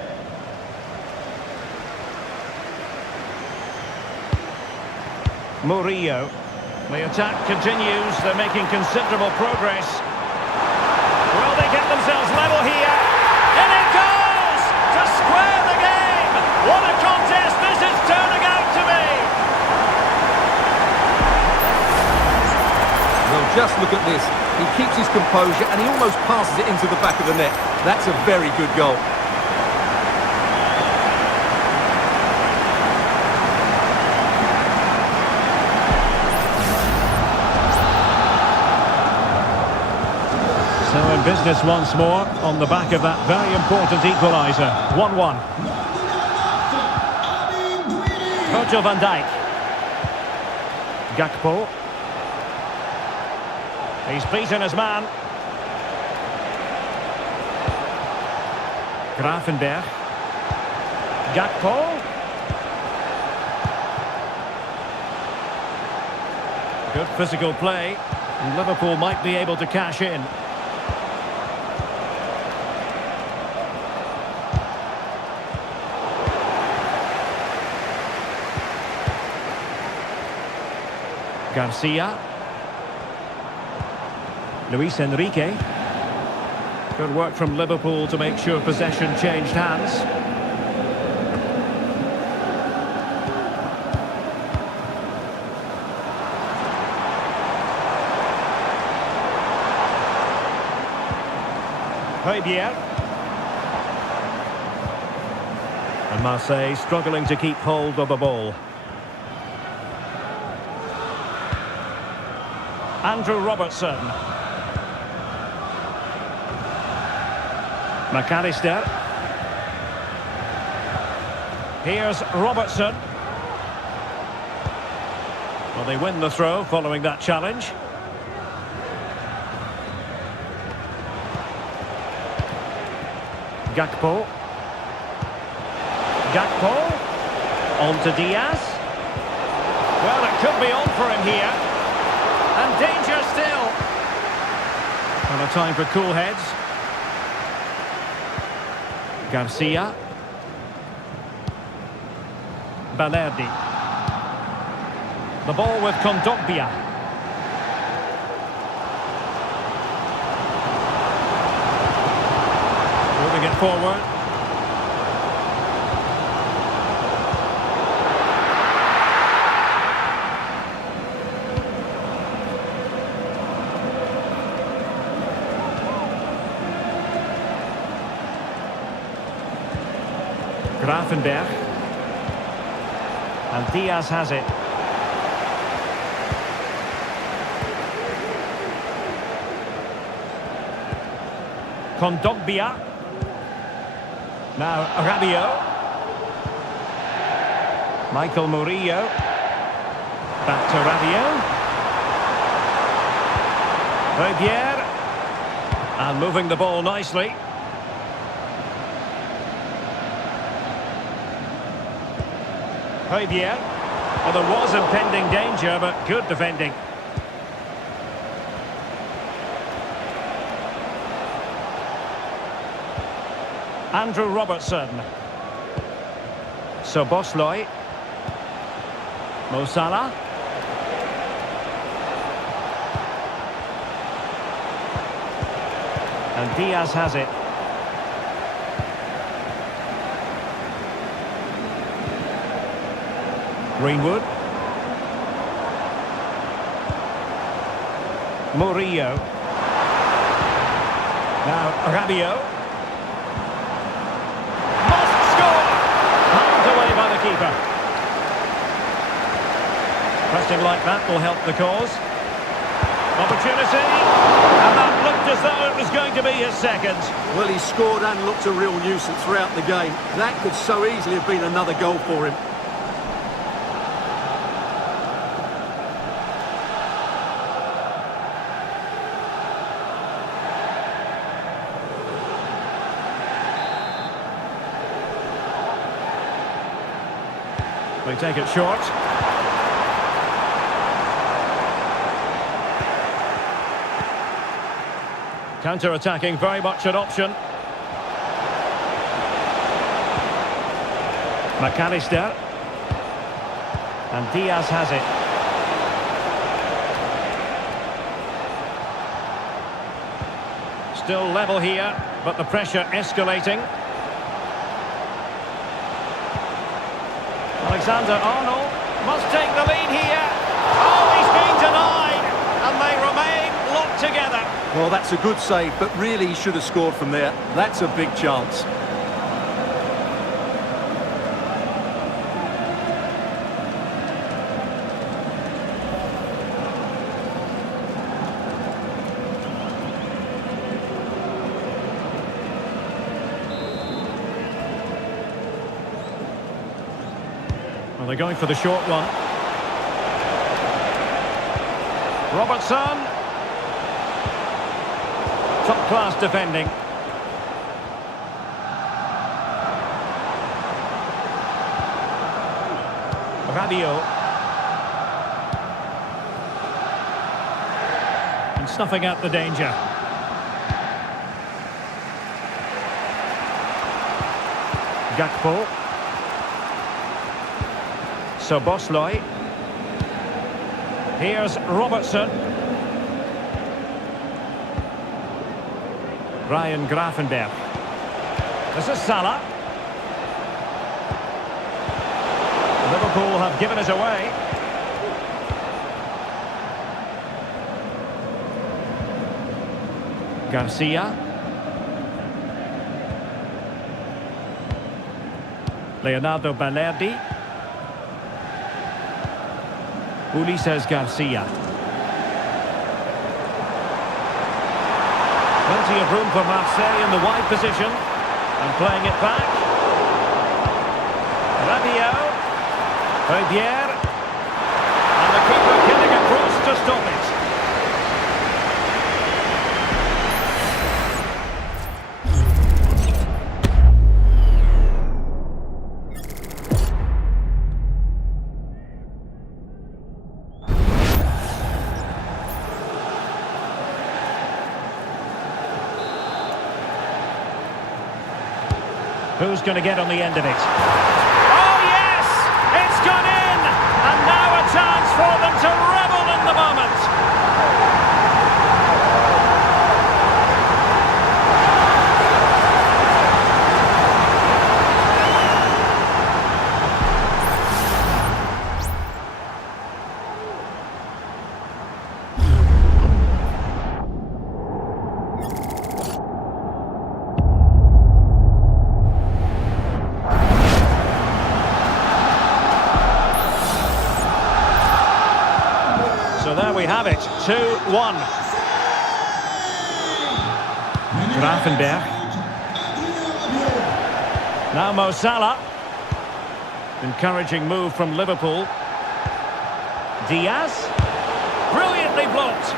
Murillo. The attack continues. They're making considerable progress. Will they get themselves level here? In it goes! To square the game! What a contest this is turning out to be! Well, just look at this. He keeps his composure and he almost passes it into the back of the net. That's a very good goal. So in business once more on the back of that very important equaliser. 1-1. Virgil van Dijk. Gakpo. He's beaten his man. Gravenberch. Gakpo. Good physical play. Liverpool might be able to cash in. Garcia. Luis Enrique. Good work from Liverpool to make sure possession changed hands. Højbjerg. And Marseille struggling to keep hold of the ball. Andrew Robertson. McAllister. Here's Robertson. Well, they win the throw following that challenge. Gakpo. Gakpo. On to Diaz. Well, it could be on for him here. And danger still. And a time for cool heads. Garcia. Balerdi. The ball with Kondogbia. forward. Grafenberg. And Diaz has it. Kondogbia. Now Rabiot. Michael Murillo. Back to Rabiot. Rivière. And moving the ball nicely. Rivière. Well, there was impending danger, but good defending. Andrew Robertson. Szoboszlai. Mo Salah. And Diaz has it. Greenwood. Murillo. Now Rabiot. Must score! Pulled away by the keeper. Pressing like that will help the cause. Opportunity. And that looked as though it was going to be his second. Well, he scored and looked a real nuisance throughout the game. That could so easily have been another goal for him. They take it short. Counter-attacking, very much an option. McAllister. And Diaz has it. Still level here, but the pressure escalating. Alexander-Arnold must take the lead here. Oh, he's been denied, and they remain locked together. Well, that's a good save, but really he should have scored from there. That's a big chance. Well, they're going for the short one. Robertson. Top-class defending. Rabiot. And snuffing out the danger. Gakpo. Szoboszlai. Here's Robertson. Ryan Grafenberg. This is Salah. Liverpool have given it away. Garcia. Leonardo Balerdi. Ulises Garcia. Plenty of room for Marseille in the wide position. And playing it back. Rabiot. Rivière. And the keeper getting across to stop it. Who's going to get on the end of it? Oh, yes! It's gone in! And now a chance for them to revel in the moment. have it, 2-1. Grafenberg. Now Mo Salah. Encouraging move from Liverpool. Diaz. Brilliantly blocked.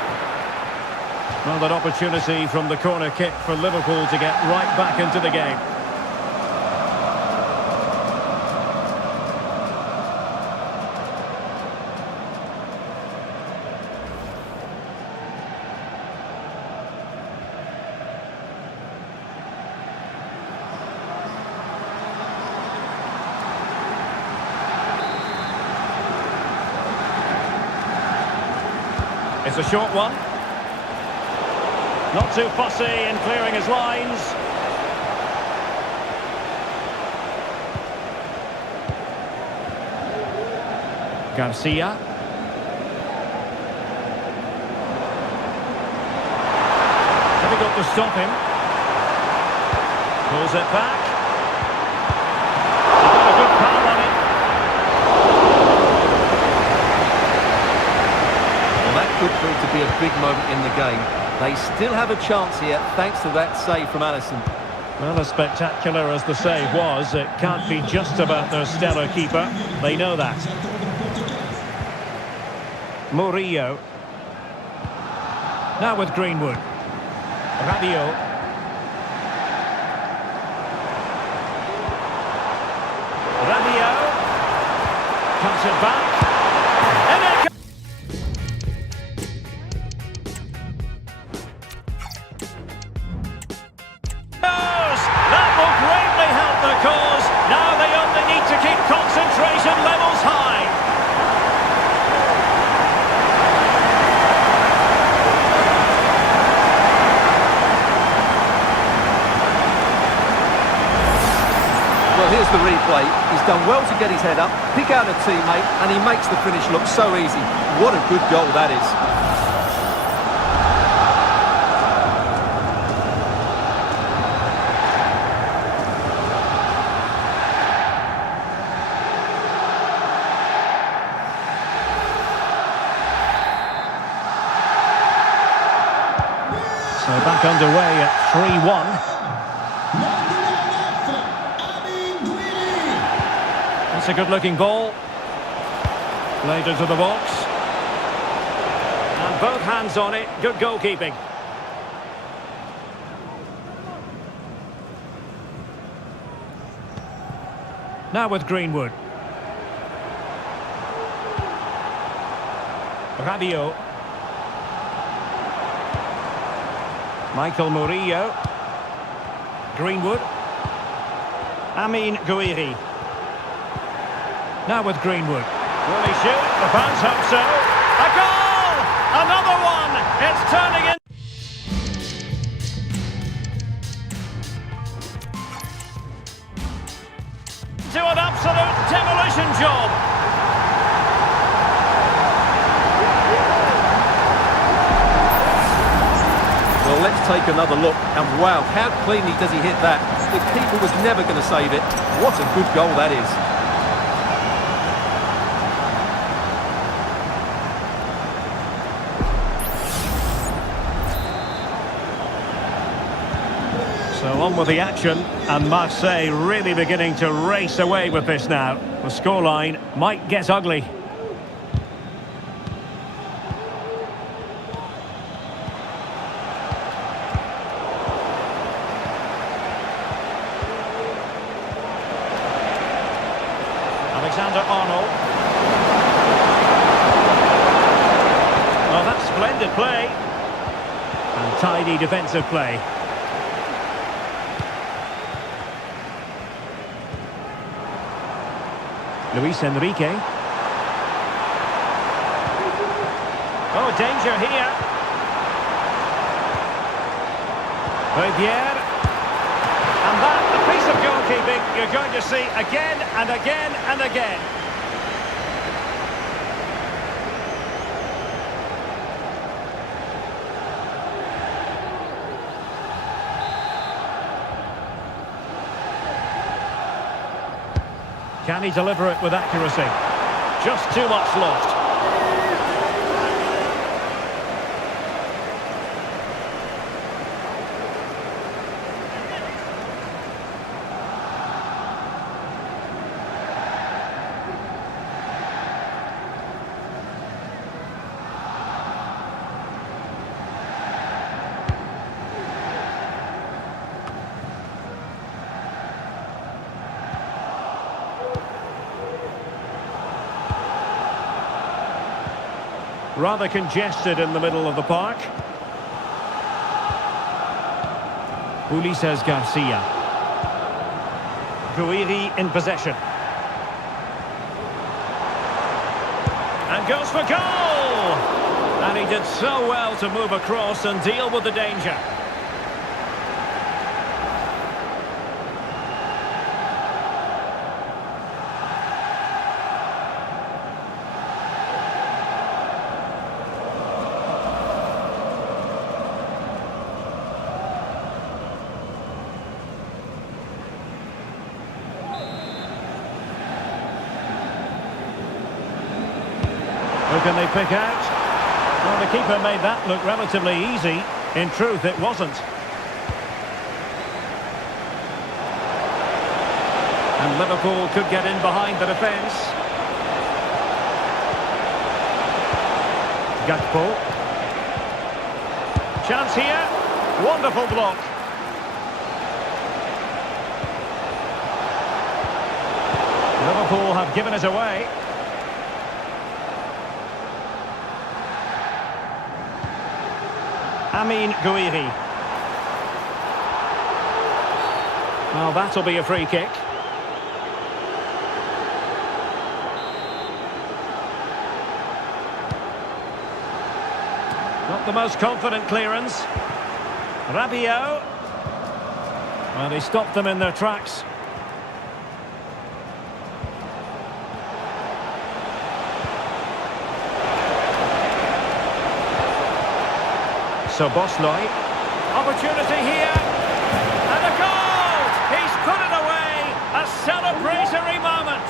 Well, that opportunity from the corner kick for Liverpool to get right back into the game. It's a short one. Not too fussy in clearing his lines. Garcia. Difficult to stop him. Pulls it back. He's got a good power on it. Well, that could prove to be a big moment in the game. They still have a chance here, thanks to that save from Alisson. Well, as spectacular as the save was, it can't be just about their stellar keeper. They know that. Murillo. Now with Greenwood. Rabiot. Rabiot. Cuts it back. And it now they only need to keep concentration levels high. Well, here's the replay. He's done well to get his head up, pick out a teammate, and he makes the finish look so easy. What a good goal that is. So back underway at 3-1. That's a good-looking ball. Played into the box. And both hands on it. Good goalkeeping. Now with Greenwood. Rabiot. Michael Murillo. Greenwood. Amin Gouiri. Now with Greenwood. Will he shoot? The fans hope so. A goal! Another one! It's turning into an absolute demolition job. Well, let's take another look, and wow, how cleanly does he hit that? The keeper was never going to save it. What a good goal that is. So on with the action, and Marseille really beginning to race away with this now. The scoreline might get ugly. Alexander-Arnold. Oh, that's splendid play. And tidy defensive play. Luis Enrique. Oh, danger here. Rivière. And that, a piece of goalkeeping you're going to see again and again and again. Can he deliver it with accuracy? Just too much lost. Rather congested in the middle of the park. Ulises Garcia. Guiri in possession. And goes for goal! And he did so well to move across and deal with the danger. Who can they pick out? Well, the keeper made that look relatively easy. In truth, it wasn't. And Liverpool could get in behind the defence. Gakpo. Chance here. Wonderful block. Liverpool have given it away. Guiri. Well, that'll be a free kick. Not the most confident clearance. Rabiot. Well, he stopped them in their tracks. So Bosley, opportunity here, and a goal! He's put it away, a celebratory moment.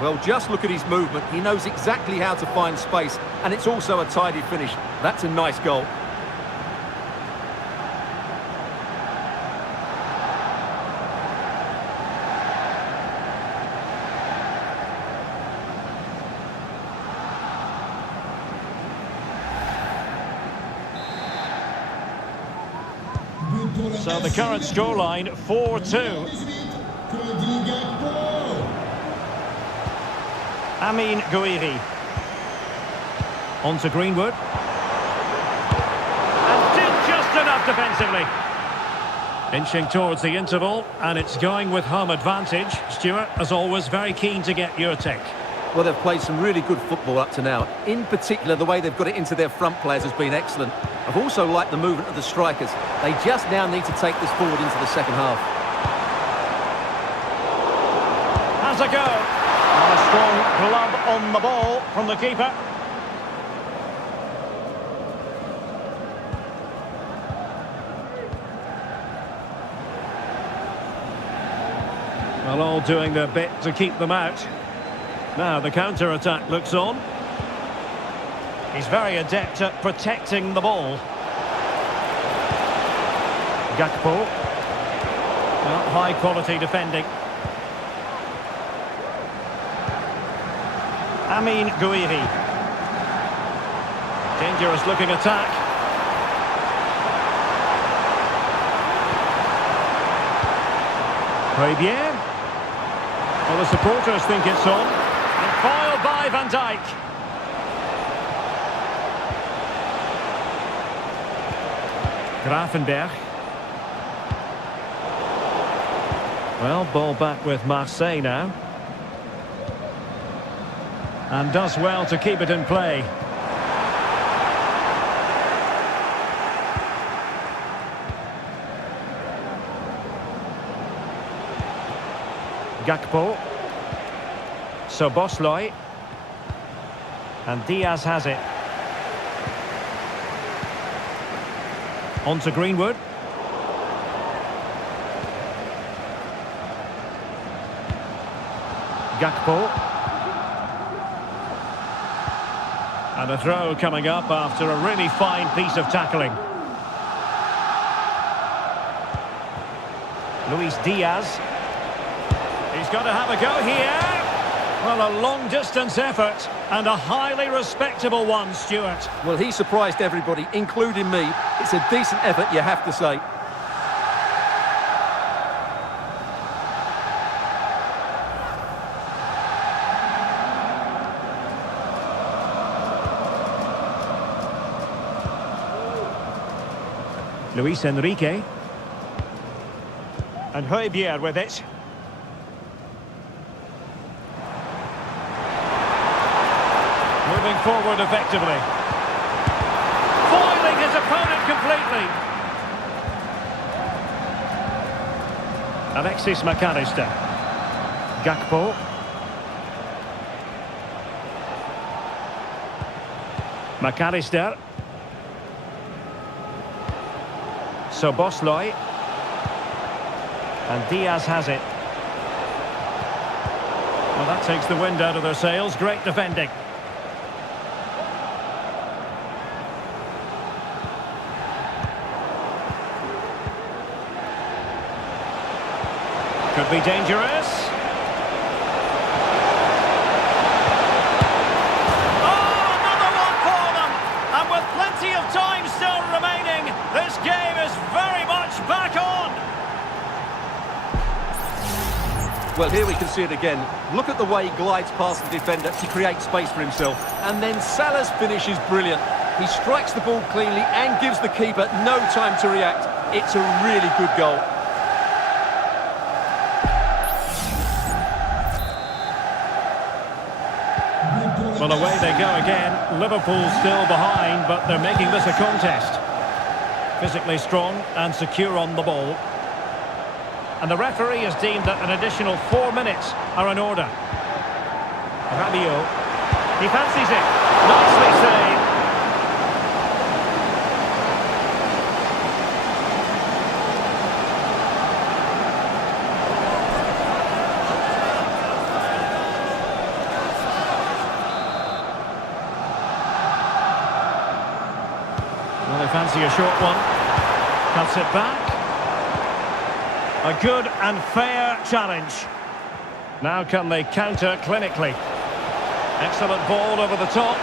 Well, just look at his movement. He knows exactly how to find space, and it's also a tidy finish. That's a nice goal. So the current scoreline, 4-2. Guiri. On to Greenwood. And did just enough defensively. Inching towards the interval, and it's going with home advantage. Stuart, as always, very keen to get your take. Well, they've played some really good football up to now. In particular, the way they've got it into their front players has been excellent. I've also liked the movement of the strikers. They just now need to take this forward into the second half. Has a go. And a strong glove on the ball from the keeper. Well, all doing their bit to keep them out. Now the counter-attack looks on. He's very adept at protecting the ball. Gakpo. Well, high-quality defending. Guiri. Dangerous-looking attack. Très bien. Well, the supporters think it's on. And foiled by Van Dijk. Gravenberch. Well, ball back with Marseille now. And does well to keep it in play. Gakpo. So Bosley. And Diaz has it. On to Greenwood. Gakpo. And a throw coming up after a really fine piece of tackling. Luis Diaz. He's got to have a go here. Well, a long-distance effort and a highly respectable one, Stuart. Well, he surprised everybody, including me. It's a decent effort, you have to say. Luis Enrique. And Højbjerg with it. Moving forward effectively. Foiling his opponent completely. Alexis McAllister. Gakpo. McAllister. Szoboszlai. And Diaz has it. Well, that takes the wind out of their sails. Great defending. Could be dangerous. Oh, another one for them! And with plenty of time still remaining, this game is very much back on! Well, here we can see it again. Look at the way he glides past the defender to create space for himself. And then Salah's finish is brilliant. He strikes the ball cleanly and gives the keeper no time to react. It's a really good goal. Well, away they go again. Liverpool still behind, but they're making this a contest. Physically strong and secure on the ball. And the referee has deemed that an additional 4 minutes are in order. Rabiot. He fancies it. Nicely saved. Well, they fancy a short one. Cuts it back. A good and fair challenge. Now can they counter clinically? Excellent ball over the top.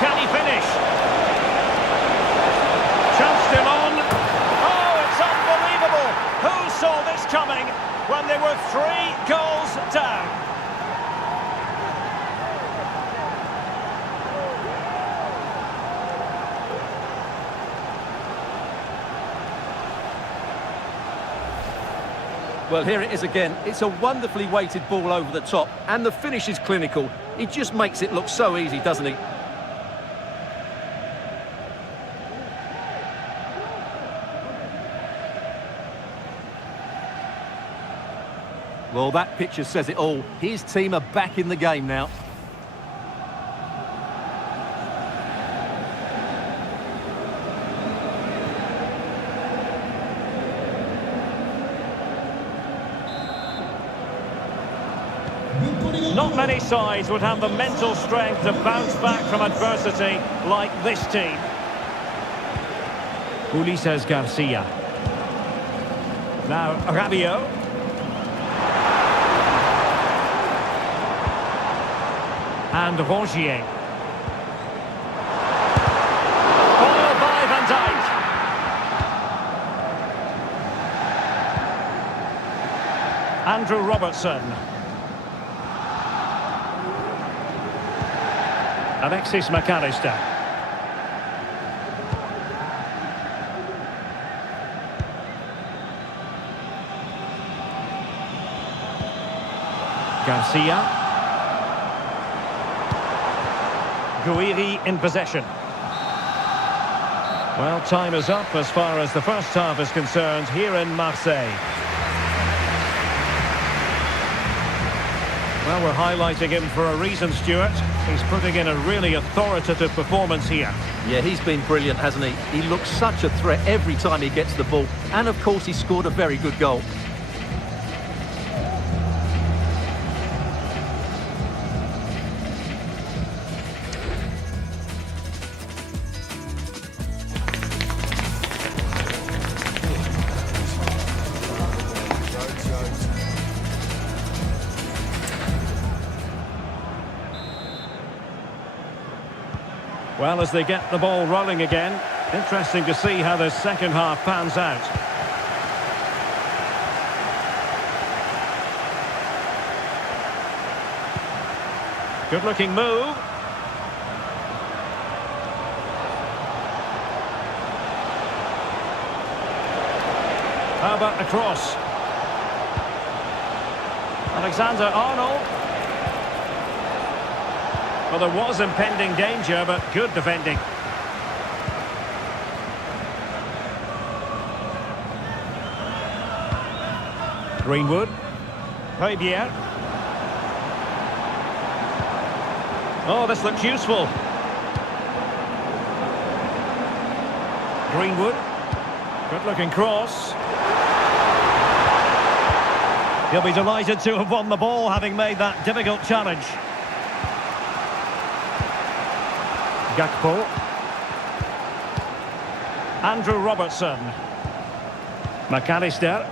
Can he finish? Chance still on. Oh, it's unbelievable. Who saw this coming when they were 3 goals down? Well, here it is again. It's a wonderfully weighted ball over the top, and the finish is clinical. He just makes it look so easy, doesn't he? Well, that picture says it all. His team are back in the game now. Not many sides would have the mental strength to bounce back from adversity like this team. Ulises Garcia. Now Rabiot. And Rongier. Foiled by Van Dijk. Andrew Robertson. Alexis McAllister. Garcia. Guiri in possession. Well, time is up as far as the first half is concerned here in Marseille. Well, we're highlighting him for a reason, Stuart. He's putting in a really authoritative performance here. Yeah, he's been brilliant, hasn't he? He looks such a threat every time he gets the ball. And, of course, he scored a very good goal. Well, as they get the ball rolling again, interesting to see how the second half pans out. Good-looking move. How about the cross? Alexander-Arnold. Well, there was impending danger, but good defending. Greenwood. Højbjerg. Oh, this looks useful. Greenwood. Good-looking cross. He'll be delighted to have won the ball, having made that difficult challenge. Gakpo. Andrew Robertson. McAllister.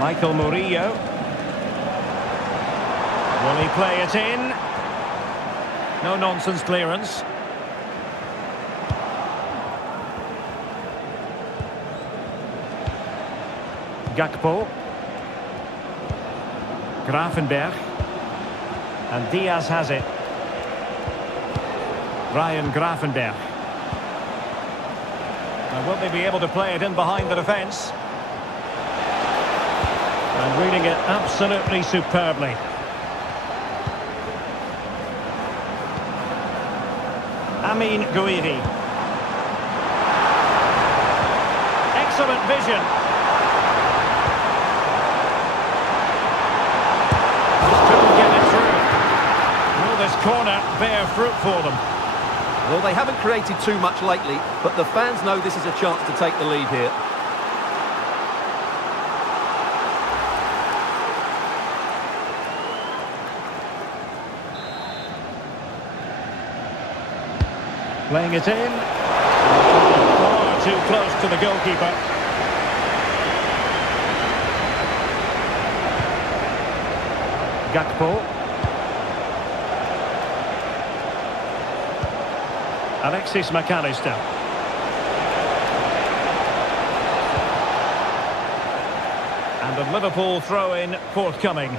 Michael Murillo. Will he play it in? No nonsense clearance. Gakpo. Gravenberch. And Diaz has it. Ryan Gravenberch. And will they be able to play it in behind the defence? And reading it absolutely superbly. Amin Gouiri. Excellent vision. Just couldn't get it through. Will this corner bear fruit for them? Well, they haven't created too much lately, but the fans know this is a chance to take the lead here. Playing it in. Far too close to the goalkeeper. Gakpo. Alexis McAllister. And a Liverpool throw-in forthcoming.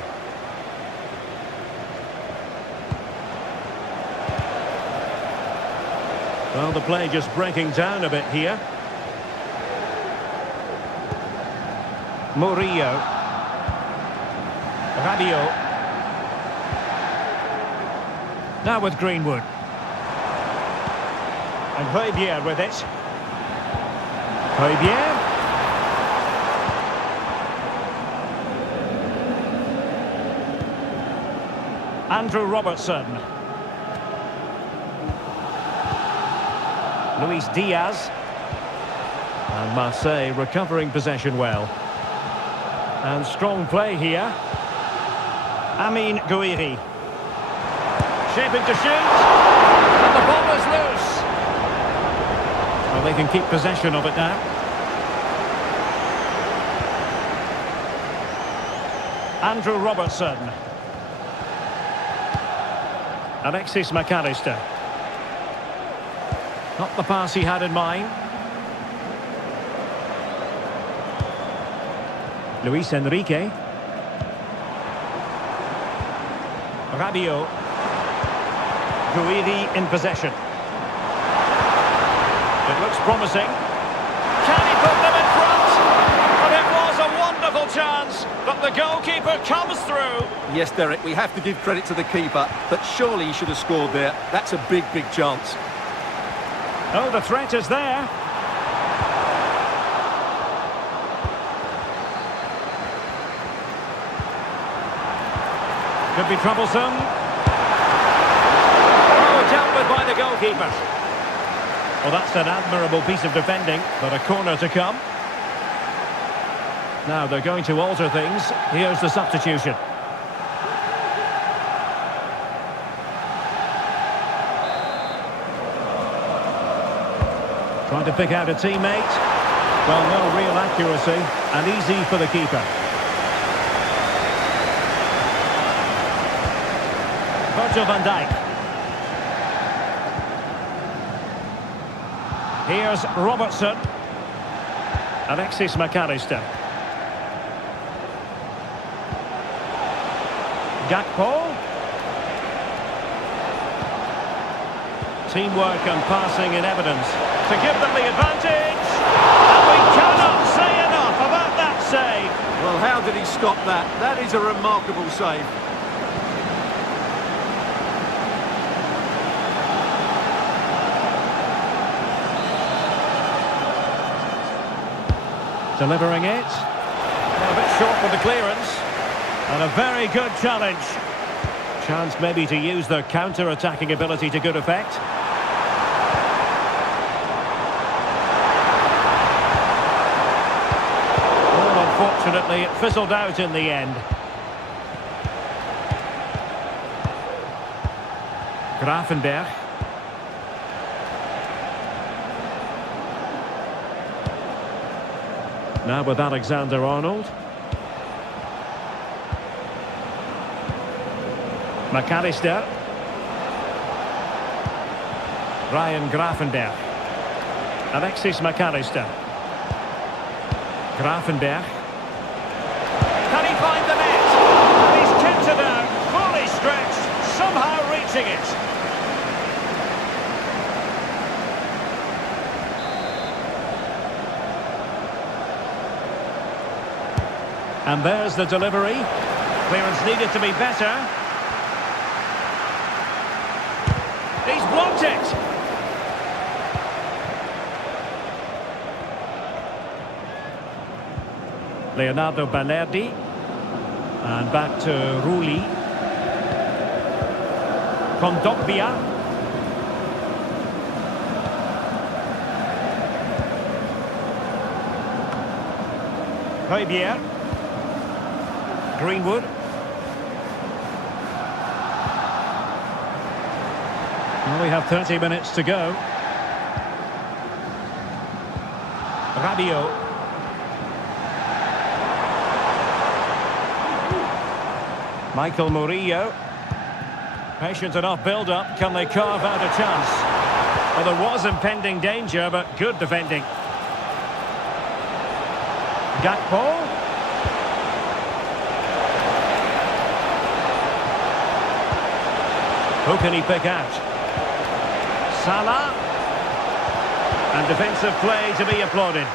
Well, the play just breaking down a bit here. Murillo. Rabiot. Now with Greenwood. And Højbjerg with it. Højbjerg. Andrew Robertson. Luis Diaz. And Marseille recovering possession well. And strong play here. Amin Gouiri. Shaping to shoot. And the ball is loose. Well, they can keep possession of it now. Andrew Robertson. Alexis McAllister. Not the pass he had in mind. Luis Enrique. Rabiot. Gouiri in possession. It looks promising. Can he put them in front? But it was a wonderful chance, but the goalkeeper comes through. Yes, Derek, we have to give credit to the keeper, but surely he should have scored there. That's a big, big chance. Oh, the threat is there. Could be troublesome. Oh, dealt with by the goalkeeper. Well, that's an admirable piece of defending, but a corner to come. Now they're going to alter things. Here's the substitution. Trying to pick out a teammate. Well, no real accuracy, and easy for the keeper. Virgil van Dijk. Here's Robertson. Alexis McAllister. Gakpo. Teamwork and passing in evidence to give them the advantage. And we cannot say enough about that save. Well, how did he stop that? That is a remarkable save. Delivering it. A bit short with the clearance. And a very good challenge. Chance maybe to use their counter-attacking ability to good effect. Well, unfortunately, it fizzled out in the end. Grafenberg. Now with Alexander-Arnold. McAllister. Ryan Grafenberg. Alexis McAllister. Grafenberg. Can he find the net? And he's kicked it out, fully stretched, somehow reaching it. And there's the delivery. Clearance needed to be better. He's blocked it. Leonardo Balerdi. And back to Rulli. Kondogbia. Højbjerg. Greenwood. Well, we have 30 minutes to go. Rabiot. Michael Murillo. Patient enough build-up. Can they carve out a chance? Well, there was impending danger, but good defending. Gakpo. Who can he pick out? Salah. And defensive play to be applauded.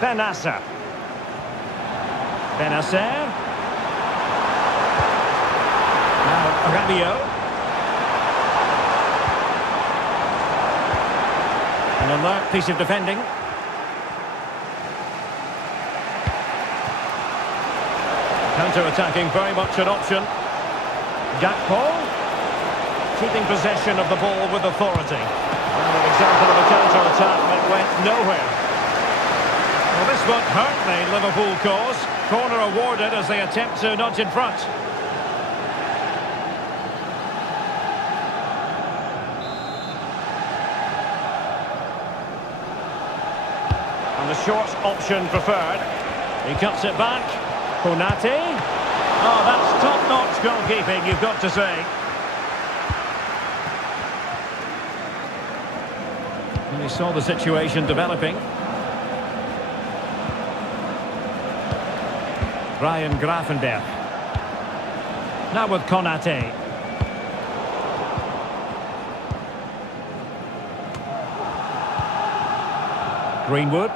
Benasser. Benasser. Now Rabiot. An alert piece of defending. Counter-attacking, very much an option. Gakpo. Keeping possession of the ball with authority. And an example of a counter-attack that went nowhere. Well, this won't hurt the Liverpool cause. Corner awarded as they attempt to nudge in front. And the short option preferred. He cuts it back. Konate. Oh, that's top-notch goalkeeping, you've got to say. And he saw the situation developing. Ryan Grafenberg. Now with Konate. Greenwood.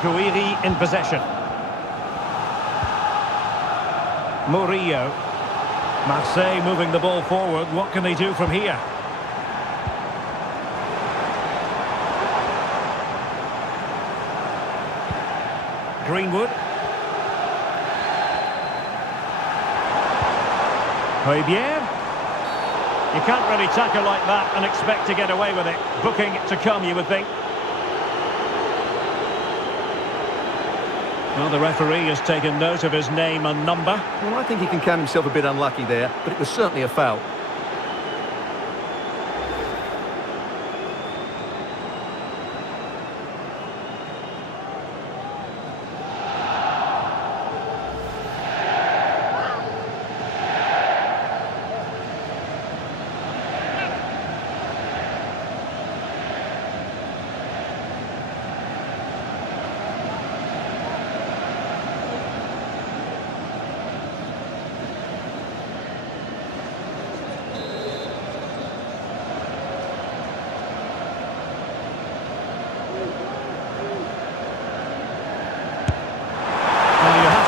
Guiri in possession. Murillo. Marseille moving the ball forward. What can they do from here? Greenwood. Højbjerg. You can't really tackle like that and expect to get away with it. Booking to come, you would think. Well, the referee has taken note of his name and number. Well, I think he can count himself a bit unlucky there, but it was certainly a foul.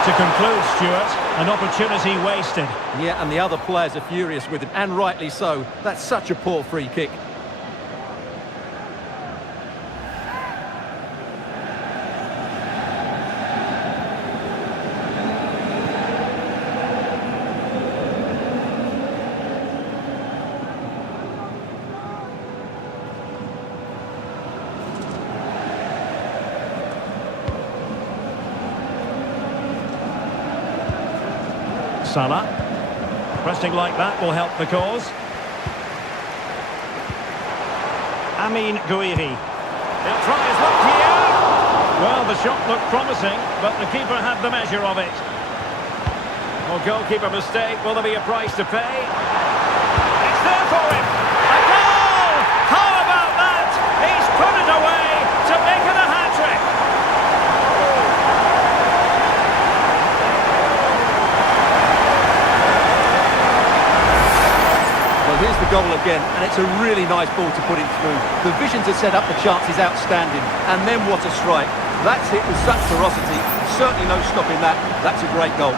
have to conclude, Stuart. An opportunity wasted. Yeah, and the other players are furious with him, and rightly so. That's such a poor free kick. Salah. Pressing like that will help the cause. Amin Gouiri. He'll try his luck here. Well, the shot looked promising, but the keeper had the measure of it. Well, goalkeeper mistake. Will there be a price to pay? It's there for him. A goal! How about that? He's put it away to make it a hat-trick. Here's the goal again, and it's a really nice ball to put it through. The vision to set up the chance is outstanding, and then what a strike. That's hit with such ferocity, certainly no stopping that. That's a great goal.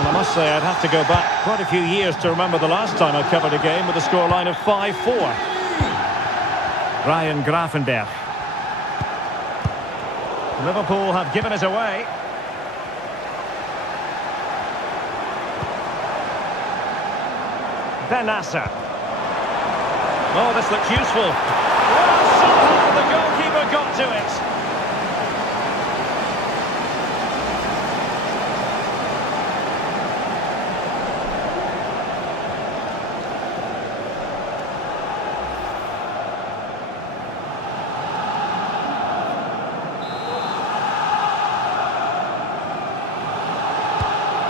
I must say I'd have to go back quite a few years to remember the last time I covered a game with a scoreline of 5-4. Ryan Gravenberch. Liverpool have given it away. Benassa. Oh, this looks useful. Well, somehow the goalkeeper got to it.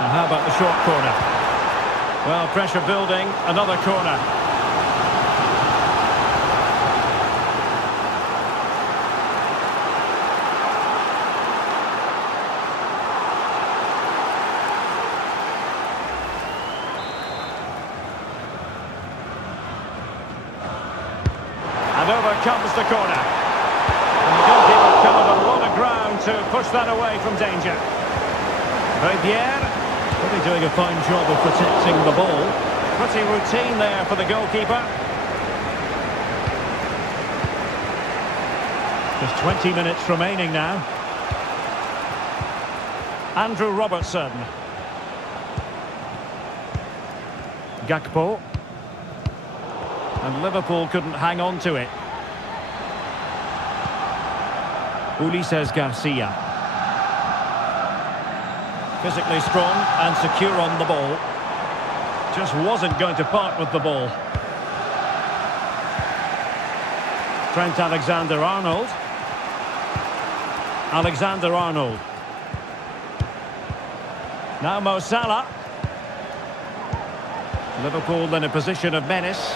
And how about the short corner? Well, pressure building, another corner. And over comes the corner. And the goalkeeper covered a lot of ground to push that away from danger. Rivière. Really doing a fine job of protecting the ball. Pretty routine there for the goalkeeper. Just 20 minutes remaining now. Andrew Robertson. Gakpo. And Liverpool couldn't hang on to it. Ulises Garcia. Physically strong and secure on the ball. Just wasn't going to part with the ball. Trent Alexander-Arnold. Alexander-Arnold. Now Mo Salah. Liverpool in a position of menace.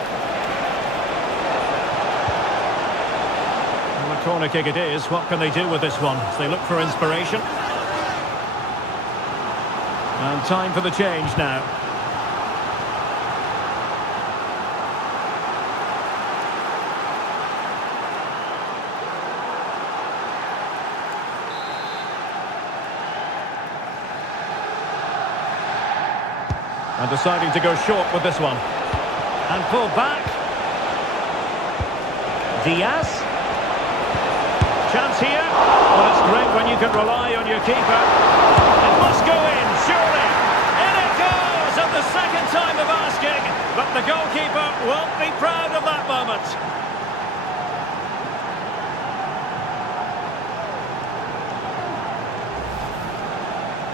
Well, a corner kick it is. What can they do with this one? They look for inspiration. And time for the change now. And deciding to go short with this one. And pull back. Diaz. Chance here. Well, it's great when you can rely on your keeper. It must go in, surely. In it goes at the second time of asking. But the goalkeeper won't be proud of that moment.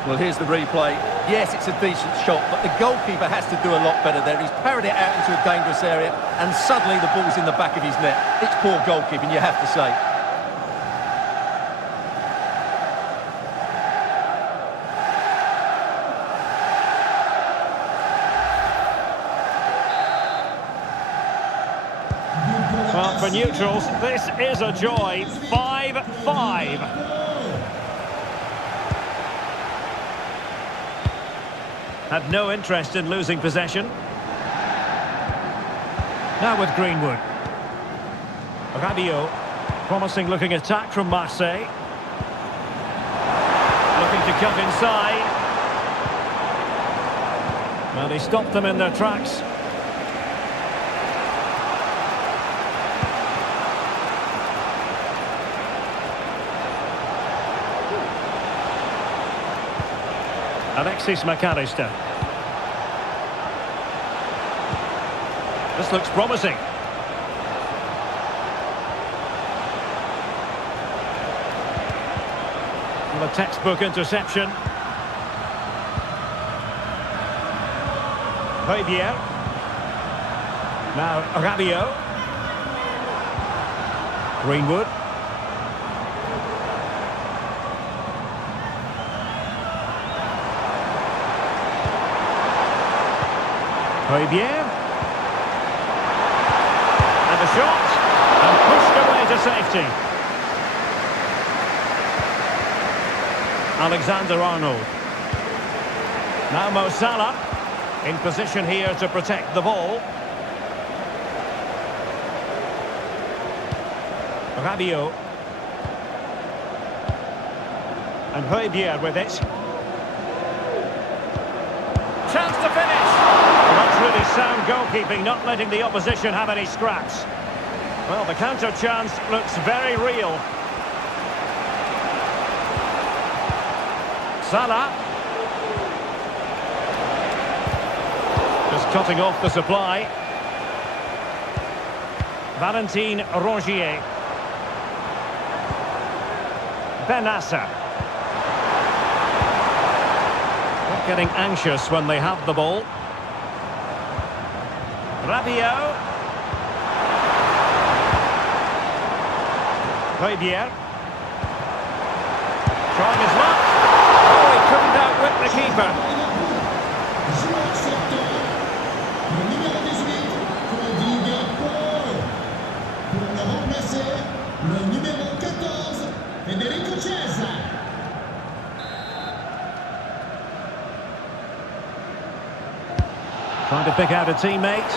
Well, here's the replay. Yes, it's a decent shot, but the goalkeeper has to do a lot better there. He's parried it out into a dangerous area, and suddenly the ball's in the back of his net. It's poor goalkeeping, you have to say. Well, for neutrals, this is a joy. 5-5. Had no interest in losing possession. Now with Greenwood. Rabiot. Promising looking attack from Marseille. Looking to cut inside. Well, he stopped them in their tracks. Alexis McAllister. This looks promising. Well, a textbook interception. Fabier. Now Rabiot. Greenwood. Fabier. And a shot. And pushed away to safety. Alexander-Arnold. Now Mo Salah. In position here to protect the ball. Rabiot. And Fabier with it. Chance to finish. Well, that's really sound goalkeeping, not letting the opposition have any scraps. Well, the counter chance looks very real. Salah. Just cutting off the supply. Valentin Rongier. Benassa. Not getting anxious when they have the ball. Rabiot. Fabier. Trying his luck. Oh, he couldn't outwit the keeper. Trying to pick out a teammate.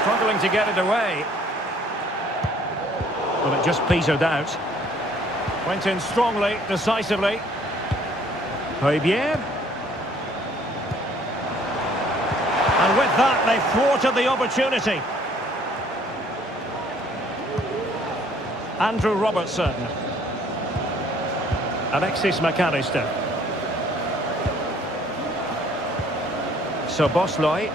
Struggling to get it away. Well, it just petered out. Went in strongly, decisively. Fabier. And with that, they thwarted the opportunity. Andrew Robertson. Alexis McAllister. Szoboszlai.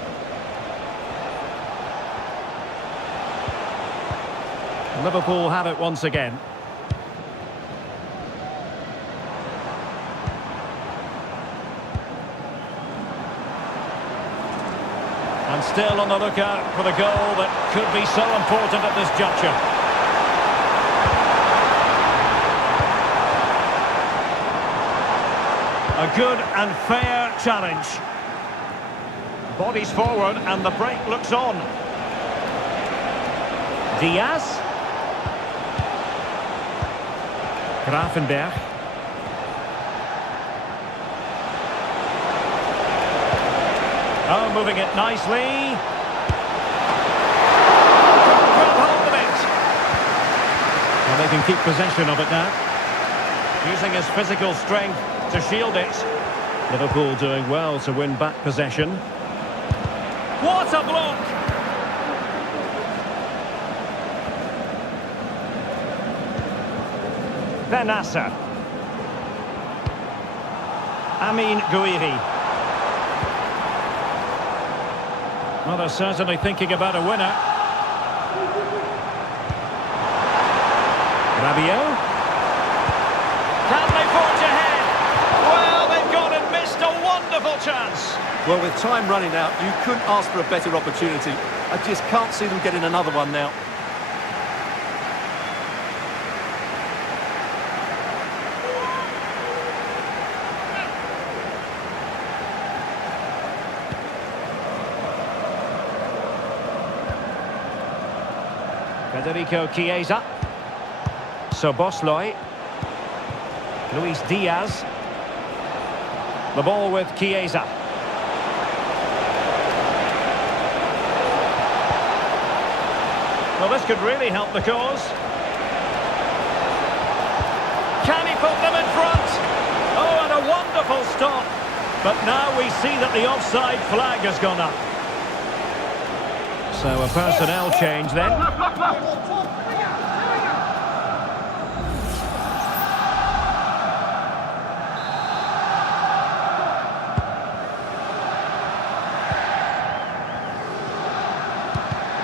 Liverpool have it once again. And still on the lookout for the goal that could be so important at this juncture. A good and fair challenge. Bodies forward and the break looks on. Diaz. Gravenberg. Oh, moving it nicely. Couldn't grab hold of it. Well, they can keep possession of it now. Using his physical strength to shield it. Liverpool doing well to win back possession. What a block! Benassa. Amin Gouiri. Well, they're certainly thinking about a winner. Rabiot. Can they forge ahead? Well, they've gone and missed a wonderful chance. Well, with time running out, you couldn't ask for a better opportunity. I just can't see them getting another one now. Federico Chiesa. Szoboszlai. Luis Diaz. The ball with Chiesa. Well, this could really help the cause. Can he put them in front? Oh, and a wonderful stop. But now we see that the offside flag has gone up. So a personnel change then.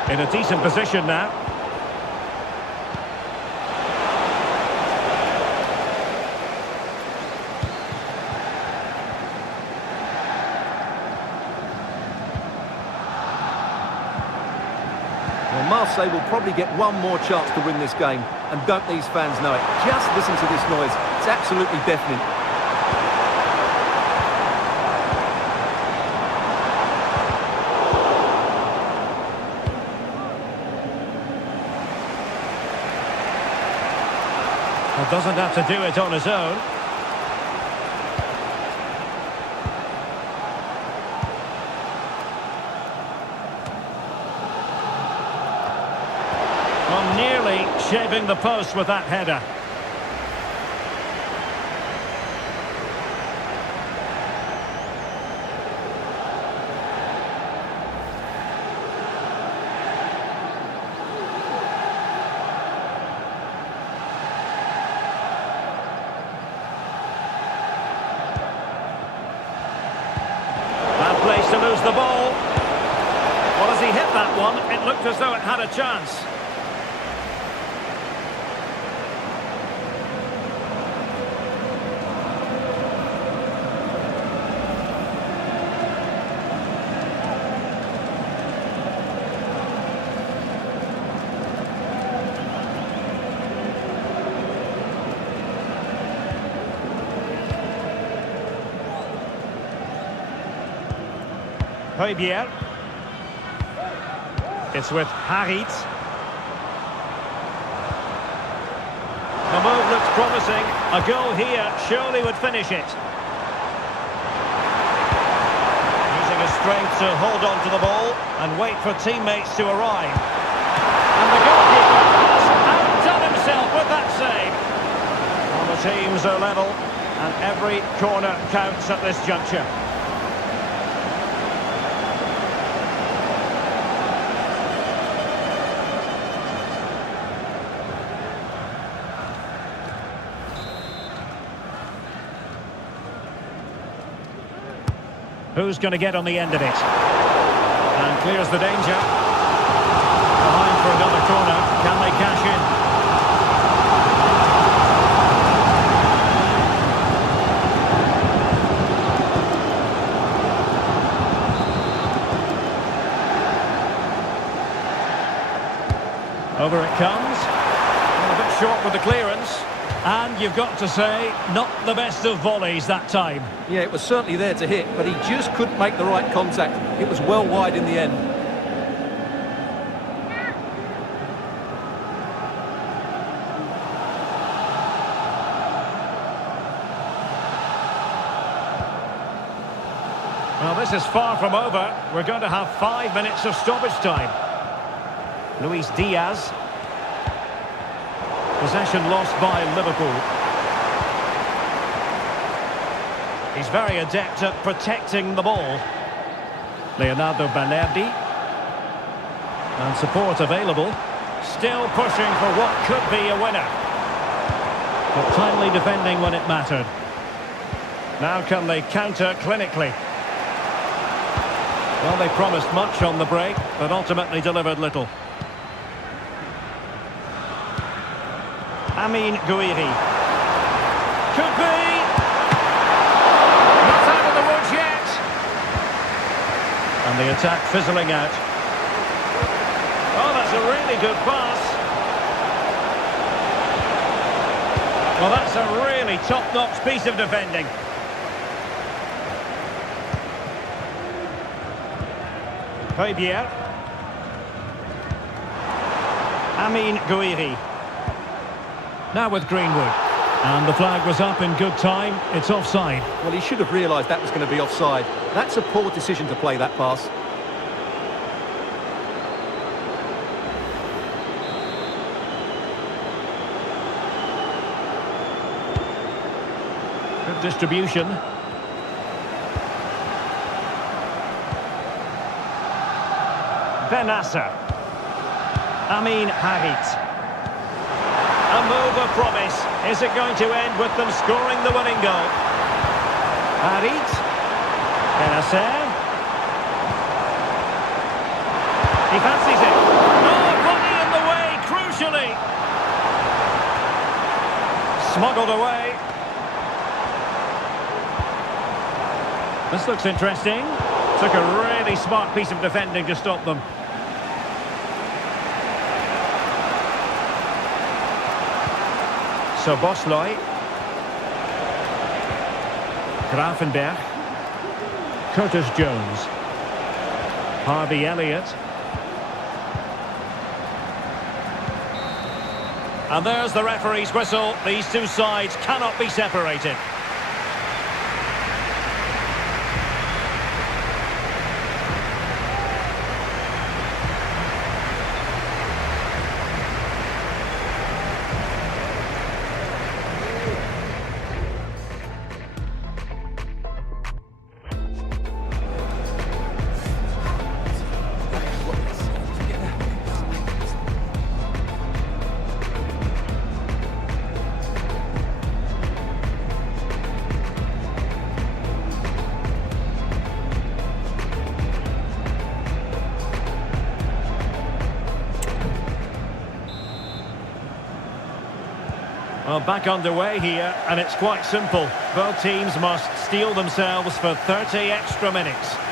In a decent position now. Well, Marseille will probably get one more chance to win this game. And don't these fans know it? Just listen to this noise. It's absolutely deafening. Well, doesn't have to do it on his own. Well, nearly shaving the post with that header. Place to lose the ball. Well, as he hit that one, it looked as though it had a chance. Højbjerg. It's with Harit. The move looks promising. A goal here surely would finish it. Using his strength to hold on to the ball and wait for teammates to arrive. And the goalkeeper has outdone himself with that save. Well, the teams are level and every corner counts at this juncture. Who's going to get on the end of it? And clears the danger. Behind for another corner. Can they cash in? Over it comes. A bit short with the clearance. And you've got to say, not the best of volleys that time. Yeah, it was certainly there to hit, but he just couldn't make the right contact. It was well wide in the end. Well, this is far from over. We're going to have 5 minutes of stoppage time. Luis Diaz. Possession lost by Liverpool. He's very adept at protecting the ball. Leonardo Balerdi. And support available. Still pushing for what could be a winner. But timely defending when it mattered. Now can they counter clinically? Well, they promised much on the break, but ultimately delivered little. Amin Gouiri. Could be! Not out of the woods yet! And the attack fizzling out. Oh, that's a really good pass. Well, that's a really top-notch piece of defending. Højbjerg. Amin Gouiri. Now with Greenwood. And the flag was up in good time. It's offside. Well, he should have realised that was going to be offside. That's a poor decision to play that pass. Good distribution. Benasser. Amin Harit. A move of promise. Is it going to end with them scoring the winning goal? Harit. Benasser. He fancies it. Oh, body in the way, crucially. Smuggled away. This looks interesting. Took a really smart piece of defending to stop them. So Bosloy. Grafenberg. Curtis Jones. Harvey Elliott. And there's the referee's whistle. These two sides cannot be separated. Well, back underway here, and it's quite simple. Both teams must steel themselves for 30 extra minutes.